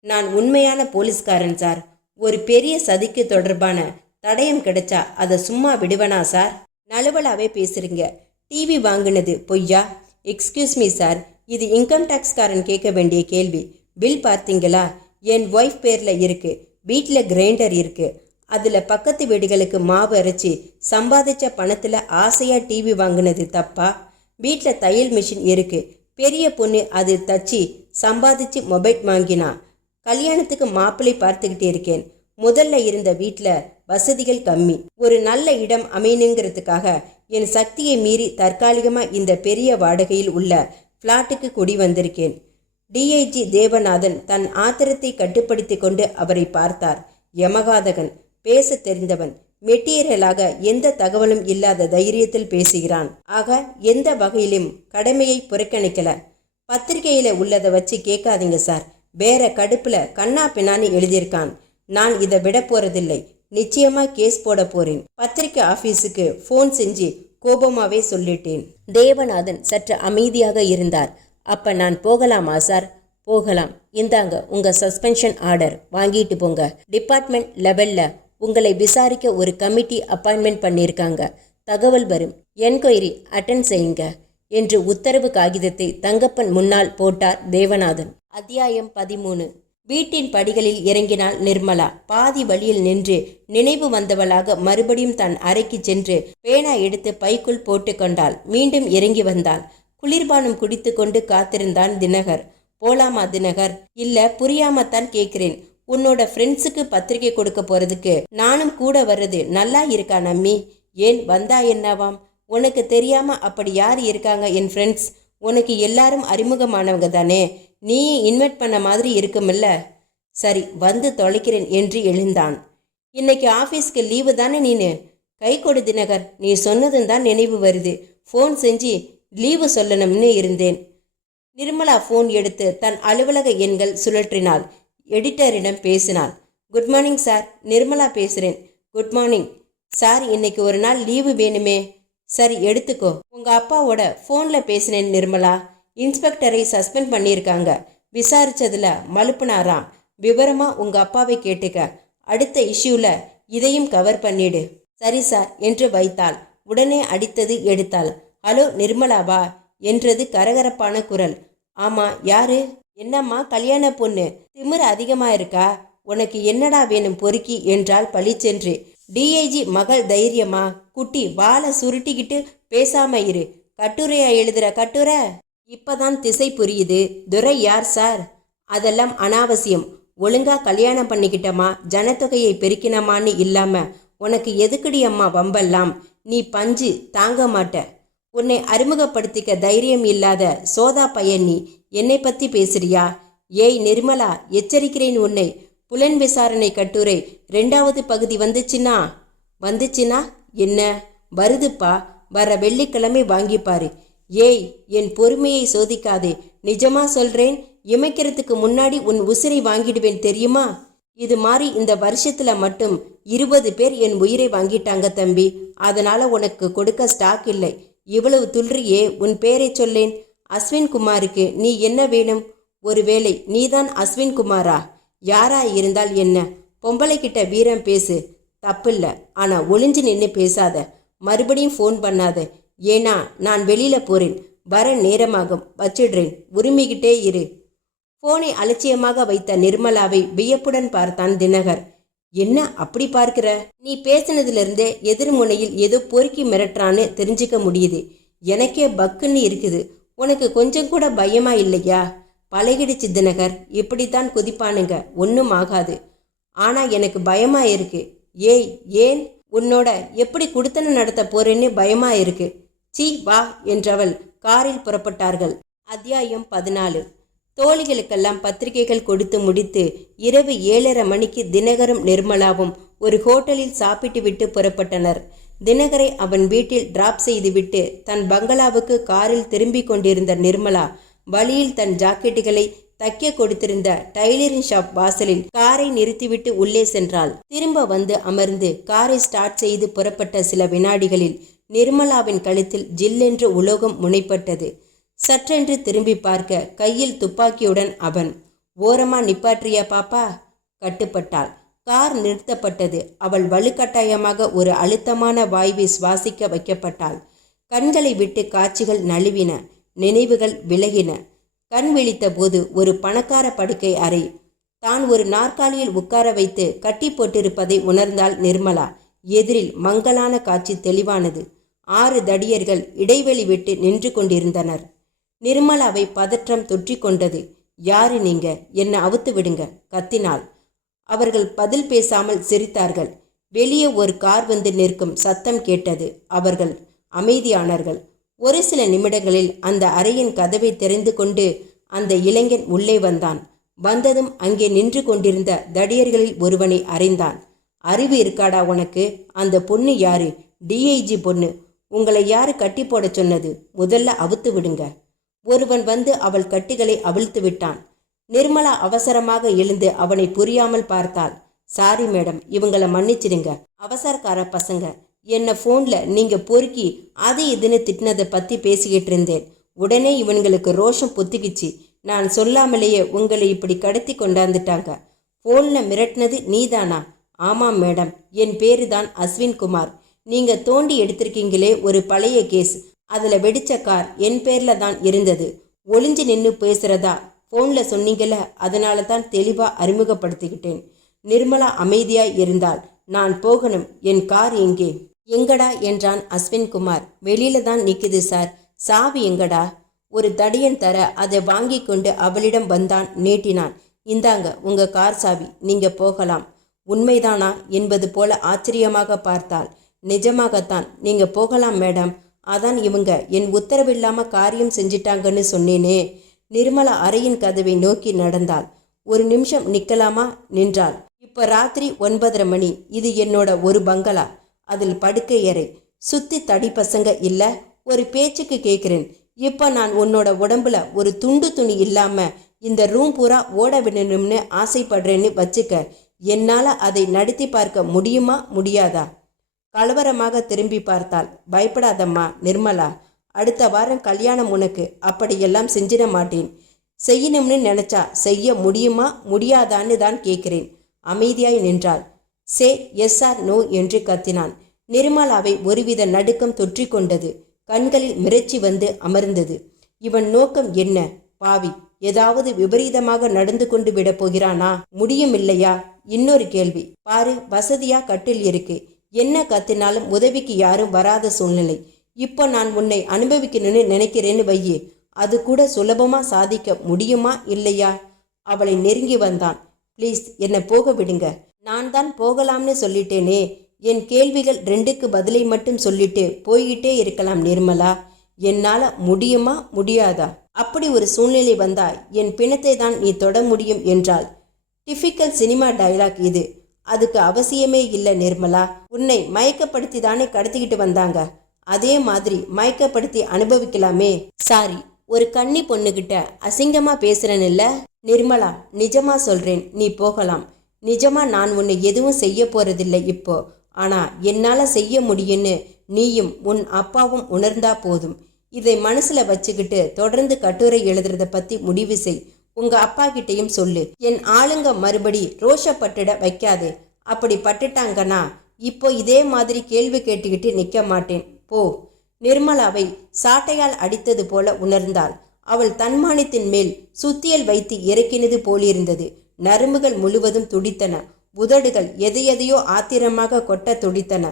நான் உண்மையான போலீஸ்காரன் சார். ஒரு பெரிய சதிக்கு தொடர்பான தடயம் கிடைச்சா அதை சும்மா விடுவனா சார்? நழுவலாவே பேசுறீங்க. டிவி வாங்கினது பொய்யா? எக்ஸ்கியூஸ் மீ சார், இது இன்கம் டேக்ஸ்காரன் கேட்க வேண்டிய கேள்வி. பில் பார்த்தீங்களா? என் ஒய்ஃப் பேரில் இருக்கு. வீட்டில் கிரைண்டர் இருக்கு. அதில் பக்கத்து வீடுகளுக்கு மாவு அரைச்சி சம்பாதிச்ச பணத்தில் ஆசையாக டிவி வாங்கினது தப்பா? வீட்டில் தையல் மிஷின் இருக்கு. பெரிய பொண்ணு அது தச்சு சம்பாதிச்சு மொபைல் வாங்கினா. கல்யாணத்துக்கு மாப்பிள்ளை பார்த்துக்கிட்டே இருக்கேன். முதல்ல இருந்த வீட்டில் வசதிகள் கம்மி. ஒரு நல்ல இடம் அமையணுங்கிறதுக்காக என் சக்தியை மீறி தற்காலிகமாக இந்த பெரிய வாடகையில் உள்ள ஃப்ளாட்டுக்கு குடி வந்திருக்கேன். டிஐஜி தேவநாதன் தன் ஆத்திரத்தை கட்டுப்படுத்தி கொண்டு அவரை பார்த்தார். யமகாதகன், பேச தெரிந்தவன், மெட்டீரியலாக எந்த தகவலும் இல்லாத தைரியத்தில் பேசுகிறான். ஆக எந்த வகையிலும் கடமையை புறக்கணிக்கல. பத்திரிகையில உள்ளதை வச்சு கேட்காதீங்க சார். வேற கடுப்புல கண்ணா பின்னான்னு எழுதியிருக்கான். நான் இதை விட போறதில்லை. நிச்சயமா கேஸ் போட போறேன். பத்திரிகை ஆபீஸுக்கு ஃபோன் செஞ்சு கோபமாவே சொல்லிட்டேன். தேவநாதன் சற்று அமைதியாக இருந்தார். அப்ப நான் போகலாமா சார்? போகலாம். இந்தாங்க உங்க சஸ்பென்ஷன் ஆர்டர், வாங்கிட்டு போங்க. டிபார்ட்மெண்ட் லெவல்ல உங்களை விசாரிக்க ஒரு கமிட்டி அப்பாயின்மெண்ட் பண்ணியிருக்காங்க. தகவல் வரும். என்கொயரி அட்டென்ட் செய்யுங்க என்று உத்தரவு காகிதத்தை தங்கப்பன் முன்னால் போட்டார் தேவநாதன். அத்தியாயம் 13. வீட்டின் படிகளில் இறங்கினாள் நிர்மலா. பாதி வழியில் நின்று நினைவு வந்தவளாக மறுபடியும் தன் அறைக்கு சென்று பேனா எடுத்து பைக்குள் போட்டு கொண்டாள். மீண்டும் இறங்கி வந்தாள். குளிர்பானம் குடித்து கொண்டு காத்திருந்தான் தினகர். போலாமா தினகர்? இல்ல, புரியாமத்தான் கேட்கிறேன். உன்னோட ஃப்ரெண்ட்ஸுக்கு பத்திரிகை கொடுக்க போறதுக்கு நானும் கூட வர்றது நல்லா இருக்கா நம்மி? ஏன் வந்தா என்னவாம்? உனக்கு தெரியாம அப்படி யார் இருக்காங்க என் ஃப்ரெண்ட்ஸ்? உனக்கு எல்லாரும் அறிமுகமானவங்க தானே. நீயே இன்வைட் பண்ண மாதிரி இருக்குமில்ல. சரி, வந்து தொலைக்கிறேன் என்று எழுந்தான். இன்னைக்கு ஆஃபீஸ்க்கு லீவு தானே நீனு? கை கொடு தினகர், நீ சொன்னதும் தான் நினைவு வருது. ஃபோன் செஞ்சு லீவு சொல்லணும்னு இருந்தேன். நிர்மலா ஃபோன் எடுத்து தன் அலுவலக எண்கள் சுழற்றினாள். எடிட்டரிடம் பேசினாள். குட் மார்னிங் சார், நிர்மலா பேசுகிறேன். குட் மார்னிங் சார், இன்னைக்கு ஒரு நாள் லீவு வேணுமே. சரி எடுத்துக்கோ. உங்கள் அப்பாவோட ஃபோனில் பேசினேன் நிர்மலா. இன்ஸ்பெக்டரை சஸ்பெண்ட் பண்ணியிருக்காங்க. விசாரிச்சதுல மலுப்புனாராம். விவரமாக உங்கள் அப்பாவை கேட்டுக்க. அடுத்த இஷ்யூவில் இதையும் கவர் பண்ணிடு. சரி சார் என்று வைத்தாள். உடனே அடித்தது எடுத்தாள். ஹலோ நிர்மலாவா என்றது கரகரப்பான குரல். ஆமா, யாரு? என்னம்மா கல்யாண பொண்ணு, திமிரு அதிகமா இருக்கா? உனக்கு என்னடா வேணும் பொறுக்கி என்றால் பளிச்சென்று. டிஐஜி மகள் தைரியமா? குட்டி வாழை சுருட்டிக்கிட்டு பேசாம இரு. கட்டுரையா எழுதுற கட்டுரை? இப்பதான் திசை புரியுது. துரை யார் சார்? அதெல்லாம் அனாவசியம். ஒழுங்கா கல்யாணம் பண்ணிக்கிட்டமா, ஜனத்தொகையை பெருக்கினமான்னு இல்லாம உனக்கு எதுக்குடி அம்மா வம்பெல்லாம்? நீ பஞ்சு தாங்க மாட்ட. உன்னை அறிமுகப்படுத்திக்க தைரியம் இல்லாத சோதா பையன் நீ. என்னை பத்தி பேசுறியா? ஏய் நிர்மலா, எச்சரிக்கிறேன் உன்னை. புலன் விசாரணை கட்டுரை 2வது பகுதி வந்துச்சுன்னா என்ன? வருதுப்பா, வர வெள்ளிக்கிழமை வாங்கிப்பாரு. ஏய், என் பொறுமையை சோதிக்காதே. நிஜமா சொல்றேன், இமைக்கிறதுக்கு முன்னாடி உன் உசிரை வாங்கிடுவேன் தெரியுமா? இது மாதிரி இந்த வருஷத்துல மட்டும் 20 பேர் என் உயிரை வாங்கிட்டாங்க தம்பி. அதனால உனக்கு கொடுக்க ஸ்டாக் இல்லை. இவ்வளவு துள்றியே, உன் பேரை சொல்லேன். அஸ்வின் குமாருக்கு நீ என்ன வேணும்? ஒருவேளை நீதான் அஸ்வின் குமாரா? யாரா இருந்தால் என்ன? பொம்பளை கிட்ட வீரம் பேசு, தப்பில்ல. ஆனா ஒளிஞ்சு நின்று பேசாத. மறுபடியும் ஃபோன் பண்ணாத. ஏன்னா நான் வெளியில போறேன். வர நேரமாகும். வச்சிடுறேன். உரிமிக்கிட்டே இரு. போனை அலட்சியமாக வைத்த நிர்மலாவை வியப்புடன் பார்த்தான் தினகர். என்ன அப்படி பார்க்கிற? நீ பேசினதுலேருந்தே எதிர்முனையில் ஏதோ பொறுக்கி மிரட்டுறான்னு தெரிஞ்சுக்க முடியுது. எனக்கே பக்குன்னு இருக்குது. உனக்கு கொஞ்சம் கூட பயமா இல்லையா? பழகிடுச்சு தினகர். இப்படித்தான் குதிப்பானுங்க, ஒன்றும் ஆகாது. ஆனா எனக்கு பயமா இருக்கு. ஏய், ஏன்? உன்னோட எப்படி குடுத்தன நடத்த போறேன்னு பயமா இருக்கு. சீ வா என்றவள் காரில் புறப்பட்டார்கள். அத்தியாயம் 14. தோழிகளுக்கெல்லாம் பத்திரிகைகள் கொடுத்து முடித்து இரவு 7:30 மணிக்கு தினகரும் நிர்மலாவும் ஒரு ஹோட்டலில் சாப்பிட்டு விட்டு புறப்பட்டனர். தினகரை அவன் வீட்டில் டிராப் செய்துவிட்டு தன் பங்களாவுக்கு காரில் திரும்பி கொண்டிருந்த நிர்மலா வழியில் தன் ஜாக்கெட்டுகளை தைக்க கொடுத்திருந்த டைலரிங் ஷாப் வாசலில் காரை நிறுத்திவிட்டு உள்ளே சென்றாள். திரும்ப வந்து அமர்ந்து காரை ஸ்டார்ட் செய்து புறப்பட்ட சில வினாடிகளில் நிர்மலாவின் கழுத்தில் ஜில்லென்று உலோகம் முனைப்பட்டது. சற்றென்று திரும்பி பார்க்க கையில் துப்பாக்கியுடன் அவன். ஓரமா நிப்பாற்றியா பாப்பா? கட்டுப்பட்டாள். கார் நிறுத்தப்பட்டது. அவள் வலுக்கட்டாயமாக ஒரு அழுத்தமான வாயுவை சுவாசிக்க வைக்கப்பட்டாள். கண்களை விட்டு காட்சிகள் நழுவின. நினைவுகள் விலகின. கண் விழித்த போது ஒரு பணக்கார படுக்கை அறை. தான் ஒரு நாற்காலியில் உட்கார வைத்து கட்டி போட்டிருப்பதை உணர்ந்தாள் நிர்மலா. எதிரில் மங்கலான காட்சி தெளிவானது. 6 தடியர்கள் இடைவெளி விட்டு நின்று கொண்டிருந்தனர். நிர்மலாவை பதற்றம் தொற்றி கொண்டது. யாரு நீங்க? என்னை அவுத்து விடுங்க, கத்தினாள். அவர்கள் பதில் பேசாமல் சிரித்தார்கள். வெளியே ஒரு கார் வந்து நிற்கும் சத்தம் கேட்டது. அவர்கள் அமைதியானார்கள். ஒரு சில நிமிடங்களில் அந்த அறையின் கதவை திறந்து கொண்டு அந்த இளைஞன் உள்ளே வந்தான். வந்ததும் அங்கே நின்று கொண்டிருந்த தடியர்களில் ஒருவனை அறிந்தான். அறிவு இருக்காடா உனக்கு? அந்த பொண்ணு யாரு? டிஐஜி பொண்ணு. உங்களை யாரு கட்டி போட சொன்னது? முதல்ல அவுத்து விடுங்க. ஒருவன் வந்து அவள் கட்டுகளை அவிழ்த்து விட்டான். நிர்மலா அவசரமாக எழுந்து அவனை புரியாமல் பார்த்தாள். சாரி மேடம், இவங்களை மன்னிச்சிடுங்க. அவசரக்கார பசங்க. என்னை ஃபோனில் நீங்கள் பொறுக்கி அது இதுன்னு திட்டினதை பற்றி பேசிக்கிட்டு இருந்தேன். உடனே இவனுங்களுக்கு ரோஷம் பொத்துக்கிச்சு. நான் சொல்லாமலேயே உங்களை இப்படி கடத்தி கொண்டாந்துட்டாங்க. ஃபோனில் மிரட்டினது நீதானா? ஆமாம் மேடம், என் பேரு தான் அஸ்வின் குமார். நீங்கள் தோண்டி எடுத்திருக்கீங்களே ஒரு பழைய கேஸ், அதில் வெடிச்ச கார் என் பேரில் தான் இருந்தது. ஒளிஞ்சு நின்று பேசுகிறதா ஃபோனில் சொன்னீங்கள, அதனால தான் தெளிவாக அறிமுகப்படுத்திக்கிட்டேன். நிர்மலா அமைதியாய் இருந்தாள். நான் போகணும். என் கார் எங்கே? எங்கடா என்றான் அஸ்வின் குமார். வெளியில தான் நிற்குது சார். சாவி எங்கடா? ஒரு தடியன் தர அதை வாங்கி கொண்டு அவளிடம் வந்தான். நீட்டினான். இந்தாங்க உங்க கார் சாவி, நீங்க போகலாம். உண்மைதானா என்பது போல ஆச்சரியமாக பார்த்தாள். நிஜமாகத்தான், நீங்க போகலாம் மேடம். அதான் இவங்க என் உத்தரவில்லாம காரியம் செஞ்சிட்டாங்கன்னு சொன்னேனே. நிர்மலா அறையின் கதவை நோக்கி நடந்தாள். ஒரு நிமிஷம் நிற்கலாமா? நின்றாள். இப்போ ராத்திரி 9:30 மணி. இது என்னோட ஒரு பங்களா. அதில் படுக்கை அறை. சுத்தி தடி பசங்க இல்லை. ஒரு பேச்சுக்கு கேட்குறேன். இப்போ நான் உன்னோட உடம்புல ஒரு துண்டு துணி இல்லாம இந்த ரூம் பூரா ஓட விடணும்னு ஆசைப்படுறேன்னு வச்சுக்க. என்னால் அதை நடத்தி பார்க்க முடியுமா முடியாதா? கலவரமாக திரும்பி பார்த்தாள். பயப்படாதம்மா நிர்மலா, அடுத்த வாரம் கல்யாணம் உனக்கு. அப்படியெல்லாம் செஞ்சிட மாட்டேன். செய்யணும்னு நினச்சா செய்ய முடியுமா முடியாதான்னு தான் கேட்குறேன். அமைதியாய் நின்றாள். சே எஸ் ஆர் நோ என்று கத்தினான். நிர்மலாவை ஒருவித நடுக்கம் தொற்றி கொண்டது. கண்களில் மிரட்சி வந்து அமர்ந்தது. இவன் நோக்கம் என்ன? பாவி, ஏதாவது விபரீதமாக நடந்து கொண்டு விட போகிறானா? முடியும் இல்லையா? இன்னொரு கேள்வி பாரு, வசதியா கட்டில் இருக்கு. என்ன கத்தினாலும் உதவிக்கு யாரும் வராத சூழ்நிலை. இப்போ நான் உன்னை அனுபவிக்கணும்னு நினைக்கிறேன்னு வையே, அது கூட சுலபமா சாதிக்க முடியுமா இல்லையா? அவளை நெருங்கி வந்தான். ப்ளீஸ் என்னை போக விடுங்க. நான் தான் போகலாம்னு சொல்லிட்டேனே. என் கேள்விகள் 2க்கு பதிலை மட்டும் சொல்லிட்டு போய்கிட்டே இருக்கலாம் நிர்மலா. என்னால் முடியுமா முடியாதா? அப்படி ஒரு சூழ்நிலை வந்தால் என் பிணத்தை தான் நீ தொட முடியும் என்றாள். டிபிக்கல் சினிமா டயலாக் இது. அதுக்கு அவசியமே இல்லை நிர்மலா. உன்னை மயக்கப்படுத்தி தானே கடத்திக்கிட்டு வந்தாங்க. அதே மாதிரி மயக்கப்படுத்தி அனுபவிக்கலாமே. சாரி, ஒரு கன்னி பொண்ணுகிட்ட அசிங்கமா பேசுறேன்ல. நிர்மலா, நிஜமா சொல்றேன், நீ போகலாம். நிஜமா நான் உன்னை எதுவும் செய்ய போறதில்லை இப்போ. ஆனா என்னால செய்ய முடியும்னு நீயும் உன் அப்பாவும் உணர்ந்தா போதும். இதை மனசுல வச்சுக்கிட்டு தொடர்ந்து கட்டுரை எழுதுறத பத்தி முடிவு செய். உங்க அப்பா கிட்டையும் சொல்லு. என் ஆளுங்க மறுபடி ரோஷப்பட்டுட வைக்காதே. அப்படி பட்டுட்டாங்கன்னா இப்போ இதே மாதிரி கேள்வி கேட்டுக்கிட்டு நிற்க மாட்டேன், போ. நிர்மலாவை சாட்டையால் அடித்தது போல உணர்ந்தாள். அவள் தன்மானத்தின் மேல் சுத்தியல் வைத்து இறக்கினது போலிருந்தது. நரம்புகள் முழுவதும் துடித்தன. உதடுகள் எதையெதையோ ஆத்திரமாக கொட்ட துடித்தன.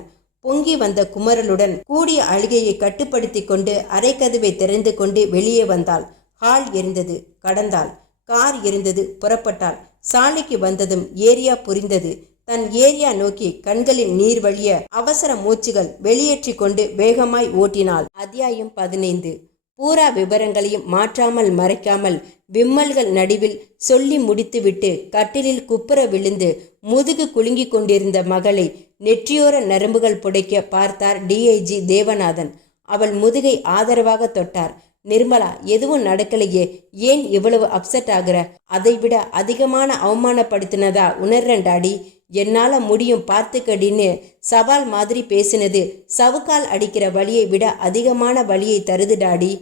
பொங்கி வந்த குமரலுடன் கூடிய அழுகையை கட்டுப்படுத்தி கொண்டு அரைக்கதவை திறந்து கொண்டு வெளியே வந்தாள். ஹால் இருந்தது, கடந்தாள். கார் இருந்தது, புறப்பட்டாள். சாலைக்கு வந்ததும் ஏரியா புரிந்தது. தன் ஏரியா நோக்கி கண்களில் நீர் வழிய அவசர மூச்சுகள் வெளியேற்றி கொண்டு வேகமாய் ஓட்டினாள். அத்தியாயம் 15. பூரா விவரங்களையும் மாற்றாமல் மறைக்காமல் விம்மல்கள் நடுவில் சொல்லி முடித்துவிட்டு கட்டிலில் குப்புற விழுந்து முதுகு குலுங்கி கொண்டிருந்த மகளை நெற்றியோர நரம்புகள் புடைக்க பார்த்தார் டிஐஜி தேவநாதன். அவள் முதுகை ஆதரவாக தொட்டார். நிர்மலா, எதுவும் நடக்கலையே, ஏன் இவ்வளவு அப்செட் ஆகுற? அதைவிட அதிகமான அவமானப்படுத்தினதா உணர்றேன் டாடி. என்னால முடியும், பார்த்துக்கடின்னு சவால் மாதிரி பேசினது சவுக்கால் அடிக்கிற வலியை விட அதிகமான வலியை தருது டாடி.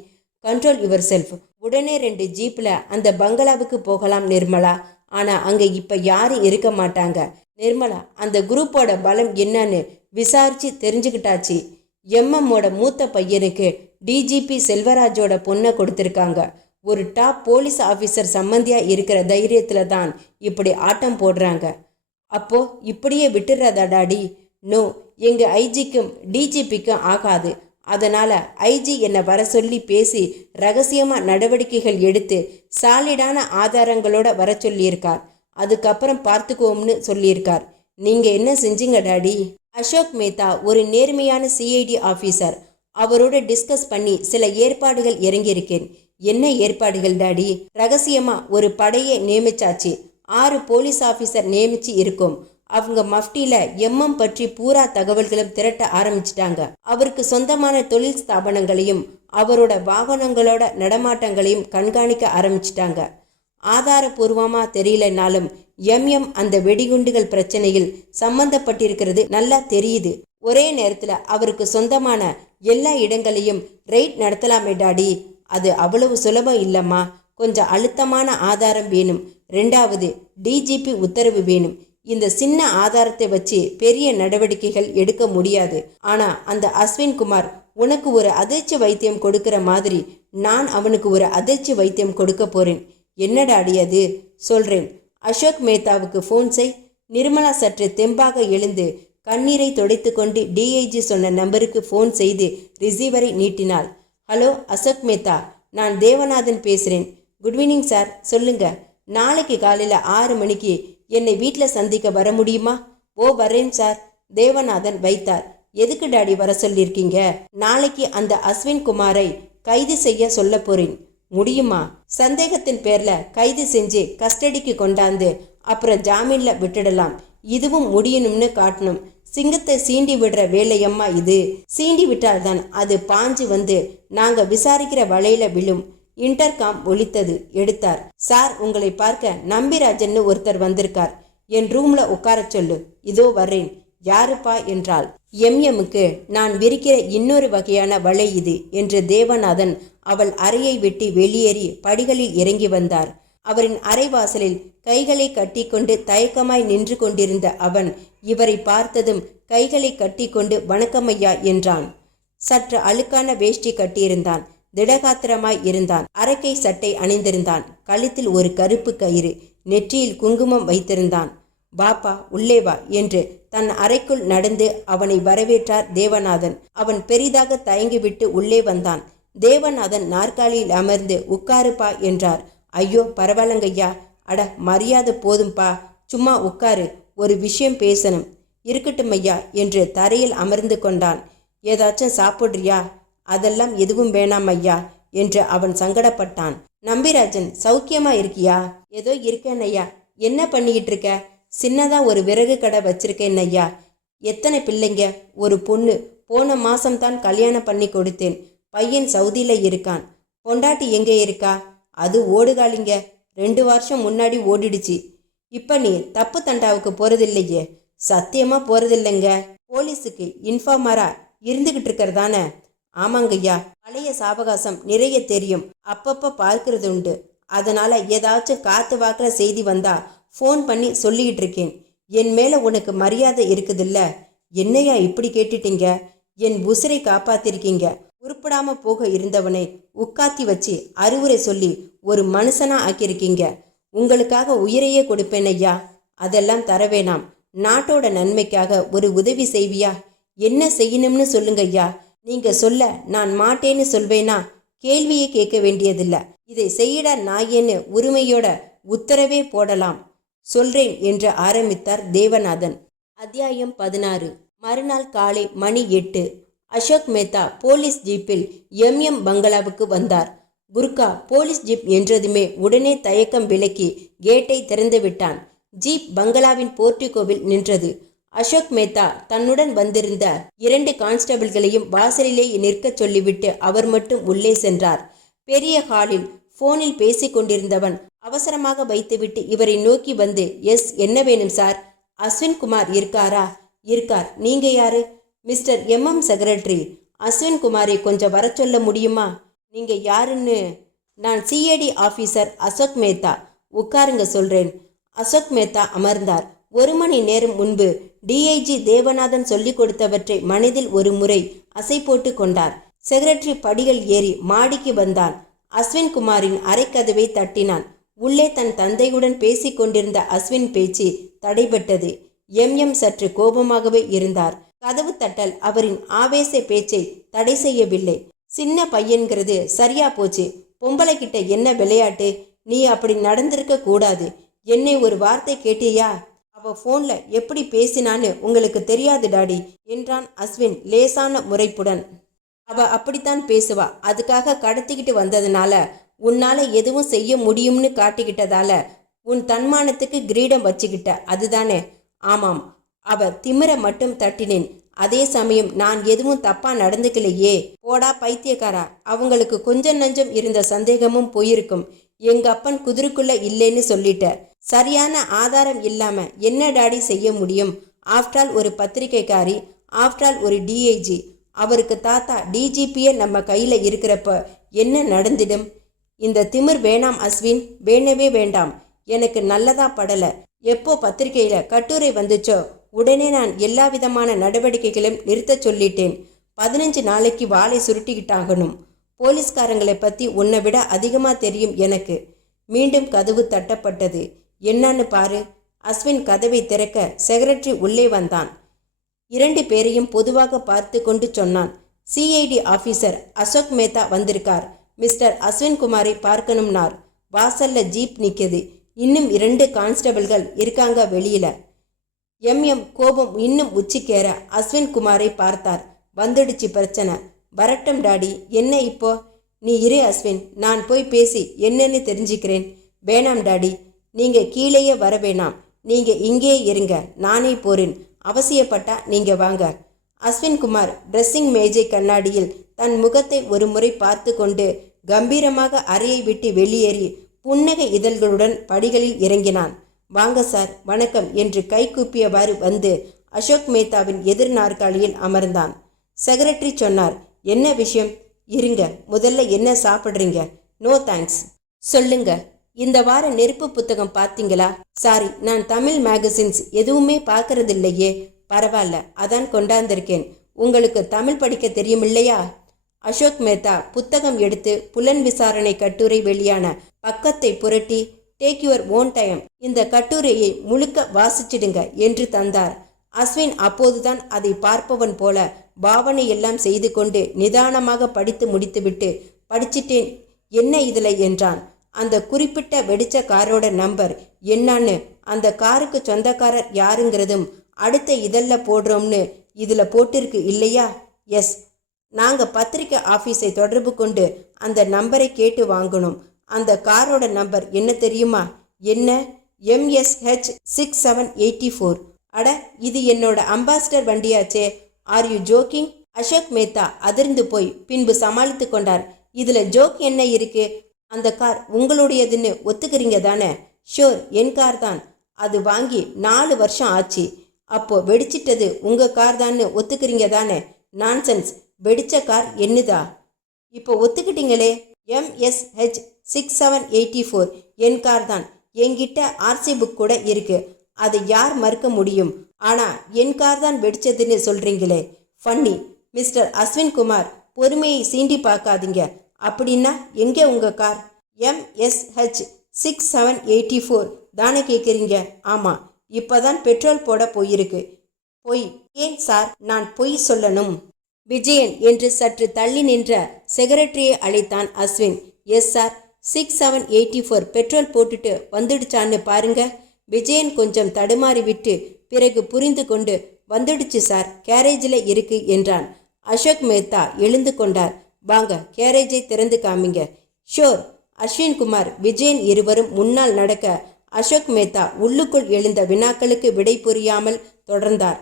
Control your self. உடனே 2 ஜீப்ல அந்த பங்களாவுக்கு போகலாம் நிர்மலா. ஆனா அங்க இப்ப யாரும் இருக்க மாட்டாங்க. நிர்மலா, அந்த குரூப்போட பலம் என்னன்னு விசாரிச்சு தெரிஞ்சுக்கிட்டாச்சு. எம்எம்மோட மூத்த பையனுக்கு டிஜிபி செல்வராஜோட பொண்ணை கொடுத்துருக்காங்க. ஒரு டாப் போலீஸ் ஆஃபீஸர் சம்பந்தியா இருக்கிற தைரியத்துல தான் இப்படி ஆட்டம் போடுறாங்க. அப்போ இப்படியே விட்டுறதா டாடி? நோ, எங்க ஐஜிக்கும் டிஜிபிக்கும் ஆகாது. அதனால ஐஜி என்னை வர சொல்லி பேசி ரகசியமா நடவடிக்கைகள் எடுத்து சாலிடான ஆதாரங்களோட வர சொல்லியிருக்கார். அதுக்கப்புறம் பார்த்துக்குவோம்னு சொல்லியிருக்கார். நீங்க என்ன செஞ்சீங்க டாடி? அசோக் மேத்தா ஒரு நேர்மையான சிஐடி ஆஃபீஸர். அவரோட டிஸ்கஸ் பண்ணி சில ஏற்பாடுகள் இறங்கியிருக்கேன். என்ன ஏற்பாடுகள் டாடி? ரகசியமா ஒரு படையை நியமிச்சாச்சு. 6 போலீஸ் ஆஃபீஸர் நியமிச்சு இருக்கும். அவங்க மஃப்டியில எம்எம் பற்றி பூரா தகவல்களும் திரட்ட ஆரம்பிச்சிட்டாங்க. அவருக்கு சொந்தமான தொழில் ஸ்தாபனங்களையும் அவரோட வாகனங்களோட நடமாட்டங்களையும் கண்காணிக்க ஆரம்பிச்சிட்டாங்க. ஆதாரபூர்வமா தெரியலனாலும் எம்எம் அந்த வெடிகுண்டுகள் பிரச்சனையில் சம்பந்தப்பட்டிருக்கிறது நல்லா தெரியுது. ஒரே நேரத்துல அவருக்கு சொந்தமான எல்லா இடங்களையும் ரெய்ட் நடத்தலாமே டாடி. அது அவ்வளவு சுலபம் இல்லம்மா. கொஞ்சம் அழுத்தமான ஆதாரம் வேணும். 2வது டிஜிபி உத்தரவு வேணும். இந்த சின்ன ஆதாரத்தை வச்சு பெரிய நடவடிக்கைகள் எடுக்க முடியாது. ஆனா அந்த அஸ்வின் குமார் உனக்கு ஒரு அதிர்ச்சி வைத்தியம் கொடுக்கிற மாதிரி நான் அவனுக்கு ஒரு அதிர்ச்சி வைத்தியம் கொடுக்க போறேன். என்னடாடி அது? சொல்றேன். அசோக் மேத்தாவுக்கு ஃபோன் செய். நிர்மலா சற்று தெம்பாக எழுந்து கண்ணீரை துடைத்து கொண்டு டிஐஜி சொன்ன நம்பருக்கு ஃபோன் செய்து ரிசீவரை நீட்டினாள். ஹலோ அசோக் மேத்தா, நான் தேவநாதன் பேசுகிறேன். குட் ஈவினிங் சார், சொல்லுங்க. நாளைக்கு காலையில் 6 மணிக்கு என்னை வீட்டில் சந்திக்க வர முடியுமா? ஓ, வரேன் சார். தேவநாதன் வைத்தார். எதுக்கு டாடி வர சொல்லியிருக்கீங்க? நாளைக்கு அந்த அஸ்வின் குமாரை கைது செய்ய சொல்ல போறேன். முடியுமா? சந்தேகத்தின் பேர்ல கைது செஞ்சு கஸ்டடிக்கு கொண்டாந்து அப்புறம் ஜாமீன்ல விட்டுடலாம். இதுவும் முடியணும்னு காட்டணும். சிங்கத்தை சீண்டி விடுற வேலையம்மா இது. சீண்டி விட்டால்தான் அது பாஞ்சு வந்து நாங்க விசாரிக்கிற வலையில விழும். இன்டர்காம் ஒலித்தது. எடுத்தார். சார், உங்களை பார்க்க நம்பிராஜன்னு ஒருத்தர் வந்திருக்கார். என் ரூம்ல உட்கார சொல்லு. இதோ வர்றேன். யாருப்பா என்றாள். எம்எம்முக்கு நான் விரிக்கிற இன்னொரு வகையான வலை இது என்று தேவநாதன் அவள் அறையை விட்டு வெளியேறி படிகளில் இறங்கி வந்தார். அவரின் அறைவாசலில் கைகளை கட்டிக்கொண்டு தயக்கமாய் நின்று கொண்டிருந்த அவன் இவரை பார்த்ததும் கைகளை கட்டிக்கொண்டு வணக்கமையா என்றான். சற்று அழுக்கான வேஷ்டி கட்டியிருந்தான். திடகாத்திரமாய் இருந்தான். அரக்கை சட்டை அணிந்திருந்தான். கழுத்தில் ஒரு கருப்பு கயிறு, நெற்றியில் குங்குமம் வைத்திருந்தான். பாப்பா, உள்ளே வா என்று தன் அறைக்குள் நடந்து அவனை வரவேற்றார் தேவநாதன். அவன் பெரிதாக தயங்கிவிட்டு உள்ளே வந்தான். தேவநாதன் நாற்காலியில் அமர்ந்து உட்காருப்பா என்றார். ஐயோ, பரவாயில்லங்கய்யா. அட, மரியாதை போதும்பா, சும்மா உட்காரு, ஒரு விஷயம் பேசணும். இருக்கட்டும் ஐயா என்று தரையில் அமர்ந்து கொண்டான். ஏதாச்சும் சாப்பிட்றியா? அதெல்லாம் எதுவும் வேணாம் ஐயா. என்று அவன் சங்கடப்பட்டான். நம்பிராஜன், சௌக்கியமா இருக்கியா? ஏதோ இருக்கேன் ஐயா. என்ன பண்ணிக்கிட்டு இருக்க? சின்னதா ஒரு விறகு கடை வச்சிருக்கேன் ஐயா. எத்தனை பிள்ளைங்க? ஒரு பொண்ணு. போன மாசம்தான் கல்யாணம் பண்ணி கொடுத்தேன். பையன் சவுதியில இருக்கான். பொண்டாட்டி எங்கே இருக்கா? அது ஓடுகாலிங்க. 2 வருஷம் முன்னாடி ஓடிடுச்சு. இப்ப நீ தப்பு தண்டாவுக்கு போறதில்லையே? சத்தியமா போறதில்லைங்க. போலீஸுக்கு இன்ஃபார்மரா இருந்துகிட்டு இருக்கிறதானே? ஆமாங்கய்யா. பழைய சாவகாசம் நிறைய தெரியும். அப்பப்ப பார்க்கறது உண்டு. அதனால ஏதாச்சும் காத்து வாக்குற செய்தி வந்தா ஃபோன் பண்ணி சொல்லிக்கிட்டு இருக்கேன். என் மேல உனக்கு மரியாதை இருக்குதுல்ல? என்னையா இப்படி கேட்டுட்டீங்க? என் உசிரை காப்பாத்திருக்கீங்க. உருப்படாம போக இருந்தவனை உட்காத்தி வச்சு அறிவுரை சொல்லி ஒரு மனுஷனா ஆக்கியிருக்கீங்க. உங்களுக்காக உயிரையே கொடுப்பேன் ஐயா. அதெல்லாம் தர வேணாம். நாட்டோட நன்மைக்காக ஒரு உதவி செய்வியா? என்ன செய்யணும்னு சொல்லுங்க ஐயா. நீங்க சொல்ல நான் மாட்டேன்னு சொல்வேனா? கேள்வியே கேட்க வேண்டியதில்லை. இதை செய்யடா நாயேன்னு உரிமையோட உத்தரவே போடலாம். சொல்றேன் என்று ஆரம்பித்தார் தேவநாதன். அத்தியாயம் 16. மறுநாள் காலை மணி 8. அசோக் மேத்தா போலீஸ் ஜீப்பில் எம் பங்களாவுக்கு வந்தார். குர்கா போலீஸ் ஜீப் என்றதுமே உடனே தயக்கம் விலக்கி கேட்டை திறந்து விட்டான். ஜீப் பங்களாவின் போர்ட்டிகோவில் நின்றது. அசோக் மேத்தா தன்னுடன் வந்திருந்த 2 கான்ஸ்டபிள்களையும் வாசலிலே நிற்கச் சொல்லிவிட்டு அவர் மட்டும் உள்ளே சென்றார். பெரிய ஹாலில் போனில் பேசிக் கொண்டிருந்தவன் அவசரமாக வைத்துவிட்டு இவரை நோக்கி வந்து, எஸ், என்ன வேணும் சார்? அஸ்வின் குமார் இருக்காரா? இருக்கார். நீங்க யாரு? Mister secretary. அஸ்வின் குமாரை கொஞ்சம் வர சொல்ல முடியுமா? நீங்க யாருன்னு? நான் சிஐடி ஆபீசர் அசோக் மேத்தா. உட்காருங்க சொல்றேன். அசோக் மேத்தா அமர்ந்தார். 1 மணி நேரம் முன்பு டிஐஜி தேவநாதன் சொல்லிக் கொடுத்தவற்றை மனதில் ஒரு முறை அசை போட்டு கொண்டார். செக்ரட்டரி படிகள் ஏறி மாடிக்கு வந்தான். அஸ்வின் குமாரின் அறைக்கதவை தட்டினான். உள்ளே தன் தந்தையுடன் பேசிக் கொண்டிருந்த அஸ்வின் பேச்சு தடைபட்டது. சற்று கோபமாகவே இருந்தார். கதவு தட்டல் அவரின் ஆவேச பேச்சை தடை செய்யவில்லை. சின்ன பையன்கிறது சரியா போச்சு. பொம்பளை கிட்ட என்ன விளையாட்டு? நீ அப்படி நடந்திருக்க கூடாது. என்னை ஒரு வார்த்தை கேட்டியா? அவ போன்ல எப்படி பேசினான்னு உங்களுக்கு தெரியாது டாடி என்றான் அஸ்வின் லேசான முறைப்புடன். அவ அப்படித்தான் பேசுவா. அதுக்காக கடத்திக்கிட்டு வந்ததுனால, உன்னால எதுவும் செய்ய முடியும்னு காட்டிக்கிட்டதால உன் தன்மானத்துக்கு கிரீடம் வச்சுக்கிட்ட, அதுதானே? ஆமாம். அவ திமிர மட்டும் தட்டினேன். அதே சமயம் நான் எதுவும் தப்பா நடந்துக்கலையே. போடா பைத்தியக்காரா. அவங்களுக்கு கொஞ்சம் நஞ்சம் இருந்த சந்தேகமும் போயிருக்கும். எங்க அப்பன் குதிரைக்குள்ள இல்லைன்னு சொல்லிட்ட. சரியான ஆதாரம் இல்லாம என்ன டாடி செய்ய முடியும்? ஆஃப்டரால் ஒரு பத்திரிகைக்காரி, ஆஃப்டரால் ஒரு டிஐஜி. அவருக்கு தாத்தா டிஜிபியே நம்ம கையில இருக்கிறப்ப என்ன நடந்திடும்? இந்த திமிர் வேணாம் அஸ்வின், வேணவே வேண்டாம். எனக்கு நல்லதா படல. எப்போ பத்திரிகையில கட்டுரை வந்துச்சோ உடனே நான் எல்லா விதமான நடவடிக்கைகளையும் நிறுத்த சொல்லிட்டேன். 15 நாளைக்கு வாளை சுருட்டிக்கிட்டாகணும். போலீஸ்காரங்களை பத்தி உன்னை விட அதிகமா தெரியும் எனக்கு. மீண்டும் கதவு தட்டப்பட்டது. என்னன்னு பாரு. அஸ்வின் கதவை திறக்க செக்ரட்டரி உள்ளே வந்தான். 2 பேரையும் பொதுவாக பார்த்து கொண்டு சொன்னான். சிஐடி ஆபீசர் அசோக் மேத்தா வந்திருக்கார். மிஸ்டர் அஸ்வின் குமாரை பார்க்கணும்னார். வாசல்ல ஜீப் நிற்குது. இன்னும் 2 கான்ஸ்டபிள்கள் இருக்காங்க வெளியில. கோபம் இன்னும் உச்சிக்கேற அஸ்வின் குமாரை பார்த்தார். வந்துடுச்சு பிரச்சனை. வரட்டும் டாடி. என்ன இப்போ? நீ இரு அஸ்வின், நான் போய் பேசி என்னன்னு தெரிஞ்சுக்கிறேன். வேணாம் டாடி, நீங்க கீழேயே வர வேணாம். நீங்க இங்கே இருங்க, நானே போறேன். அவசியப்பட்டா நீங்க வாங்க. அஸ்வின் குமார் ட்ரெஸ்ஸிங் மேஜை கண்ணாடியில் தன் முகத்தை ஒரு முறை பார்த்து கொண்டு கம்பீரமாக அறையை விட்டு வெளியேறி புன்னகை இதழ்களுடன் படிகளில் இறங்கினான். வாங்க சார், வணக்கம் என்று கை கூப்பியவாறு வந்து அசோக் மேத்தாவின் எதிர் நாற்காலியில் அமர்ந்தான். செக்ரட்டரி சொன்னார், என்ன விஷயம்? இருங்க, முதல்ல என்ன சாப்பிட்றீங்க? No thanks. சொல்லுங்க, இந்த வார நெருப்பு புத்தகம் பார்த்தீங்களா? சாரி, நான் தமிழ் மேகசின்ஸ் எதுவுமே பார்க்கறதில்லையே. பரவாயில்ல, அதான் கொண்டாந்திருக்கேன். உங்களுக்கு தமிழ் படிக்க தெரியும் இல்லையா? அசோக் மேத்தா புத்தகம் எடுத்து புலன் விசாரணை கட்டுரை வெளியான பக்கத்தை புரட்டி, டேக் யுவர் ஓன் டைம், இந்த கட்டுரையை முழுக்க வாசிச்சிடுங்க என்று தந்தார். அஸ்வின் அப்போதுதான் அதை பார்ப்பவன் போல பாவனை எல்லாம் செய்து கொண்டு நிதானமாக படித்து முடித்துவிட்டு, படிச்சிட்டேன், என்ன இதில் என்றான். அந்த குறிப்பிட்ட வெடிச்ச காரோட நம்பர் என்னன்னு, அந்த காருக்கு சொந்தக்காரர் யாருங்கிறதும் அடுத்த இதழில் போடுறோம்னு இதில் போட்டிருக்கு இல்லையா? எஸ். நாங்கள் பத்திரிக்கை ஆஃபீஸை தொடர்பு கொண்டு அந்த நம்பரை கேட்டு வாங்கணும். அந்த காரோட நம்பர் என்ன தெரியுமா? என்ன? MSH 6784. அட, இது என்னோட அம்பாசிடர் வண்டியாச்சே. Are you joking? Ashok Mehta அதிர்ந்து போய் பின்பு சமாளித்து கொண்டார். இதுல ஜோக் என்ன இருக்கு? அந்த கார் உங்களுடையதுன்னு ஒத்துக்கிறீங்க தானே? ஷோர், என் கார் தான். அது வாங்கி 4 வருஷம் ஆச்சு. அப்போ வெடிச்சிட்டது உங்க கார் தான்னு ஒத்துக்கிறீங்க தானே? நான்சென்ஸ், வெடிச்ச கார் என்னதா? இப்போ ஒத்துக்கிட்டீங்களே. MSH 6784 என் கார் தான். என்கிட்ட RC புக் கூட இருக்கு. அதை யார் மறுக்க முடியும்? ஆனா என் கார் தான் வெடிச்சதுன்னு சொல்றீங்களே, ஃபன்னி. மிஸ்டர் அஸ்வின் குமார், பொறுமையை சீண்டி பார்க்காதீங்க. அப்படின்னா எங்கே உங்க கார்? MSH 6784 தானே கேட்குறீங்க? ஆமாம், இப்போதான் பெட்ரோல் போட போயிருக்கு. பொய்? ஏன் சார் நான் பொய் சொல்லணும்? விஜயன் என்று சற்று தள்ளி நின்ற செக்ரட்டரியை அழைத்தான் அஸ்வின். எஸ் சார், 6784 பெட்ரோல் போட்டுட்டு வந்துடுச்சான்னு பாருங்க. விஜயன் கொஞ்சம் தடுமாறி விட்டு பிறகு புரிந்து கொண்டு, வந்துடுச்சு சார், கேரேஜில் இருக்கு என்றான். அசோக் மேத்தா எழுந்து கொண்டார். வாங்க, கேரேஜை திறந்து காமிங்க. ஷோர். அஸ்வின்குமார், விஜயன் இருவரும் முன்னால் நடக்க அசோக் மேத்தா உள்ளுக்குள் எழுந்த வினாக்களுக்கு விடை புரியாமல் தொடர்ந்தார்.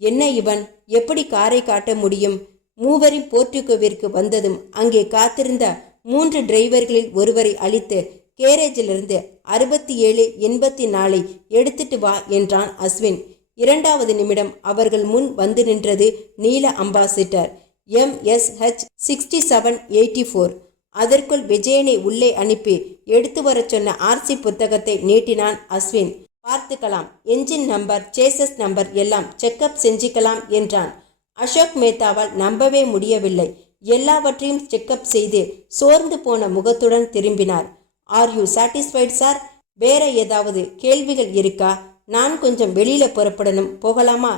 என்ன இவன் எப்படி காரை காட்ட முடியும்? மூவரின் போர்ட்டிகோவிற்கு வந்ததும் அங்கே காத்திருந்த 3 டிரைவர்களில் ஒருவரை அழைத்து கேரேஜிலிருந்து 6784 எடுத்துட்டு வா என்றான் அஸ்வின். 2வது நிமிடம் அவர்கள் முன் வந்து நின்றது நீல அம்பாசிடர் MSH 6784. அதற்குள் விஜயனை உள்ளே அனுப்பி எடுத்து வர சொன்ன RC புத்தகத்தை நீட்டினான் அஸ்வின். பார்த்துக்கலாம், என்ஜின் நம்பர், சேசஸ் நம்பர் எல்லாம் செக்கப் செஞ்சுக்கலாம் என்றான். அசோக் மேத்தாவால் நம்பவே முடியவில்லை. எல்லாவற்றையும் செக்கப் செய்து சோர்ந்து போன முகத்துடன் திரும்பினார். Are you satisfied sir? வேற ஏதாவது கேள்விகள் இருக்கா? நான் கொஞ்சம் வெளியில புறப்படணும், போகலாமா?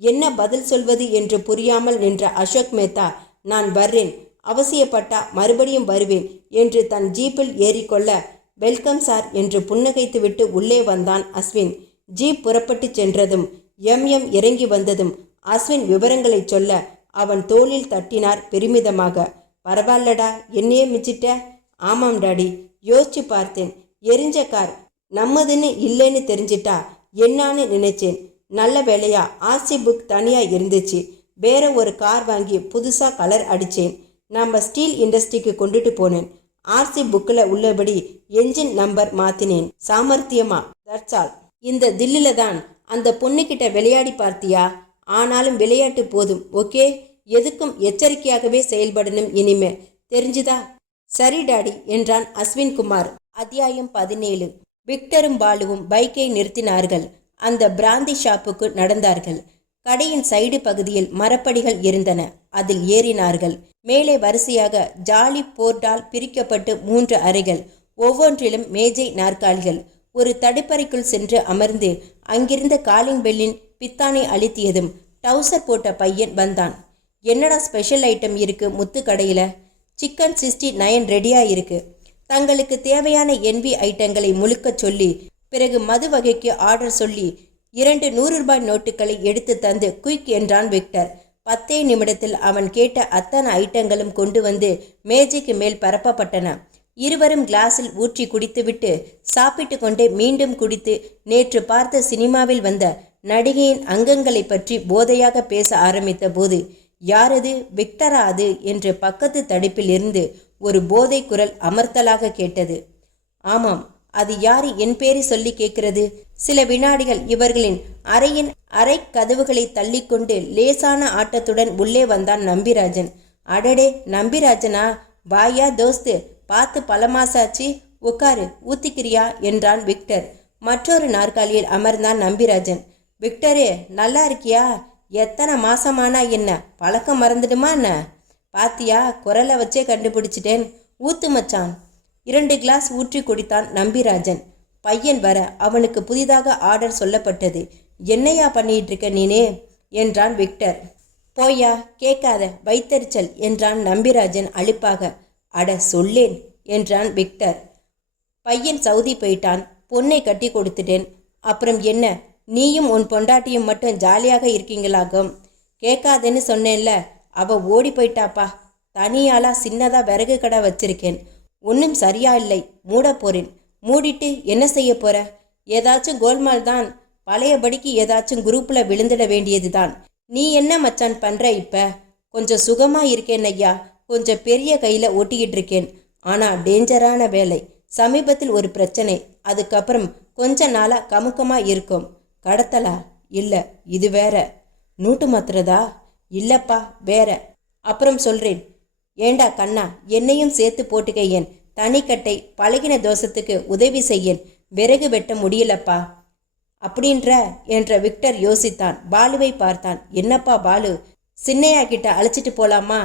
என்ன பதில் சொல்வது என்று புரியாமல் நின்ற அசோக் மேத்தா, நான் வர்றேன், அவசியப்பட்டா மறுபடியும் வருவேன் என்று தன் ஜீப்பில் ஏறிக்கொள்ள, வெல்கம் சார் என்று புன்னகைத்துவிட்டு உள்ளே வந்தான் அஸ்வின். ஜீப் புறப்பட்டு சென்றதும் இறங்கி வந்ததும் அஸ்வின் விவரங்களை சொல்ல அவன் தோளில் தட்டினார் பெருமிதமாக. பரவாயில்லடா, என்னையே மிச்சிட்ட. ஆமாம் டாடி, யோசிச்சு பார்த்தேன். எரிஞ்ச கார் நம்மதுன்னு இல்லைன்னு தெரிஞ்சிட்டா என்னான்னு நினைச்சேன். நல்ல வேலையா RC புக் தனியா இருந்துச்சு. வேற ஒரு கார் வாங்கி புதுசா கலர் அடிச்சேன். நம்ம ஸ்டீல் இண்டஸ்ட்ரிக்கு கொண்டுட்டு போனேன். RC புக்கில் உள்ளபடி என்ஜின் நம்பர் மாத்தினேன். சாமர்த்தியமா, தட்ஸ் ஆல். இந்த தில்லில தான் அந்த பொண்ணுக்கிட்ட விளையாடி பார்த்தியா? ஆனாலும் விளையாட்டு போதும், ஓகே? எதுக்கும் எச்சரிக்கையாகவே செயல்படணும் இனிமே, தெரிஞ்சுதா? சரி டாடி என்றான் அஸ்வின்குமார். அத்தியாயம் 17. விக்டரும் பாலுவும் பைக்கை நிறுத்தினார்கள். அந்த பிராந்தி ஷாப்புக்கு நடந்தார்கள். கடையின் சைடு பகுதியில் மரப்படிகள் இருந்தன. அதில் ஏறினார்கள். மேலே வரிசையாக ஜாலி போர்டால் பிரிக்கப்பட்டு 3 அறைகள், ஒவ்வொன்றிலும் மேஜை, நாற்காலிகள். ஒரு தடுப்பறைக்குள் சென்று அமர்ந்து அங்கிருந்த காலிங் பெல்லின் பித்தானை அழுத்தியதும் டவுசர் போட்ட பையன் வந்தான். என்னடா ஸ்பெஷல் ஐட்டம் இருக்கு முத்து கடையில? சிக்கன் 69 ரெடியா இருக்கு. தங்களுக்கு தேவையான NV ஐட்டங்களை முழுக்க சொல்லி பிறகு மது வகைக்கு ஆர்டர் சொல்லி 2 100 ரூபாய் நோட்டுகளை எடுத்து தந்து குயிக் என்றான் விக்டர். 10 நிமிடத்தில் அவன் கேட்ட அத்தனை ஐட்டங்களும் கொண்டு வந்து மேஜைக்கு மேல் பரப்பப்பட்டன. இருவரும் கிளாஸில் ஊற்றி குடித்துவிட்டு சாப்பிட்டு கொண்டே மீண்டும் குடித்து நேற்று பார்த்த சினிமாவில் வந்த நடிகையின் அங்கங்களை பற்றி போதையாக பேச ஆரம்பித்த போது, யாரது, விக்டரா அது என்று பக்கத்து தடுப்பில் இருந்து ஒரு போதை குரல் அமர்த்தலாக கேட்டது. ஆமாம், அது யாரு என் பேரை சொல்லி கேட்கிறது? சில வினாடிகள் இவர்களின் அறையின் அறை கதவுகளை தள்ளிக்கொண்டு லேசான ஆட்டத்துடன் உள்ளே வந்தான் நம்பிராஜன். அடடே, நம்பிராஜனா, வாயா தோஸ்து, பார்த்து பல மாசாச்சு, உட்காரு, ஊத்திக்கிறியா என்றான் விக்டர். மற்றொரு நாற்காலியில் அமர்ந்தான் நம்பிராஜன். விக்டரே, நல்லா இருக்கியா? எத்தனை மாசமானா என்ன, பழக்கம் மறந்துடுமா என்ன? பாத்தியா, குரலை வச்சே கண்டுபிடிச்சிட்டேன். ஊத்து மச்சான். 2 கிளாஸ் ஊற்றி குடித்தான் நம்பிராஜன். பையன் வர அவனுக்கு புதிதாக ஆர்டர் சொல்லப்பட்டது. என்னையா பண்ணிட்டு இருக்க நீனே என்றான் விக்டர். போயா, கேட்காத, வைத்தறிச்சல் என்றான் நம்பிராஜன் அலுப்பாக. அட சொல்லேன் என்றான் விக்டர். பையன் சவுதி போயிட்டான், பொண்ணை கட்டி கொடுத்துட்டேன். அப்புறம் என்ன, நீயும் உன் பொண்டாட்டியும் மட்டும் ஜாலியாக இருக்கீங்களாகும். கேட்காதேன்னு சொன்னேன்ல, அவ ஓடி போயிட்டாப்பா. தனியாளா சின்னதா விறகு கடை வச்சிருக்கேன். ஒன்றும் சரியா இல்லை, மூட போறேன். மூடிட்டு என்ன செய்ய போற? ஏதாச்சும் கோல்மால் தான். பழையபடிக்கு ஏதாச்சும் குரூப்ல விழுந்துட வேண்டியதுதான். நீ என்ன மச்சான் பண்ற இப்ப? கொஞ்சம் சுகமா இருக்கேன் ஐயா. கொஞ்சம் பெரிய கையில ஓட்டிக்கிட்டு இருக்கேன். ஆனா டேஞ்சரான வேலை. சமீபத்தில் ஒரு பிரச்சனை. அதுக்கப்புறம் கொஞ்ச நாளா கமுக்கமா இருக்கும். கடத்தலா? இல்ல, இது வேற. நூட்டு மாத்திரதா? இல்லப்பா, வேற. அப்புறம் சொல்றேன். ஏண்டா கண்ணா, என்னையும் சேர்த்து போட்டுக்கையேன். தனிக்கட்டை பழகின தோஷத்துக்கு உதவி செய்யேன். விறகு வெட்ட முடியலப்பா. அப்படின்ற என்ற விக்டர் யோசித்தான். பாலுவை பார்த்தான். என்னப்பா பாலு, சின்னையா கிட்ட அழைச்சிட்டு போலாமா?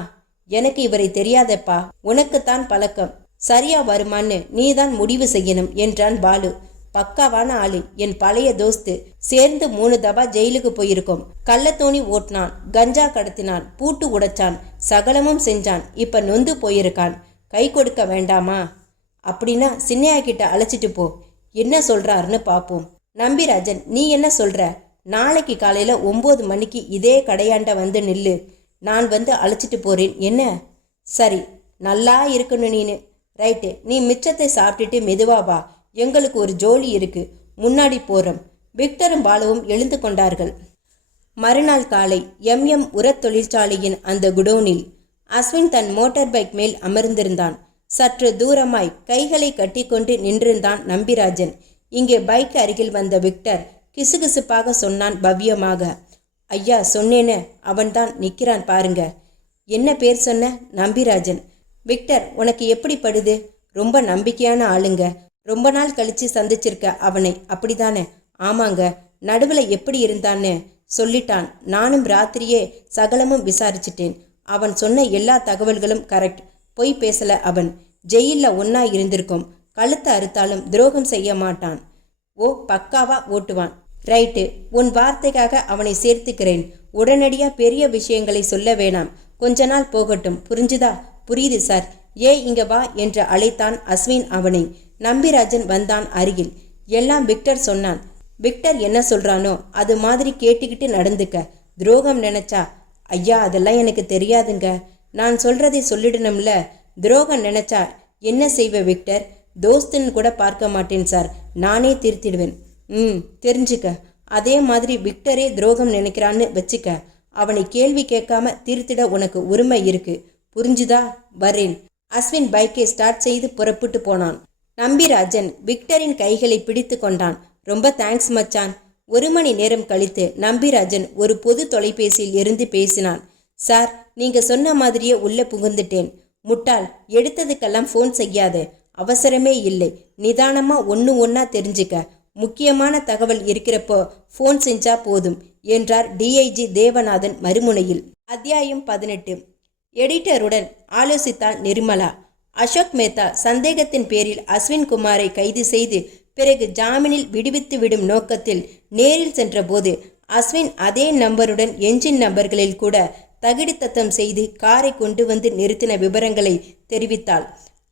எனக்கு இவரை தெரியாதப்பா. உனக்குத்தான் பழக்கம். சரியா வருமான்னு நீதான் முடிவு செய்யணும் என்றான் பாலு. பக்காவான ஆளு, என் பழைய தோஸ்து. சேர்ந்து 3 தபா ஜெயிலுக்கு போயிருக்கோம். கள்ளத்தோணி ஓட்டினான், கஞ்சா கடத்தினான், பூட்டு உடைச்சான், சகலமும் செஞ்சான். இப்ப நொந்து போயிருக்கான். கை கொடுக்க வேண்டாமா? அப்படின்னா சின்னையா கிட்ட அழைச்சிட்டு போ. என்ன சொல்றாருன்னு பாப்போம். நம்பிராஜன், நீ என்ன சொல்ற? நாளைக்கு காலையில 9 மணிக்கு இதே கடையாண்ட வந்து நில்லு. நான் வந்து அழைச்சிட்டு போறேன். என்ன? சரி, நல்லா இருக்கணும் நீனு. ரைட்டு, நீ மிச்சத்தை சாப்பிட்டுட்டு மெதுவா வா. எங்களுக்கு ஒரு ஜோலி இருக்கு. முன்னாடி போறோம். விக்டரும் பாலுவும் எழுந்து கொண்டார்கள். மறுநாள் காலை MM உரத் தொழிற்சாலையின் அந்த குடோனில் அஸ்வின் தன் மோட்டார் பைக் மேல் அமர்ந்திருந்தான். சற்று தூரமாய் கைகளை கட்டிக்கொண்டு நின்றிருந்தான் நம்பிராஜன். இங்கே பைக் அருகில் வந்த விக்டர் கிசுகிசுப்பாக சொன்னான் பவ்யமாக. ஐயா, சொன்னேன்னு அவன்தான் நிற்கிறான் பாருங்க. என்ன பேர் சொன்ன? நம்பிராஜன். விக்டர், உனக்கு எப்படி படுது? ரொம்ப நம்பிக்கையான ஆளுங்க. ரொம்ப நாள் கழிச்சு சந்திச்சிருக்க அவனை, அப்படிதானே? ஆமாங்க. நடுவில் எப்படி இருந்தான்னு சொல்லிட்டான். நானும் ராத்திரியே சகலமும் விசாரிச்சிட்டேன். அவன் சொன்ன எல்லா தகவல்களும் கரெக்ட். பொய் பேசல அவன். ஜெயிலில் ஒன்னா இருந்திருக்கும். கழுத்தை அறுத்தாலும் துரோகம் செய்ய மாட்டான். ஓ, பக்காவா ஓட்டுவான். ரைட்டு, உன் வார்த்தைக்காக அவனை சேர்த்துக்கிறேன். உடனடியா பெரிய விஷயங்களை சொல்ல வேணாம். கொஞ்ச நாள் போகட்டும், புரிஞ்சுதா? புரியுது சார். இங்க வா என்று அழைத்தான் அஸ்வின் அவனை. நம்பிராஜன் வந்தான் அருகில். எல்லாம் விக்டர் சொன்னான். விக்டர் என்ன சொல்றானோ அது மாதிரி கேட்டுக்கிட்டு நடந்துக்க. துரோகம் நினைச்சா? ஐயா, அதெல்லாம் எனக்கு தெரியாதுங்க. நான் சொல்றதை சொல்லிடணும்ல. துரோகம் நினைச்சா என்ன செய்வ விக்டர்? தோஸ்துன்னு கூட பார்க்க மாட்டேன் சார். நானே திருத்திடுவேன். தெரிஞ்சுக்க. அதே மாதிரி விக்டரே துரோகம் நினைக்கிறான்னு வச்சுக்க. அவனை கேள்வி கேட்காம திருத்திட உனக்கு உரிமை இருக்கு. புரிஞ்சுதா? வரேன். அஸ்வின் பைக்கை ஸ்டார்ட் செய்து புறப்பட்டு போனான். நம்பிராஜன் விக்டரின் கைகளை பிடித்து கொண்டான். ரொம்ப தேங்க்ஸ் மச்சான். 1 மணி நேரம் கழித்து நம்பிராஜன் ஒரு பொது தொலைபேசியில் இருந்து பேசினான். சார், நீங்க சொன்ன மாதிரியே உள்ள புகுந்துட்டேன். முட்டாள், எடுத்ததுக்கெல்லாம் ஃபோன் செய்யாத. அவசரமே இல்லை. நிதானமா ஒன்னா தெரிஞ்சுக்க. முக்கியமான தகவல் இருக்கிறப்போ ஃபோன் செஞ்சா போதும் என்றார் DIG தேவநாதன் மறுமுனையில். அத்தியாயம் 18. எடிட்டருடன் ஆலோசித்தாள் நிர்மலா. அசோக் மேத்தா சந்தேகத்தின் பேரில் அஸ்வின் குமாரை கைது செய்து பிறகு ஜாமீனில் விடுவித்து விடும் நோக்கத்தில் நேரில் சென்றபோது அஸ்வின் அதே நம்பருடன் என்ஜின் நம்பர்களில் கூட தகிடித்தத்தம் செய்து காரை கொண்டு வந்து நிறுத்தின விவரங்களை தெரிவித்தாள்.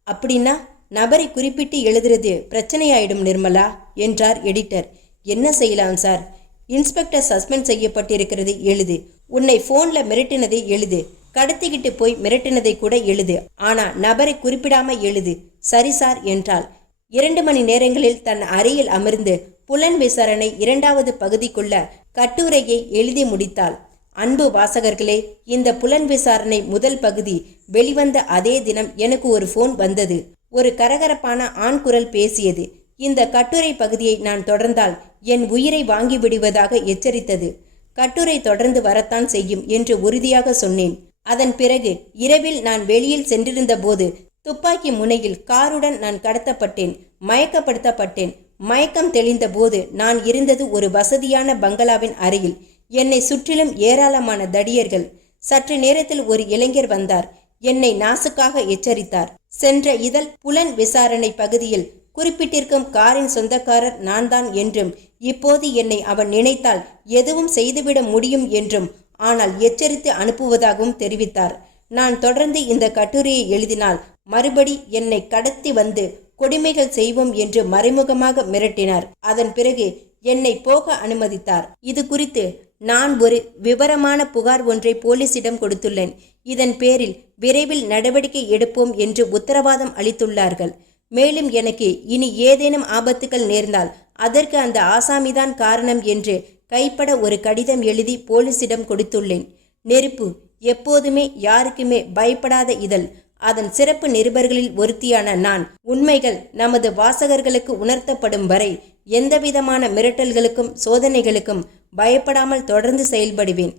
அப்படின்னா நபரை குறிப்பிட்டு எழுதுறது பிரச்சனையாயிடும் நிர்மலா என்றார் எடிட்டர். என்ன செய்யலாம் சார்? இன்ஸ்பெக்டர் சஸ்பெண்ட் செய்யப்பட்டிருக்கிறது எழுது. உன்னை போன்ல மிரட்டினதை எழுது. கடத்திக்கிட்டு போய் மிரட்டினதை கூட எழுது. ஆனா நபரை குறிப்பிடாம எழுது. சரி சார் என்றாள். 2 மணி நேரங்களில் தன் அறையில் அமர்ந்து புலன் விசாரணை 2வது பகுதிக்குள்ள கட்டுரையை எழுதி முடித்தாள். அன்பு வாசகர்களே, இந்த புலன் விசாரணை முதல் பகுதி வெளிவந்த அதே தினம் எனக்கு ஒரு போன் வந்தது. ஒரு கரகரப்பான ஆண் குரல் பேசியது. இந்த கட்டுரை பகுதியை நான் தொடர்ந்தால் என் உயிரை வாங்கி விடுவதாக எச்சரித்தது. கட்டுரை தொடர்ந்து வரத்தான் செய்யும் என்று உறுதியாக சொன்னேன். அதன் பிறகு இரவில் நான் வெளியில் சென்றிருந்த போது துப்பாக்கி முனையில் காருடன் நான் கடத்தப்பட்டேன். மயக்கப்படுத்தப்பட்டேன். மயக்கம் தெளிந்த போது நான் இருந்தது ஒரு வசதியான பங்களாவின் அறையில். என்னை சுற்றிலும் ஏராளமான தடியர்கள். சற்று நேரத்தில் ஒரு இளைஞர் வந்தார். என்னை நாசுக்காக எச்சரித்தார். சென்ற இதழ் புலன் விசாரணை பகுதியில் குறிப்பிட்டிருக்கும் காரின் சொந்தக்காரர் நான் தான் என்றும், இப்போது என்னை அவன் நினைத்தால் எதுவும் செய்துவிட முடியும் என்றும், ஆனால் எச்சரித்து அனுப்புவதாகவும் தெரிவித்தார். நான் தொடர்ந்து இந்த கட்டுரையை எழுதினால் மறுபடி என்னை கடத்தி வந்து கொடுமைகள் செய்வோம் என்று மறைமுகமாக மிரட்டினார். அதன் பிறகு என்னை போக அனுமதித்தார். இது குறித்து நான் ஒரு விவரமான புகார் ஒன்றை போலீசிடம் கொடுத்துள்ளேன். இதன் பேரில் விரைவில் நடவடிக்கை எடுப்போம் என்று உத்தரவாதம் அளித்துள்ளார்கள். மேலும் எனக்கு இனி ஏதேனும் ஆபத்துகள் நேர்ந்தால் அதற்கு அந்த ஆசாமிதான் காரணம் என்று கைப்பட ஒரு கடிதம் எழுதி போலீசிடம் கொடுத்துள்ளேன். நெருப்பு எப்போதுமே யாருக்குமே பயப்படாத இதழ். அதன் சிறப்பு நிருபர்களில் ஒருத்தியான நான் உண்மைகள் நமது வாசகர்களுக்கு உணர்த்தப்படும் வரை எந்தவிதமான மிரட்டல்களுக்கும் சோதனைகளுக்கும் பயப்படாமல் தொடர்ந்து செயல்படுவேன்.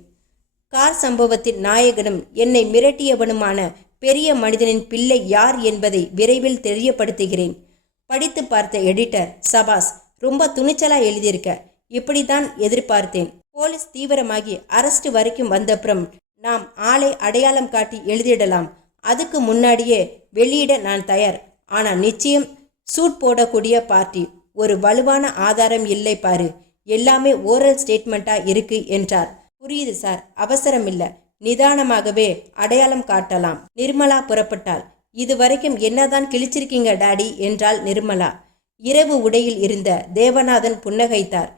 கார் சம்பவத்தின் நாயகனும் என்னை மிரட்டியவனுமான பெரிய மனிதனின் பிள்ளை யார் என்பதை விரைவில் தெரியப்படுத்துகிறேன். படித்து பார்த்த எடிட்டர், சபாஸ், ரொம்ப துணிச்சலா எழுதியிருக்க. இப்படித்தான் எதிர்பார்த்தேன். போலீஸ் தீவிரமாகி அரெஸ்ட் வரைக்கும் வந்தப்புறம் நாம் ஆளை அடையாளம் காட்டி எழுதிடலாம். அதுக்கு முன்னாடியே வெளியிட நான் தயார். ஆனா நிச்சயம் சூட் போடக்கூடிய பார்ட்டி. ஒரு வலுவான ஆதாரம் இல்லை பாரு. எல்லாமே ஓரல் ஸ்டேட்மெண்ட்டா இருக்கு என்றார். புரியுது சார், அவசரம் இல்ல, நிதானமாகவே அடையாளம் காட்டலாம். நிர்மலா புறப்பட்டாள். இதுவரைக்கும் என்னதான் கிழிச்சிருக்கீங்க டாடி என்றாள் நிர்மலா. இரவு உடையில் இருந்த தேவநாதன் புன்னகைத்தார்.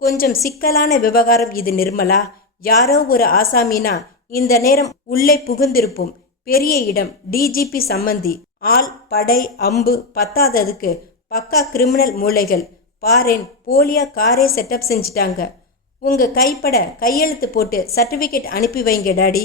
கொஞ்சம் சிக்கலான விவகாரம் இது நிர்மலா. யாரோ ஒரு ஆசாமினா இந்த நேரம் உள்ளே புகுந்திருப்போம். பெரிய இடம், டிஜிபி சம்மந்தி, ஆள் படை அம்பு பத்தாததுக்கு பக்கா கிரிமினல் மூளைகள். பாரேன், போலியா காரே செட்டப் செஞ்சிட்டாங்க. உங்க கைப்பட கையெழுத்து போட்டு சர்டிபிகேட் அனுப்பி வைங்க டாடி.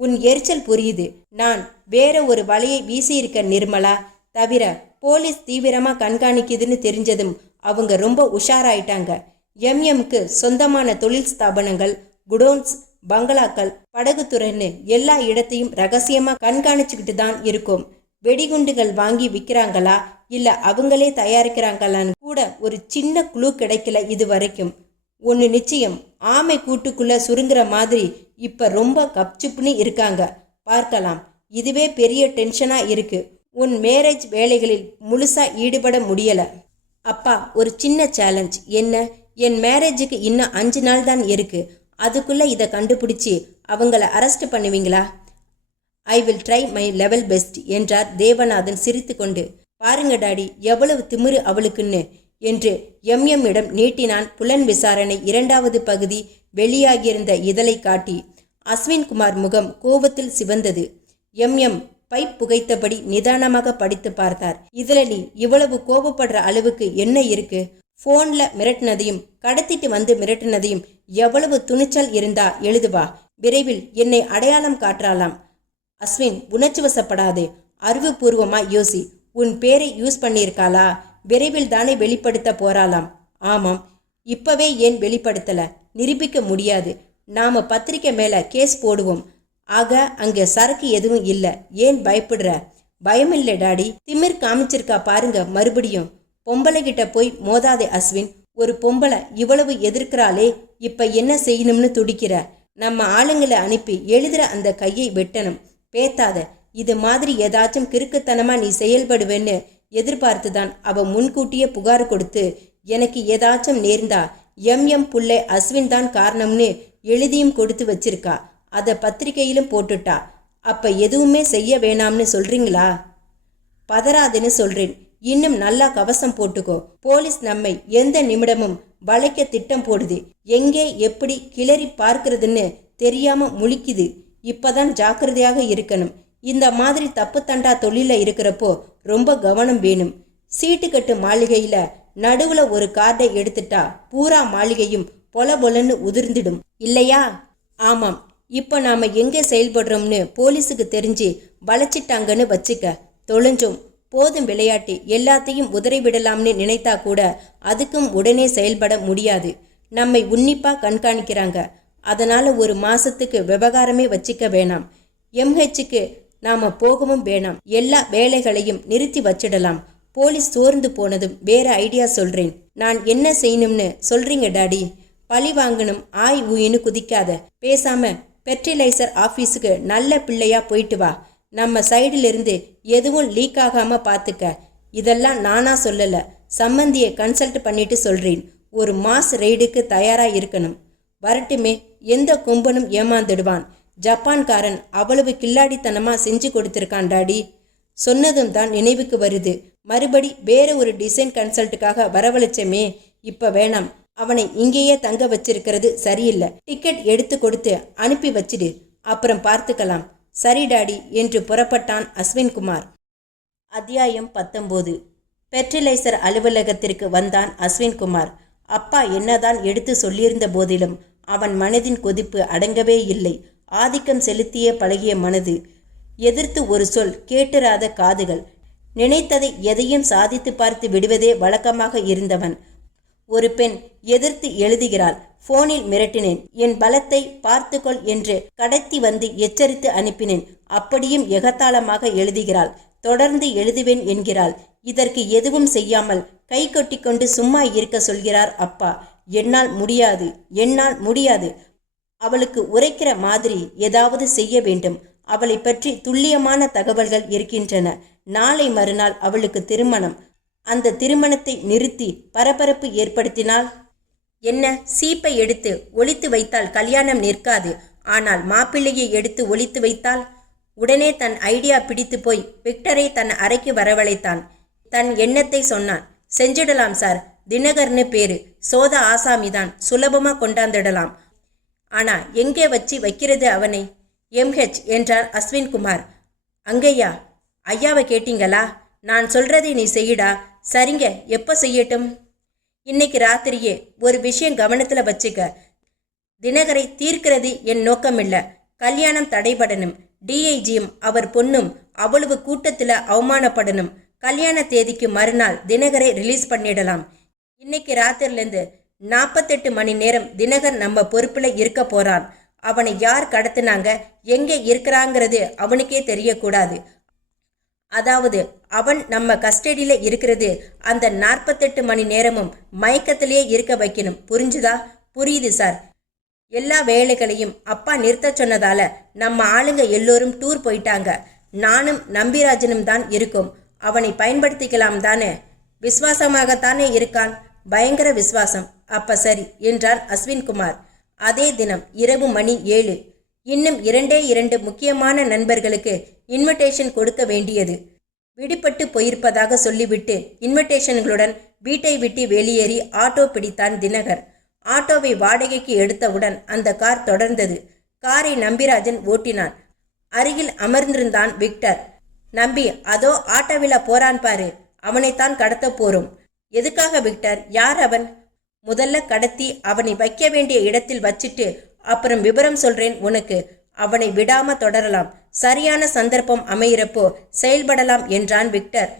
உன் எரிச்சல் புரியுது. நான் வேற ஒரு வலையை வீசியிருக்க நிர்மலா. தவிர போலீஸ் தீவிரமா கண்காணிக்குதுன்னு தெரிஞ்சதும் அவங்க ரொம்ப உஷாராயிட்டாங்க. எம்எம்க்கு சொந்தமான தொழில் ஸ்தாபனங்கள், குடோன்ஸ், பங்களாக்கள், படகுத்துறைன்னு எல்லா இடத்தையும் ரகசியமா கண்காணிச்சுக்கிட்டு தான் இருக்கும். வெடிகுண்டுகள் வாங்கி விற்கிறாங்களா இல்ல அவங்களே தயாரிக்கிறாங்களான்னு கூட ஒரு சின்ன குழு கிடைக்கல இது வரைக்கும். ஒன்று நிச்சயம், ஆமை கூட்டுக்குள்ள சுருங்குற மாதிரி இப்ப ரொம்ப கப்சுப்புன்னு இருக்காங்க. பார்க்கலாம். இதுவே பெரிய டென்ஷனா இருக்கு. உன் மேரேஜ் வேலைகளில் முழுசா ஈடுபட முடியல. அப்பா, ஒரு சின்ன சேலஞ்ச். என்ன? என் மேரேஜுக்கு இன்னும் 5 நாள் தான் இருக்கு. அதுக்குள்ள இதை கண்டுபிடிச்சி அவங்கள அரெஸ்ட் பண்ணுவீங்களா? I will try my level best என்றார் தேவநாதன் சிரித்து கொண்டு. பாருங்க டாடி, எவ்வளவு திமிரு அவளுக்குன்னு என்று எம்எம்மிடம் நீட்டினான். புலன் விசாரணை 2வது பகுதி வெளியாகியிருந்த இதழை காட்டி. அஸ்வின்குமார் முகம் கோபத்தில் சிவந்தது. எம்எம் பைப் புகைத்தபடி நிதானமாக படித்து பார்த்தார். இதுல நீ இவ்வளவு கோபப்படுற அளவுக்கு என்ன இருக்கு? போன்ல மிரட்டினதையும் கடத்திட்டு வந்து மிரட்டினதையும் எவ்வளவு துணிச்சல் இருந்தா எழுதுவா. விரைவில் என்னை அடையாளம் காட்டலாம். அஸ்வின், உணர்ச்சி வசப்படாதே. அறிவுபூர்வமா யோசி. உன் பேரை யூஸ் பண்ணியிருக்காளா? விரைவில் தானே வெளிப்படுத்த போறாளாம். ஆமாம். இப்பவே ஏன் வெளிப்படுத்தல? நிரூபிக்க முடியாது. நாம பத்திரிக்கை மேல கேஸ் போடுவோம். ஆக அங்க சரக்கு எதுவும் இல்ல. ஏன் பயப்படுற? பயமில்லை டாடி. திமிர் காமிச்சிருக்கா பாருங்க மறுபடியும். பொம்பளை கிட்ட போய் மோதாதே அஸ்வின். ஒரு பொம்பளை இவ்வளவு எதிர்க்கிறாளே, இப்ப என்ன செய்யணும்னு துடிக்கிற? நம்ம ஆளுங்களை அனுப்பி எழுதுற அந்த கையை வெட்டணும். பேத்தாத. இது மாதிரி ஏதாச்சும் கிறுக்குத்தனமா நீ செயல்படுவேன்னு எதிர்பார்த்துதான் அவ முன்கூட்டியே புகார் கொடுத்து எனக்கு ஏதாச்சும் நேர்ந்தா எம்எம் புள்ளை அஸ்வின் தான் காரணம்னு எழுதியும் கொடுத்து வச்சிருக்கா. அதை பத்திரிகையிலும் போட்டுட்டா. அப்ப எதுவுமே செய்ய வேணாம்னு சொல்றீங்களா? பதறாதுன்னு சொல்றேன். இன்னும் நல்லா கவசம் போட்டுக்கோ. போலீஸ் நம்மை எந்த நிமிடமும் வளைக்க திட்டம் போடுது. எங்கே எப்படி கிளறி பார்க்கிறதுன்னு தெரியாம முழிக்குது. இப்பதான் ஜாக்கிரதையாக இருக்கணும். இந்த மாதிரி தப்பு தண்டா தொழில இருக்கிறப்போ ரொம்ப கவனம் வேணும். சீட்டுக்கட்டு மாளிகையில நடுவுல ஒரு கார்டை எடுத்துட்டா பூரா மாளிகையும் பொல பொலன்னு உதிர்ந்துடும் இல்லையா? ஆமாம். இப்ப நாம எங்கே செயல்படுறோம்னு போலீஸுக்கு தெரிஞ்சு வளைச்சிட்டாங்கன்னு வச்சுக்க. தொலைஞ்சோம். போதும் விளையாட்டு. எல்லாத்தையும் உதறிவிடலாம்னு நினைத்தா கூட அதுக்கும் உடனே செயல்பட முடியாது. நம்மை உன்னிப்பா கண்காணிக்கிறாங்க. அதனால ஒரு மாசத்துக்கு விவகாரமே வச்சிக்க வேணாம். எம்ஹெச்சுக்கு நாம போகவும் வேணாம். எல்லா வேலைகளையும் நிறுத்தி வச்சிடலாம். போலீஸ் சோர்ந்து போனதும் வேற ஐடியா சொல்றேன். நான் என்ன செய்யணும்னு சொல்றீங்க டாடி? பழி வாங்கணும் ஆய் ஊயின்னு குதிக்காத. பேசாம பெர்டிலைசர் ஆபீஸுக்கு நல்ல பிள்ளையா போயிட்டு வா. நம்ம சைடுல இருந்து எதுவும் லீக் ஆகாம பாத்துக்க. இதெல்லாம் நானா சொல்லல, சம்மந்தியை கன்சல்ட் பண்ணிட்டு சொல்றேன். ஒரு மாஸ் ரெய்டுக்கு தயாரா இருக்கணும். வரட்டுமே. எந்த கொம்பனும் ஏமாந்துடுவான். ஜப்பான்காரன் அவ்வளவு கில்லாடித்தனமா செஞ்சு கொடுத்திருக்கான் டாடி. சொன்னதும் தான் நினைவுக்கு வருது. மறுபடி வேற ஒரு டிசைன் கன்சல்ட்டுக்காக வரவழைச்சமே. இப்ப வேணாம். அவனை இங்கேயே தங்க வச்சிருக்கிறது சரியில்லை. டிக்கெட் எடுத்து கொடுத்து அனுப்பி வச்சிடு. அப்புறம் பார்த்துக்கலாம். சரி டாடி என்று புறப்பட்டான் அஸ்வின்குமார். அத்தியாயம் 19. பெர்டிலைசர் அலுவலகத்திற்கு வந்தான் அஸ்வின்குமார். அப்பா என்னதான் எடுத்து சொல்லியிருந்த போதிலும் அவன் மனதின் கொதிப்பு அடங்கவே இல்லை. ஆதிக்கம் செலுத்திய பழகிய மனது, எதிர்த்து ஒரு சொல் கேட்டிராத காதுகள், நினைத்ததை எதையும் சாதித்து பார்த்து விடுவதே வழக்கமாக இருந்தவன். ஒரு பெண் எதிர்த்து எழுதுகிறாள். போனில் மிரட்டினேன். என் பலத்தை பார்த்துக்கொள் என்று கடத்தி வந்து எச்சரித்து அனுப்பினேன். அப்படியும் எகத்தாளமாக எழுதுகிறாள். தொடர்ந்து எழுதுவேன் என்கிறாள். இதற்கு எதுவும் செய்யாமல் கை கொட்டி கொண்டு சும்மா இருக்க சொல்கிறார் அப்பா. என்னால் முடியாது, என்னால் முடியாது. அவளுக்கு உரைக்கிற மாதிரி ஏதாவது செய்ய வேண்டும். அவளை பற்றி துல்லியமான தகவல்கள் இருக்கின்றன. நாளை மறுநாள் அவளுக்கு திருமணம். அந்த திருமணத்தை நிறுத்தி பரபரப்பு ஏற்படுத்தினால் என்ன? சீப்பை எடுத்து ஒளித்து வைத்தால் கல்யாணம் நிற்காது. ஆனால் மாப்பிள்ளையை எடுத்து ஒளித்து வைத்தால்? உடனே தன் ஐடியா பிடித்து போய் விக்டரை தன் அறைக்கு வரவழைத்தான். தன் எண்ணத்தை சொன்னான். செஞ்சிடலாம் சார், தினகர்னு பேரு, சோத ஆசாமிதான், சுலபமா கொண்டாந்துடலாம். ஆனா எங்கே வச்சு வைக்கிறது அவனை? MH என்றார் அஸ்வின்குமார். அங்கையா? ஐயாவை கேட்டீங்களா? நான் சொல்றதை நீ செய்யடா. சரிங்க, எப்போ செய்யட்டும்? இன்னைக்கு ராத்திரியே. ஒரு விஷயம் கவனத்துல வச்சுக்க. தினகரை தீர்க்கிறது என் நோக்கமில்ல. கல்யாணம் தடைபடணும். DIGயும் அவர் பொண்ணும் அவ்வளவு கூட்டத்துல அவமானப்படணும். கல்யாண தேதிக்கு மறுநாள் தினகரை ரிலீஸ் பண்ணிடலாம். இன்னைக்கு ராத்திரிலேருந்து 48 மணி நேரம் தினகர் நம்ம பொறுப்புல இருக்க போறான். அவனை யார் கடத்தினாங்க, எங்கே இருக்கிறாங்கிறது அவனுக்கே தெரியக்கூடாது. அதாவது அவன் நம்ம கஸ்டடியில இருக்கிறது அந்த 48 மணி நேரமும் மயக்கத்திலேயே இருக்க வைக்கணும். புரிஞ்சுதா? புரியுது சார். எல்லா வேலைகளையும் அப்பா நிறுத்த சொன்னதால நம்ம ஆளுங்க எல்லோரும் டூர் போயிட்டாங்க. நானும் நம்பிராஜனும் தான் இருக்கோம். அவனை பயன்படுத்திக்கலாம் தானே? விசுவாசமாகத்தானே இருக்கான். பயங்கர விசுவாசம். அப்ப சரி என்றார் அஸ்வின்குமார். அதே தினம் இரவு மணி 7. இன்னும் 2 முக்கியமான நண்பர்களுக்கு இன்விடேஷன் கொடுக்க வேண்டியது. விடுபட்டு போயிருப்பதாக சொல்லிவிட்டு இன்விடேஷன்களுடன் வீட்டை விட்டு வெளியேறி ஆட்டோ பிடித்தான் தினகர். ஆட்டோவை வாடகைக்கு எடுத்தவுடன் அந்த கார் தொடர்ந்தது. காரை நம்பிராஜன் ஓட்டினான். அருகில் அமர்ந்திருந்தான் விக்டர். நம்பி, அதோ ஆட்டோவில போறான் பாரு, அவனைத்தான் கடத்த போறோம். எதுக்காக விக்டர்? யார் அவன்? முதல்ல கடத்தி அவனை வைக்க வேண்டிய இடத்தில் வச்சிட்டு அப்புறம் விவரம் சொல்றேன் உனக்கு. அவனை விடாம தொடரலாம். சரியான சந்தர்ப்பம் அமையிறப்போ செயல்படலாம் என்றான் விக்டர்.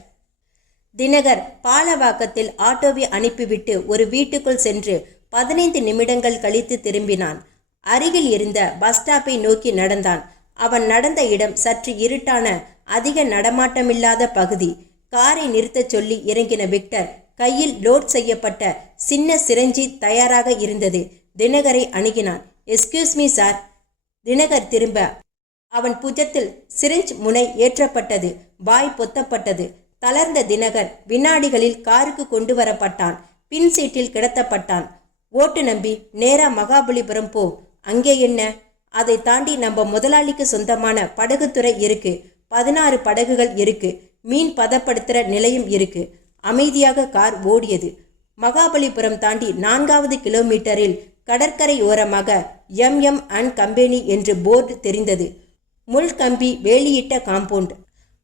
தினகர் பாலவாக்கத்தில் ஆட்டோவை அனுப்பிவிட்டு ஒரு வீட்டுக்குள் சென்று 15 நிமிடங்கள் கழித்து திரும்பினான். அருகில் இருந்த பஸ் ஸ்டாப்பை நோக்கி நடந்தான். அவன் நடந்த இடம் சற்று இருட்டான, அதிக நடமாட்டமில்லாத பகுதி. காரை நிறுத்தச் சொல்லி இறங்கின விக்டர் கையில் லோட் செய்யப்பட்ட சின்ன சிரஞ்சி தயாராக இருந்தது. தினகரை அணுகினான். Excuse me sir. தினகர் திரும்ப அவன் புஜத்தில் சிரிஞ்ச் முனை ஏற்றப்பட்டது. வாய் பொத்தப்பட்டது. தளர்ந்த தினகர் வினாடிகளில் காருக்கு கொண்டு வரப்பட்டான். பின் சீட்டில் கிடத்தப்பட்டான். ஓட்டு நம்பி, நேரா மகாபலிபுரம் போ. அங்கே என்ன? அதை தாண்டி நம்ம முதலாளிக்கு சொந்தமான படகுத்துறை இருக்கு. 16 படகுகள் இருக்கு. மீன் பதப்படுத்துற நிலையம் இருக்கு. அமைதியாக கார் ஓடியது. மகாபலிபுரம் தாண்டி 4வது கிலோமீட்டரில் கடற்கரை ஓரமாக MM அண்ட் கம்பெனி என்று போர்டு தெரிந்தது. முள் கம்பி வேலியிட்ட காம்பவுண்ட்.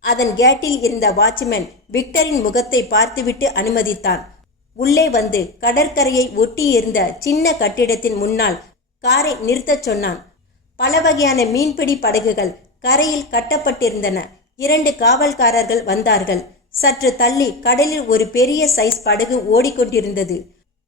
அதன் கேட்டில் இருந்த வாட்ச்மேன் விக்டரின் முகத்தை பார்த்துவிட்டு அனுமதித்தான். உள்ளே வந்து கடற்கரையை ஒட்டி இருந்த சின்ன கட்டிடத்தின் முன்னால் காரை நிறுத்தச் சொன்னான். பல வகையான மீன்பிடி படகுகள் கரையில் கட்டப்பட்டிருந்தன. 2 காவல்காரர்கள் வந்தார்கள். சற்று தள்ளி கடலில் ஒரு பெரிய சைஸ் படகு ஓடிக்கொண்டிருந்தது.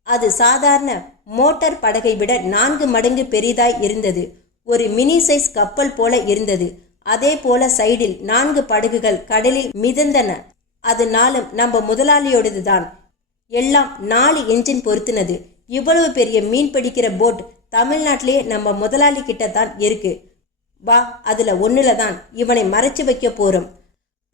அது சாதாரண மோட்டார் படகை விட 4 மடங்கு பெரிதாய் இருந்தது. ஒரு மினி சைஸ் கப்பல் போல இருந்தது. அதே போல சைடில் 4 படகுகள் கடலில் மிதந்தன. அது 4ம் நம்ம முதலாளியோடது தான். எல்லாம் 4 என்ஜின் பொருத்தினது. இவ்வளவு பெரிய மீன் பிடிக்கிற போட் தமிழ்நாட்டிலே நம்ம முதலாளி கிட்ட தான் இருக்கு. வா, அதுல ஒண்ணுல தான் இவனை மறைச்சு வைக்க போறோம்.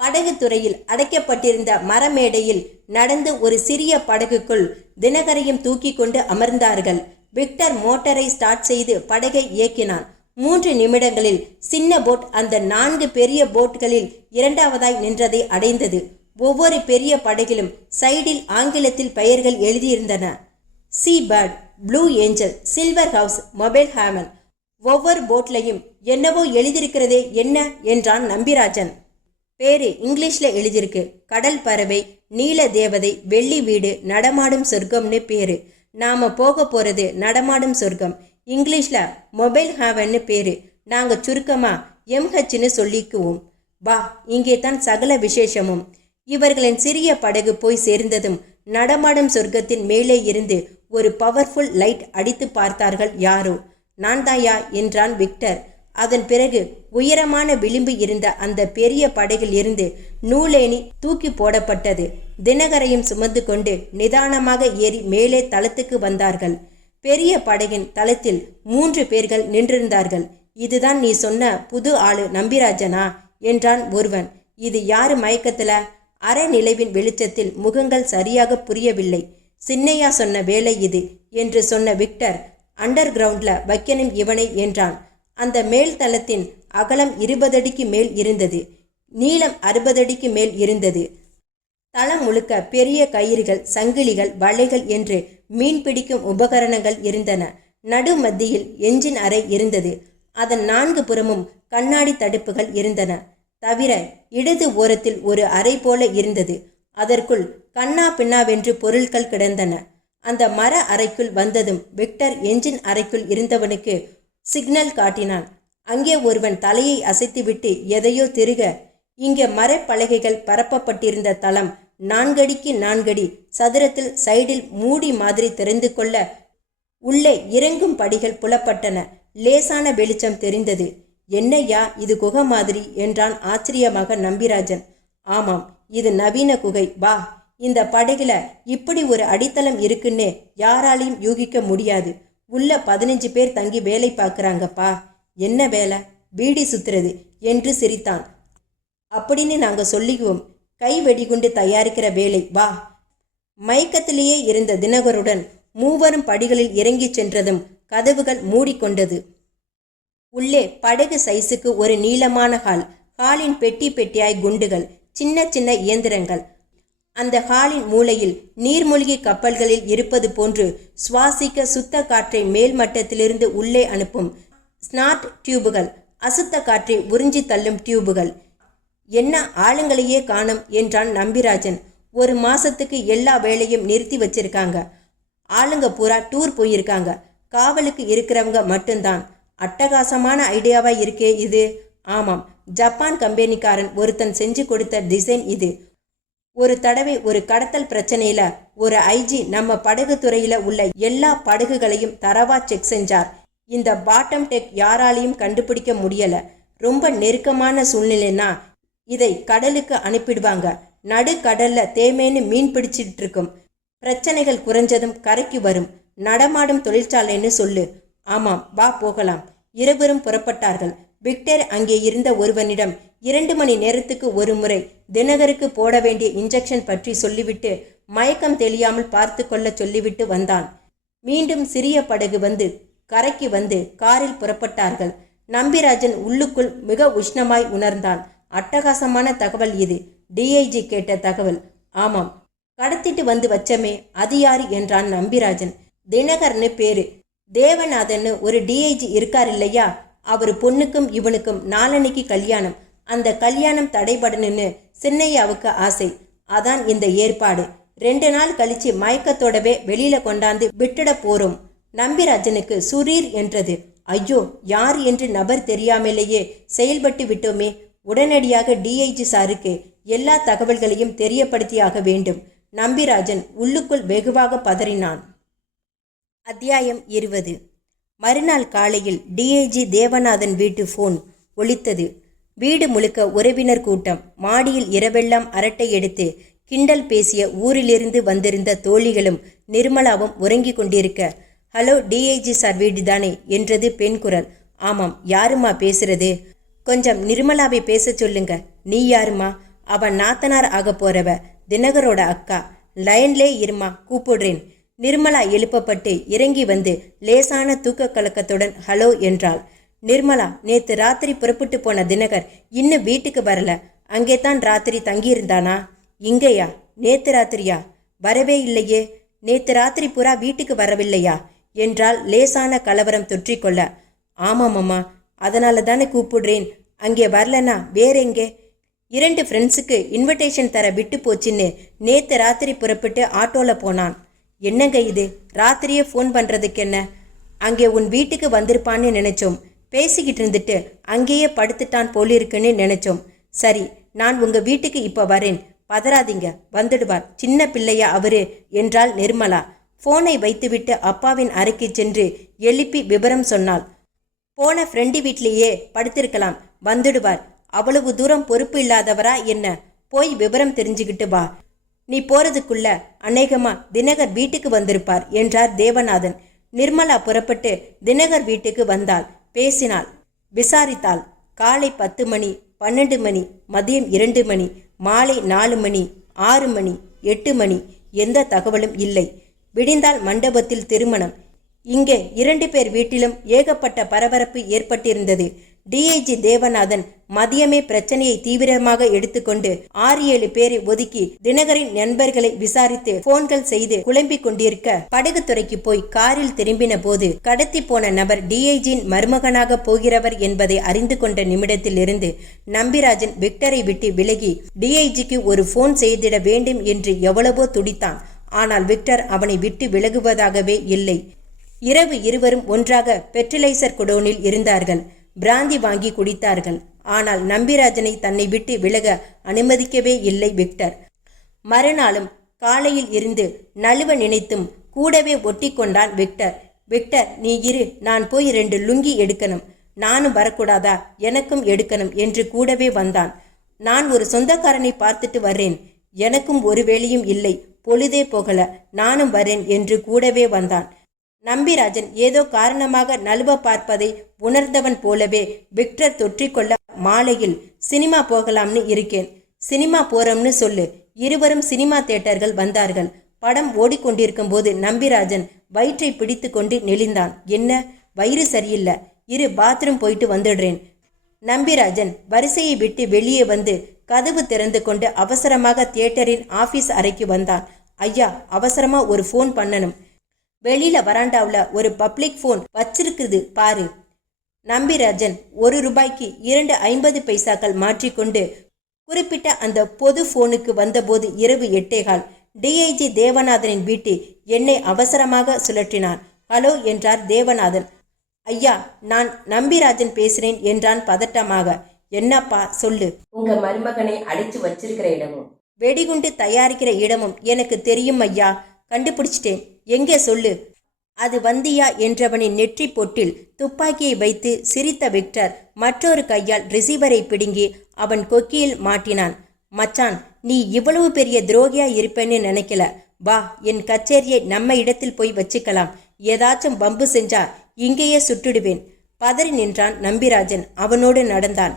படகு துறையில் அடைக்கப்பட்டிருந்த மரமேடையில் நடந்து ஒரு சிறிய படகுக்குள் தினகரையும் தூக்கி கொண்டு அமர்ந்தார்கள். விக்டர் மோட்டரை ஸ்டார்ட் செய்து படகை இயக்கினான். 3 நிமிடங்களில் சின்ன போட் அந்த 4 பெரிய போட்களில் 2வதாய் நின்றதை அடைந்தது. ஒவ்வொரு பெரிய படகிலும் சைடில் ஆங்கிலத்தில் பெயர்கள் எழுதியிருந்தன. Sea bird, blue angel, silver house, mobile He-Man. ஒவ்வொரு போட்லையும் என்னவோ எழுதியிருக்கிறதே, என்ன என்றான் நம்பிராஜன். பேரு இங்கிலீஷ்ல எழுதியிருக்கு. கடல் பறவை, நீல தேவதை, வெள்ளி வீடு, நடமாடும் சொர்க்கம்னு பேரு. நாம போக போறது நடமாடும் சொர்க்கம். இங்கிலீஷ்ல மொபைல் ஹேவன்னு பேரு. நாங்க சுருக்கமா MHன்னு சொல்லிக்குவோம். வா, இங்கே தான் சகல விசேஷமும். இவர்களின் சிறிய படகு போய் சேர்ந்ததும் நடமாடும் சொர்க்கத்தின் மேலே இருந்து ஒரு பவர்ஃபுல் லைட் அடித்து பார்த்தார்கள் யாரோ. நான் தாயா என்றான் விக்டர். அதன் பிறகு உயரமான விளிம்பு இருந்த அந்த பெரிய படகில் இருந்து நூலேணி தூக்கி போடப்பட்டது. தினகரையும் சுமந்து கொண்டு நிதானமாக ஏறி மேலே தளத்துக்கு வந்தார்கள். பெரிய படகின் தளத்தில் 3 பேர்கள் நின்றிருந்தார்கள். இதுதான் நீ சொன்ன புது ஆளு நம்பிராஜனா என்றான் ஒருவன். இது யாரு மயக்கத்துல? அரை நிலவின் வெளிச்சத்தில் முகங்கள் சரியாக புரியவில்லை. சின்னையா சொன்ன வேலை இது என்று சொன்ன விக்டர், அண்டர் கிரவுண்ட்ல வைக்கணும் இவனை என்றான். அந்த மேல் தளத்தின் அகலம் 20 அடிக்கு மேல் இருந்தது. நீளம் 60 அடிக்கு மேல் இருந்தது. தளம் முழுக்க பெரிய கயிறுகள், சங்கிலிகள், வலைகள் என்று மீன் பிடிக்கும் உபகரணங்கள் இருந்தன. நடு மத்தியில் என்ஜின் அறை இருந்தது. அதன் 4 புறமும் கண்ணாடி தடுப்புகள் இருந்தன. தவிர இடது ஓரத்தில் ஒரு அறை போல இருந்தது. அதற்குள் கண்ணா பின்னாவென்று பொருட்கள் கிடந்தன. அந்த மர அறைக்குள் வந்ததும் விக்டர் என்ஜின் அறைக்குள் இருந்தவனுக்கு சிக்னல் காட்டினான். அங்கே ஒருவன் தலையை அசைத்துவிட்டு எதையோ திருக, இங்கே மரப்பலகைகள் பரப்பப்பட்டிருந்த தளம் 4 அடிக்கு 4 அடி சதுரத்தில் சைடில் மூடி மாதிரி தெரிந்து கொள்ள உள்ளே இறங்கும் படிகள் புலப்பட்டன. லேசான வெளிச்சம் தெரிந்தது. என்னையா இது குகை மாதிரி என்றான் ஆச்சரியமாக நம்பிராஜன். ஆமாம், இது நவீன குகை. வா, இந்த படகுல இப்படி ஒரு அடித்தளம் இருக்குன்னே யாராலையும் யூகிக்க முடியாது. உள்ள 15 பேர் தங்கி வேலை பார்க்குறாங்கப்பா. என்ன வேலை? பீடி சுத்துறது என்று சிரித்தான். அப்படின்னு நாங்க சொல்லிக்குவோம். கை வெடிகுண்டு தயாரிக்கிற வேலை. வா. மயக்கத்திலேயே இருந்த தினகருடன் மூவரும் படிகளில் இறங்கி சென்றதும் கதவுகள் மூடிக்கொண்டது. உள்ளே படகு சைஸுக்கு ஒரு நீளமான ஹால். ஹாலின் பெட்டி பெட்டியாய் குண்டுகள், சின்ன சின்ன இயந்திரங்கள். அந்த ஹாலின் மூலையில் நீர்மூழ்கி கப்பல்களில் இருப்பது போன்று சுவாசிக்க சுத்த காற்றை மேல் மட்டத்திலிருந்து உள்ளே அனுப்பும் ஸ்னாட் டியூபுகள், அசுத்த காற்றை உறிஞ்சி தள்ளும் டியூபுகள். என்ன ஆளுங்களையே காணோம் என்றான் நம்பிராஜன். 1 மாசத்துக்கு எல்லா வேலையும் நிறுத்தி வச்சிருக்காங்க. ஆளுங்க பூரா டூர் போயிருக்காங்க. காவலுக்கு இருக்கிறவங்க மட்டும்தான். அட்டகாசமான ஐடியாவா இருக்கே இது. ஆமாம், ஜப்பான் கம்பெனிக்காரன் ஒருத்தன் செஞ்சு கொடுத்த டிசைன் இது. ஒரு தடவை ஒரு கடத்தல் பிரச்சனையில ஒரு ஐஜி நம்ம படகு துறையில உள்ள எல்லா படகுகளையும் தரவா செக் செஞ்சார். இந்த பாட்டம் டெக் யாராலையும் கண்டுபிடிக்க முடியல. ரொம்ப நெருக்கமான சூழ்நிலைன்னா இதை கடலுக்கு அனுப்பிடுவாங்க. நடு கடல்ல தேமேன்னு மீன் பிடிச்சிட்டு இருக்கும். பிரச்சனைகள் குறைஞ்சதும் கரைக்கு வரும். நடமாடும் தொழிற்சாலைன்னு சொல்லு. ஆமாம், வா போகலாம். இருவரும் புறப்பட்டார்கள். விக்டர் அங்கே இருந்த ஒருவனிடம் 2 மணி நேரத்துக்கு ஒரு முறை தினகருக்கு போட வேண்டிய இன்ஜெக்ஷன் பற்றி சொல்லிவிட்டு மயக்கம் தெளியாமல் பார்த்து கொள்ள சொல்லிவிட்டு வந்தான். மீண்டும் சிறிய படகு வந்து கரைக்கு வந்து காரில் புறப்பட்டார்கள். நம்பிராஜன் உள்ளுக்குள் மிக உஷ்ணமாய் உணர்ந்தான். அட்டகாசமான தகவல் இது. டிஐஜி கேட்ட தகவல். ஆமாம், கடத்திட்டு வந்து வச்சமே, அது யாரு என்றான் நம்பிராஜன். தினகர்னு பேரு. தேவநாதன்னு ஒரு டிஐஜி இருக்கார் இல்லையா, அவர் பொண்ணுக்கும் இவனுக்கும் நாளன்னைக்கு கல்யாணம். அந்த கல்யாணம் தடைபடணுன்னு சின்னையாவுக்கு ஆசை. அதான் இந்த ஏற்பாடு. 2 நாள் கழிச்சு மயக்கத்தோடவே வெளியில கொண்டாந்து விட்டுட போறோம். நம்பிராஜனுக்கு சுரீர் என்றது. ஐயோ, யார் என்று நபர் தெரியாமலேயே செயல்பட்டு விட்டோமே. உடனடியாக டிஐஜி சாருக்கு எல்லா தகவல்களையும் தெரியப்படுத்தியாக வேண்டும். நம்பிராஜன் உள்ளுக்குள் வெகுவாக பதறினான். அத்தியாயம் 20. மறுநாள் காலையில் டிஐஜி தேவநாதன் வீட்டு ஃபோன் ஒலித்தது. வீடு முழுக்க உறவினர் கூட்டம். மாடியில் இரவெல்லாம் அரட்டை எடுத்து கிண்டல் பேசிய ஊரிலிருந்து வந்திருந்த தோழிகளும் நிர்மலாவும் உறங்கி கொண்டிருக்க, ஹலோ, டிஐஜி சார் வீடு தானே என்றது பெண் குரல். ஆமாம், யாருமா பேசுறது? கொஞ்சம் நிர்மலாவை பேச சொல்லுங்க. நீ யாருமா? அவன் நாத்தனார் ஆக போறவ, தினகரோட அக்கா. லைன்லே இருமா, கூப்பிடுறேன். நிர்மலா எழுப்பப்பட்டு இறங்கி வந்து லேசான தூக்க கலக்கத்துடன் ஹலோ என்றாள். நிர்மலா, நேத்து ராத்திரி புறப்பட்டு போன தினகர் இன்னும் வீட்டுக்கு வரல. அங்கே தான் ராத்திரி தங்கியிருந்தானா? இங்கேயா? நேத்து ராத்திரியா? வரவே இல்லையே. நேத்து ராத்திரி பூரா வீட்டுக்கு வரவில்லையா என்றால் லேசான கலவரம் தொற்றிக்கொள்ள. ஆமாம் அம்மா, அதனால தானே கூப்பிடுறேன். அங்கே வரலன்னா வேற எங்கே? 2 ஃப்ரெண்ட்ஸுக்கு இன்விடேஷன் தர விட்டு போச்சுன்னு நேற்று ராத்திரி புறப்பட்டு ஆட்டோவில் போனான். என்னங்க இது, ராத்திரியே ஃபோன் பண்ணுறதுக்கு என்ன? அங்கே உன் வீட்டுக்கு வந்திருப்பான்னு நினச்சோம். பேசிக்கிட்டு இருந்துட்டு அங்கேயே படுத்துட்டான் போலிருக்குன்னு நினச்சோம். சரி, நான் உங்கள் வீட்டுக்கு இப்போ வரேன், பதறாதீங்க, வந்துடுவார், சின்ன பிள்ளையா அவரு என்றாள் நிர்மலா. ஃபோனை வைத்துவிட்டு அப்பாவின் அறைக்கு சென்று எழுப்பி விபரம் சொன்னாள். போன ஃப்ரெண்டு வீட்லேயே படுத்திருக்கலாம், வந்துடுவார். அவ்வளவு தூரம் பொறுப்பு இல்லாதவரா என்ன? போய் விவரம் தெரிஞ்சுக்கிட்டு வா. நீ போறதுக்குள்ள அநேகமா தினகர் வீட்டுக்கு வந்திருப்பார் என்றார் தேவநாதன். நிர்மலா புறப்பட்டு தினகர் வீட்டுக்கு வந்தாள். பேசினாள், விசாரித்தாள். காலை 10 மணி, 12 மணி, மதியம் 2 மணி, மாலை 4 மணி, 6 மணி, 8 மணி, எந்த தகவலும் இல்லை. விடிந்தால் மண்டபத்தில் திருமணம். இங்கே 2 பேர் வீட்டிலும் ஏகப்பட்ட பரபரப்பு ஏற்பட்டிருந்தது. டிஐஜி தேவநாதன் மதியமே பிரச்சனையை தீவிரமாக எடுத்துக்கொண்டு 6-7 பேரை ஒதுக்கி தினகரின் நண்பர்களை விசாரித்து போன்கள் செய்து குழம்பிக் கொண்டிருக்க படகுத்துறைக்கு போய் காரில் திரும்பின போது கடத்தி போன நபர் டிஐஜியின் மருமகனாக போகிறவர் என்பதை அறிந்து கொண்ட நிமிடத்தில் இருந்து நம்பிராஜன் விக்டரை விட்டு விலகி டிஐஜிக்கு ஒரு போன் செய்திட வேண்டும் என்று எவ்வளவோ துடித்தான். ஆனால் விக்டர் அவனை விட்டு விலகுவதாகவே இல்லை. இரவு இருவரும் ஒன்றாக பெர்டிலைசர் குடோனில் இருந்தார்கள். பிராந்தி வாங்கி குடித்தார்கள். ஆனால் நம்பிராஜனை தன்னை விட்டு விலக அனுமதிக்கவே இல்லை விக்டர். மறுநாளும் காலையில் இருந்து நழுவ நினைத்தும் கூடவே ஒட்டி கொண்டான் விக்டர். விக்டர், நீ இரு, நான் போய் 2 லுங்கி எடுக்கணும். நானும் வரக்கூடாதா? எனக்கும் எடுக்கணும் என்று கூடவே வந்தான். நான் ஒரு சொந்தக்காரனை பார்த்துட்டு வர்றேன். எனக்கும் ஒரு வேலையும் இல்லை, பொழுதே போகல, நானும் வரேன் என்று கூடவே வந்தான். நம்பிராஜன் ஏதோ காரணமாக நழுவ பார்ப்பதை உணர்ந்தவன் போலவே விக்டர் தொற்றிக்கொள்ள மாலையில் சினிமா போகலாம்னு இருக்கேன். சினிமா போறோம்னு சொல்லு. இருவரும் சினிமா தியேட்டர்கள் வந்தார்கள். படம் ஓடிக்கொண்டிருக்கும் போது நம்பிராஜன் வயிற்றை பிடித்து கொண்டு நெளிந்தான். என்ன, வயிறு சரியில்லை, இரு பாத்ரூம் போயிட்டு வந்துடுறேன். நம்பிராஜன் வரிசையை விட்டு வெளியே வந்து கதவு திறந்து கொண்டு அவசரமாக தியேட்டரின் ஆபீஸ் அறைக்கு வந்தான். ஐயா, அவசரமா ஒரு ஃபோன் பண்ணணும். வெளியில வராண்டாவில் ஒரு பப்ளிக் ஃபோன் வச்சிருக்குது பாரு. நம்பிராஜன் 1 ரூபாய்க்கு 2.50 பைசாக்கள் மாற்றிக்கொண்டு குறிப்பிட்ட அந்த பொது ஃபோனுக்கு வந்தபோது இரவு 8:15. டிஐஜி தேவநாதனின் வீட்டு என்னை அவசரமாக சுழற்றினார். ஹலோ என்றார் தேவநாதன். ஐயா, நான் நம்பிராஜன் பேசுறேன் என்றான் பதட்டமாக. என்னப்பா சொல்லு. உங்க மருமகனை அடிச்சு வச்சிருக்கிற இடமும் வெடிகுண்டு தயாரிக்கிற இடமும் எனக்கு தெரியும் ஐயா, கண்டுபிடிச்சிட்டேன். எங்கே சொல்லு. அது வந்தியா என்றவனின் நெற்றி பொட்டில் துப்பாக்கியை வைத்து சிரித்த விக்டர் மற்றொரு கையால் ரிசீவரை பிடுங்கி அவன் கொக்கியில் மாட்டினான். மச்சான், நீ இவ்வளவு பெரிய துரோகியா இருப்பேன்னு நினைக்கல. வா, என் கச்சேரியை நம்ம இடத்தில் போய் வச்சுக்கலாம். ஏதாச்சும் பம்பு செஞ்சா இங்கேயே சுட்டுடுவேன். பதறி நின்றான் நம்பிராஜன். அவனோடு நடந்தான்.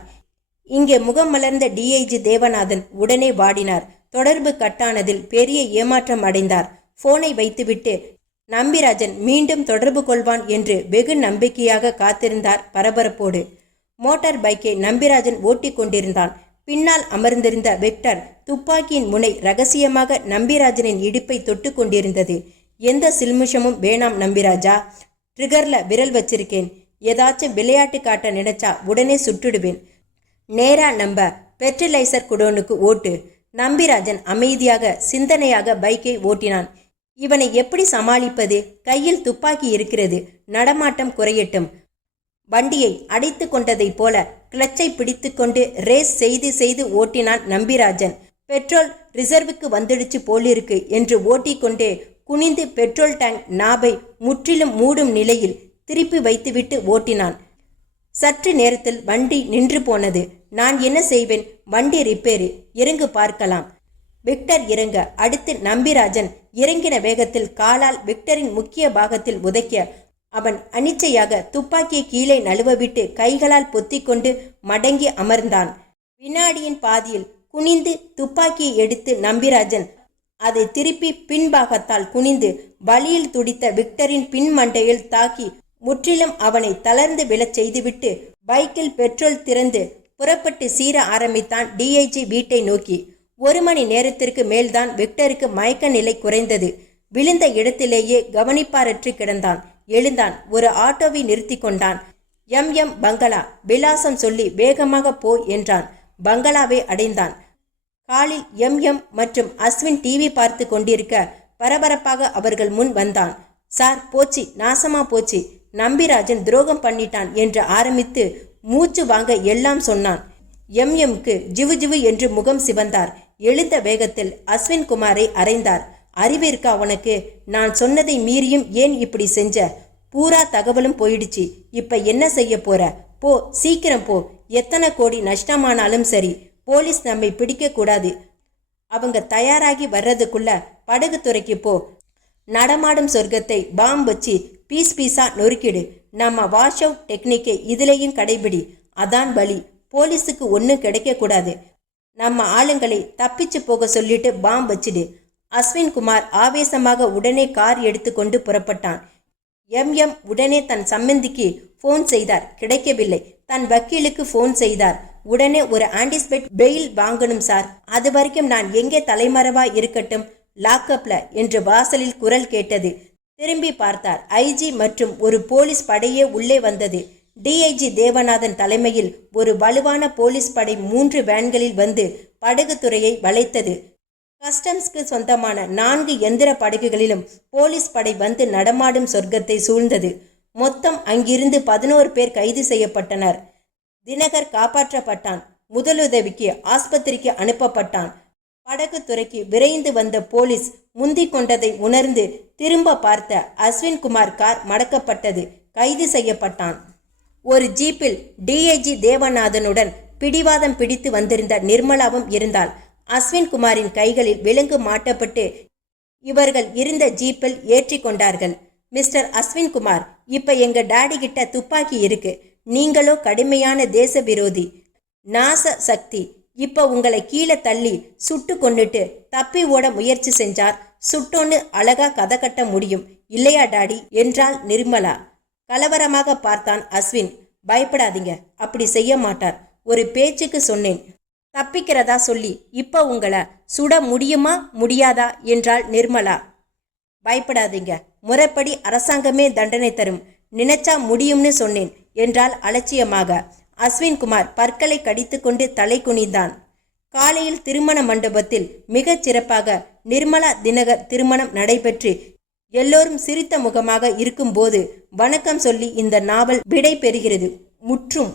இங்கே முகம் மலர்ந்த டிஐஜி தேவநாதன் உடனே வாடினார். தொடர்பு கட்டானதில் பெரிய ஏமாற்றம் அடைந்தார். போனை வைத்துவிட்டு நம்பிராஜன் மீண்டும் தொடர்பு கொள்வான் என்று வெகு நம்பிக்கையாக காத்திருந்தார் பரபரப்போடு. மோட்டார் பைக்கை நம்பிராஜன் ஓட்டி கொண்டிருந்தான். பின்னால் அமர்ந்திருந்த விக்டர் துப்பாக்கியின் முனை ரகசியமாக நம்பிராஜனின் இடுப்பை தொட்டு கொண்டிருந்தது. எந்த சில்மிஷமும் வேணாம் நம்பிராஜா, ட்ரிகர்ல விரல் வச்சிருக்கேன். ஏதாச்சும் விளையாட்டு காட்ட நினைச்சா உடனே சுட்டுடுவேன். நேரா நம்ப பெர்டிலைசர் குடோனுக்கு ஓட்டு. நம்பிராஜன் அமைதியாக சிந்தனையாக பைக்கை ஓட்டினான். இவனை எப்படி சமாளிப்பது? கையில் துப்பாக்கி இருக்கிறது. நடமாட்டம் குறையட்டும். வண்டியை அடைத்து கொண்டதை போல கிளச்சை பிடித்து கொண்டு ரேஸ் செய்து ஓட்டினான் நம்பிராஜன். பெட்ரோல் ரிசர்வுக்கு வந்துடுச்சு போலிருக்கு என்று ஓட்டிக்கொண்டே குனிந்து பெட்ரோல் டேங்க் நாபை முற்றிலும் மூடும் நிலையில் திருப்பி வைத்துவிட்டு ஓட்டினான். சற்று நேரத்தில் வண்டி நின்று போனது. நான் என்ன செய்வேன்? வண்டி ரிப்பேரு, இறங்கு பார்க்கலாம். விக்டர் இறங்க அடுத்து நம்பிராஜன் இறங்கின வேகத்தில் காலால் விக்டரின் முக்கிய பாகத்தில் உதைக்க அவன் அனிச்சையாக துப்பாக்கியை கீழே நழுவவிட்டு கைகளால் பொத்திக்கொண்டு மடங்கி அமர்ந்தான். வினாடியின் பாதியில் குனிந்து துப்பாக்கியை எடுத்து நம்பிராஜன் அதை திருப்பி பின்பாகத்தால் குனிந்து வலியில் துடித்த விக்டரின் பின்மண்டையில் தாக்கி முற்றிலும் அவனை தளர்ந்து விழச் செய்துவிட்டு பைக்கில் பெட்ரோல் திறந்து புறப்பட்டு சீர ஆரம்பித்தான் டிஐஜி வீட்டை நோக்கி. 1 மணி நேரத்திற்கு மேல்தான் விக்டருக்கு மயக்க நிலை குறைந்தது. விழுந்த இடத்திலேயே கவனிப்பாரற்று கிடந்தான். எழுந்தான். ஒரு ஆட்டோவை நிறுத்தி கொண்டான். எம் பங்களா, விலாசம் சொல்லி வேகமாக போ என்றான். பங்களாவை அடைந்தான். காலில் எம் மற்றும் அஸ்வின் டிவி பார்த்து கொண்டிருக்க பரபரப்பாக அவர்கள் முன் வந்தான். சார், போச்சு, நாசமா போச்சு, நம்பிராஜன் துரோகம் பண்ணிட்டான் என்று ஆரம்பித்து மூச்சு வாங்க எல்லாம் சொன்னான். எம்க்கு ஜிவு ஜிவு என்று முகம் சிவந்தார். எழுந்த வேகத்தில் அஸ்வின் குமாரை அறைந்தார். அறிவிற்கா உனக்கு? நான் சொன்னதை மீறியும் ஏன் இப்படி செஞ்ச? பூரா தகவலும் போயிடுச்சு. இப்ப என்ன செய்ய போற? போ, சீக்கிரம் போ. எத்தனை கோடி நஷ்டமானாலும் சரி, போலீஸ் நம்மை பிடிக்க கூடாது. அவங்க தயாராகி வர்றதுக்குள்ள படகு துறைக்கு போ. நடமாடும் சொர்க்கத்தை பாம் வச்சு பீஸ் பீஸா நொறுக்கிடு. நம்ம வாஷ் அவுட் டெக்னிக்கை இதுலேயும் கடைபிடி. அதான் வழி. போலீஸுக்கு ஒன்றும் கிடைக்கக்கூடாது. நம்ம ஆளுங்களை தப்பிச்சு போக சொல்லிட்டு பாம் வச்சிடு. அஸ்வின் குமார் ஆவேசமாக உடனே கார் எடுத்துக்கொண்டு புறப்பட்டான். எம் உடனே தன் சம்பந்திக்கு ஃபோன் செய்தார். கிடைக்கவில்லை. தன் வக்கீலுக்கு ஃபோன் செய்தார். உடனே ஒரு ஆன்டிசிபேட் பெயில் வாங்கணும் சார். அது வரைக்கும் நான் எங்கே தலைமறைவா இருக்கட்டும்? லாக்அப்ல என்று வாசலில் குரல் கேட்டது. திரும்பி பார்த்தார். ஐஜி மற்றும் ஒரு போலீஸ் படையே உள்ளே வந்தது. டிஐஜி தேவநாதன் தலைமையில் ஒரு வலுவான போலீஸ் படை 3 வேன்களில் வந்து படகுத்துறையை வளைத்தது. கஸ்டம்ஸ்க்கு சொந்தமான 4 எந்திர படகுகளிலும் போலீஸ் படை வந்து நடமாடும் சொர்க்கத்தை சூழ்ந்தது. மொத்தம் அங்கிருந்து 11 பேர் கைது செய்யப்பட்டனர். தினகர் காப்பாற்றப்பட்டான். முதலுதவிக்கு ஆஸ்பத்திரிக்கு அனுப்பப்பட்டான். படகுத்துறைக்கு விரைந்து வந்த போலீஸ் முந்திக் கொண்டதை உணர்ந்து திரும்ப பார்த்த அஸ்வின் குமார் கார் மடக்கப்பட்டது. கைது செய்யப்பட்டான். ஒரு ஜீப்பில் டிஐஜி தேவநாதனுடன் பிடிவாதம் பிடித்து வந்திருந்த நிர்மலாவும் இருந்தாள். அஸ்வின் குமாரின் கைகளில் விலங்கு மாட்டப்பட்டு இவர்கள் இருந்த ஜீப்பில் ஏற்றி கொண்டார்கள். மிஸ்டர் அஸ்வின் குமார், இப்ப எங்க டாடி கிட்ட துப்பாக்கி இருக்கு. நீங்களோ கடுமையான தேச விரோதி, நாச சக்தி. இப்ப உங்களை கீழே தள்ளி சுட்டு கொண்டுட்டு தப்பி ஓட முயற்சி செஞ்சார். சுட்டோன்னு அழகா கதை கட்ட முடியும் இல்லையா டாடி என்றாள் நிர்மலா. கலவரமாக பார்த்தான் அஸ்வின். பயப்படாதீங்க, அப்படி செய்ய மாட்டார். ஒரு பேச்சுக்கு சொன்னேன். தப்பிக்கிறதா சொல்லி இப்ப உங்களை சுட முடியுமா முடியாதா என்றாள் நிர்மலா. பயப்படாதீங்க, முறைப்படி அரசாங்கமே தண்டனை தரும். நினைச்சா முடியும்னு சொன்னேன் என்றால் அலட்சியமாக. அஸ்வின் குமார் பற்களை கடித்துக்கொண்டு தலை குனிந்தான். காலையில் திருமண மண்டபத்தில் மிகச் சிறப்பாக நிர்மலா தினகர் திருமணம் நடைபெற்று எல்லோரும் சிரித்த முகமாக இருக்கும்போது வணக்கம் சொல்லி இந்த நாவல் விடை பெறுகிறது. முற்றும்.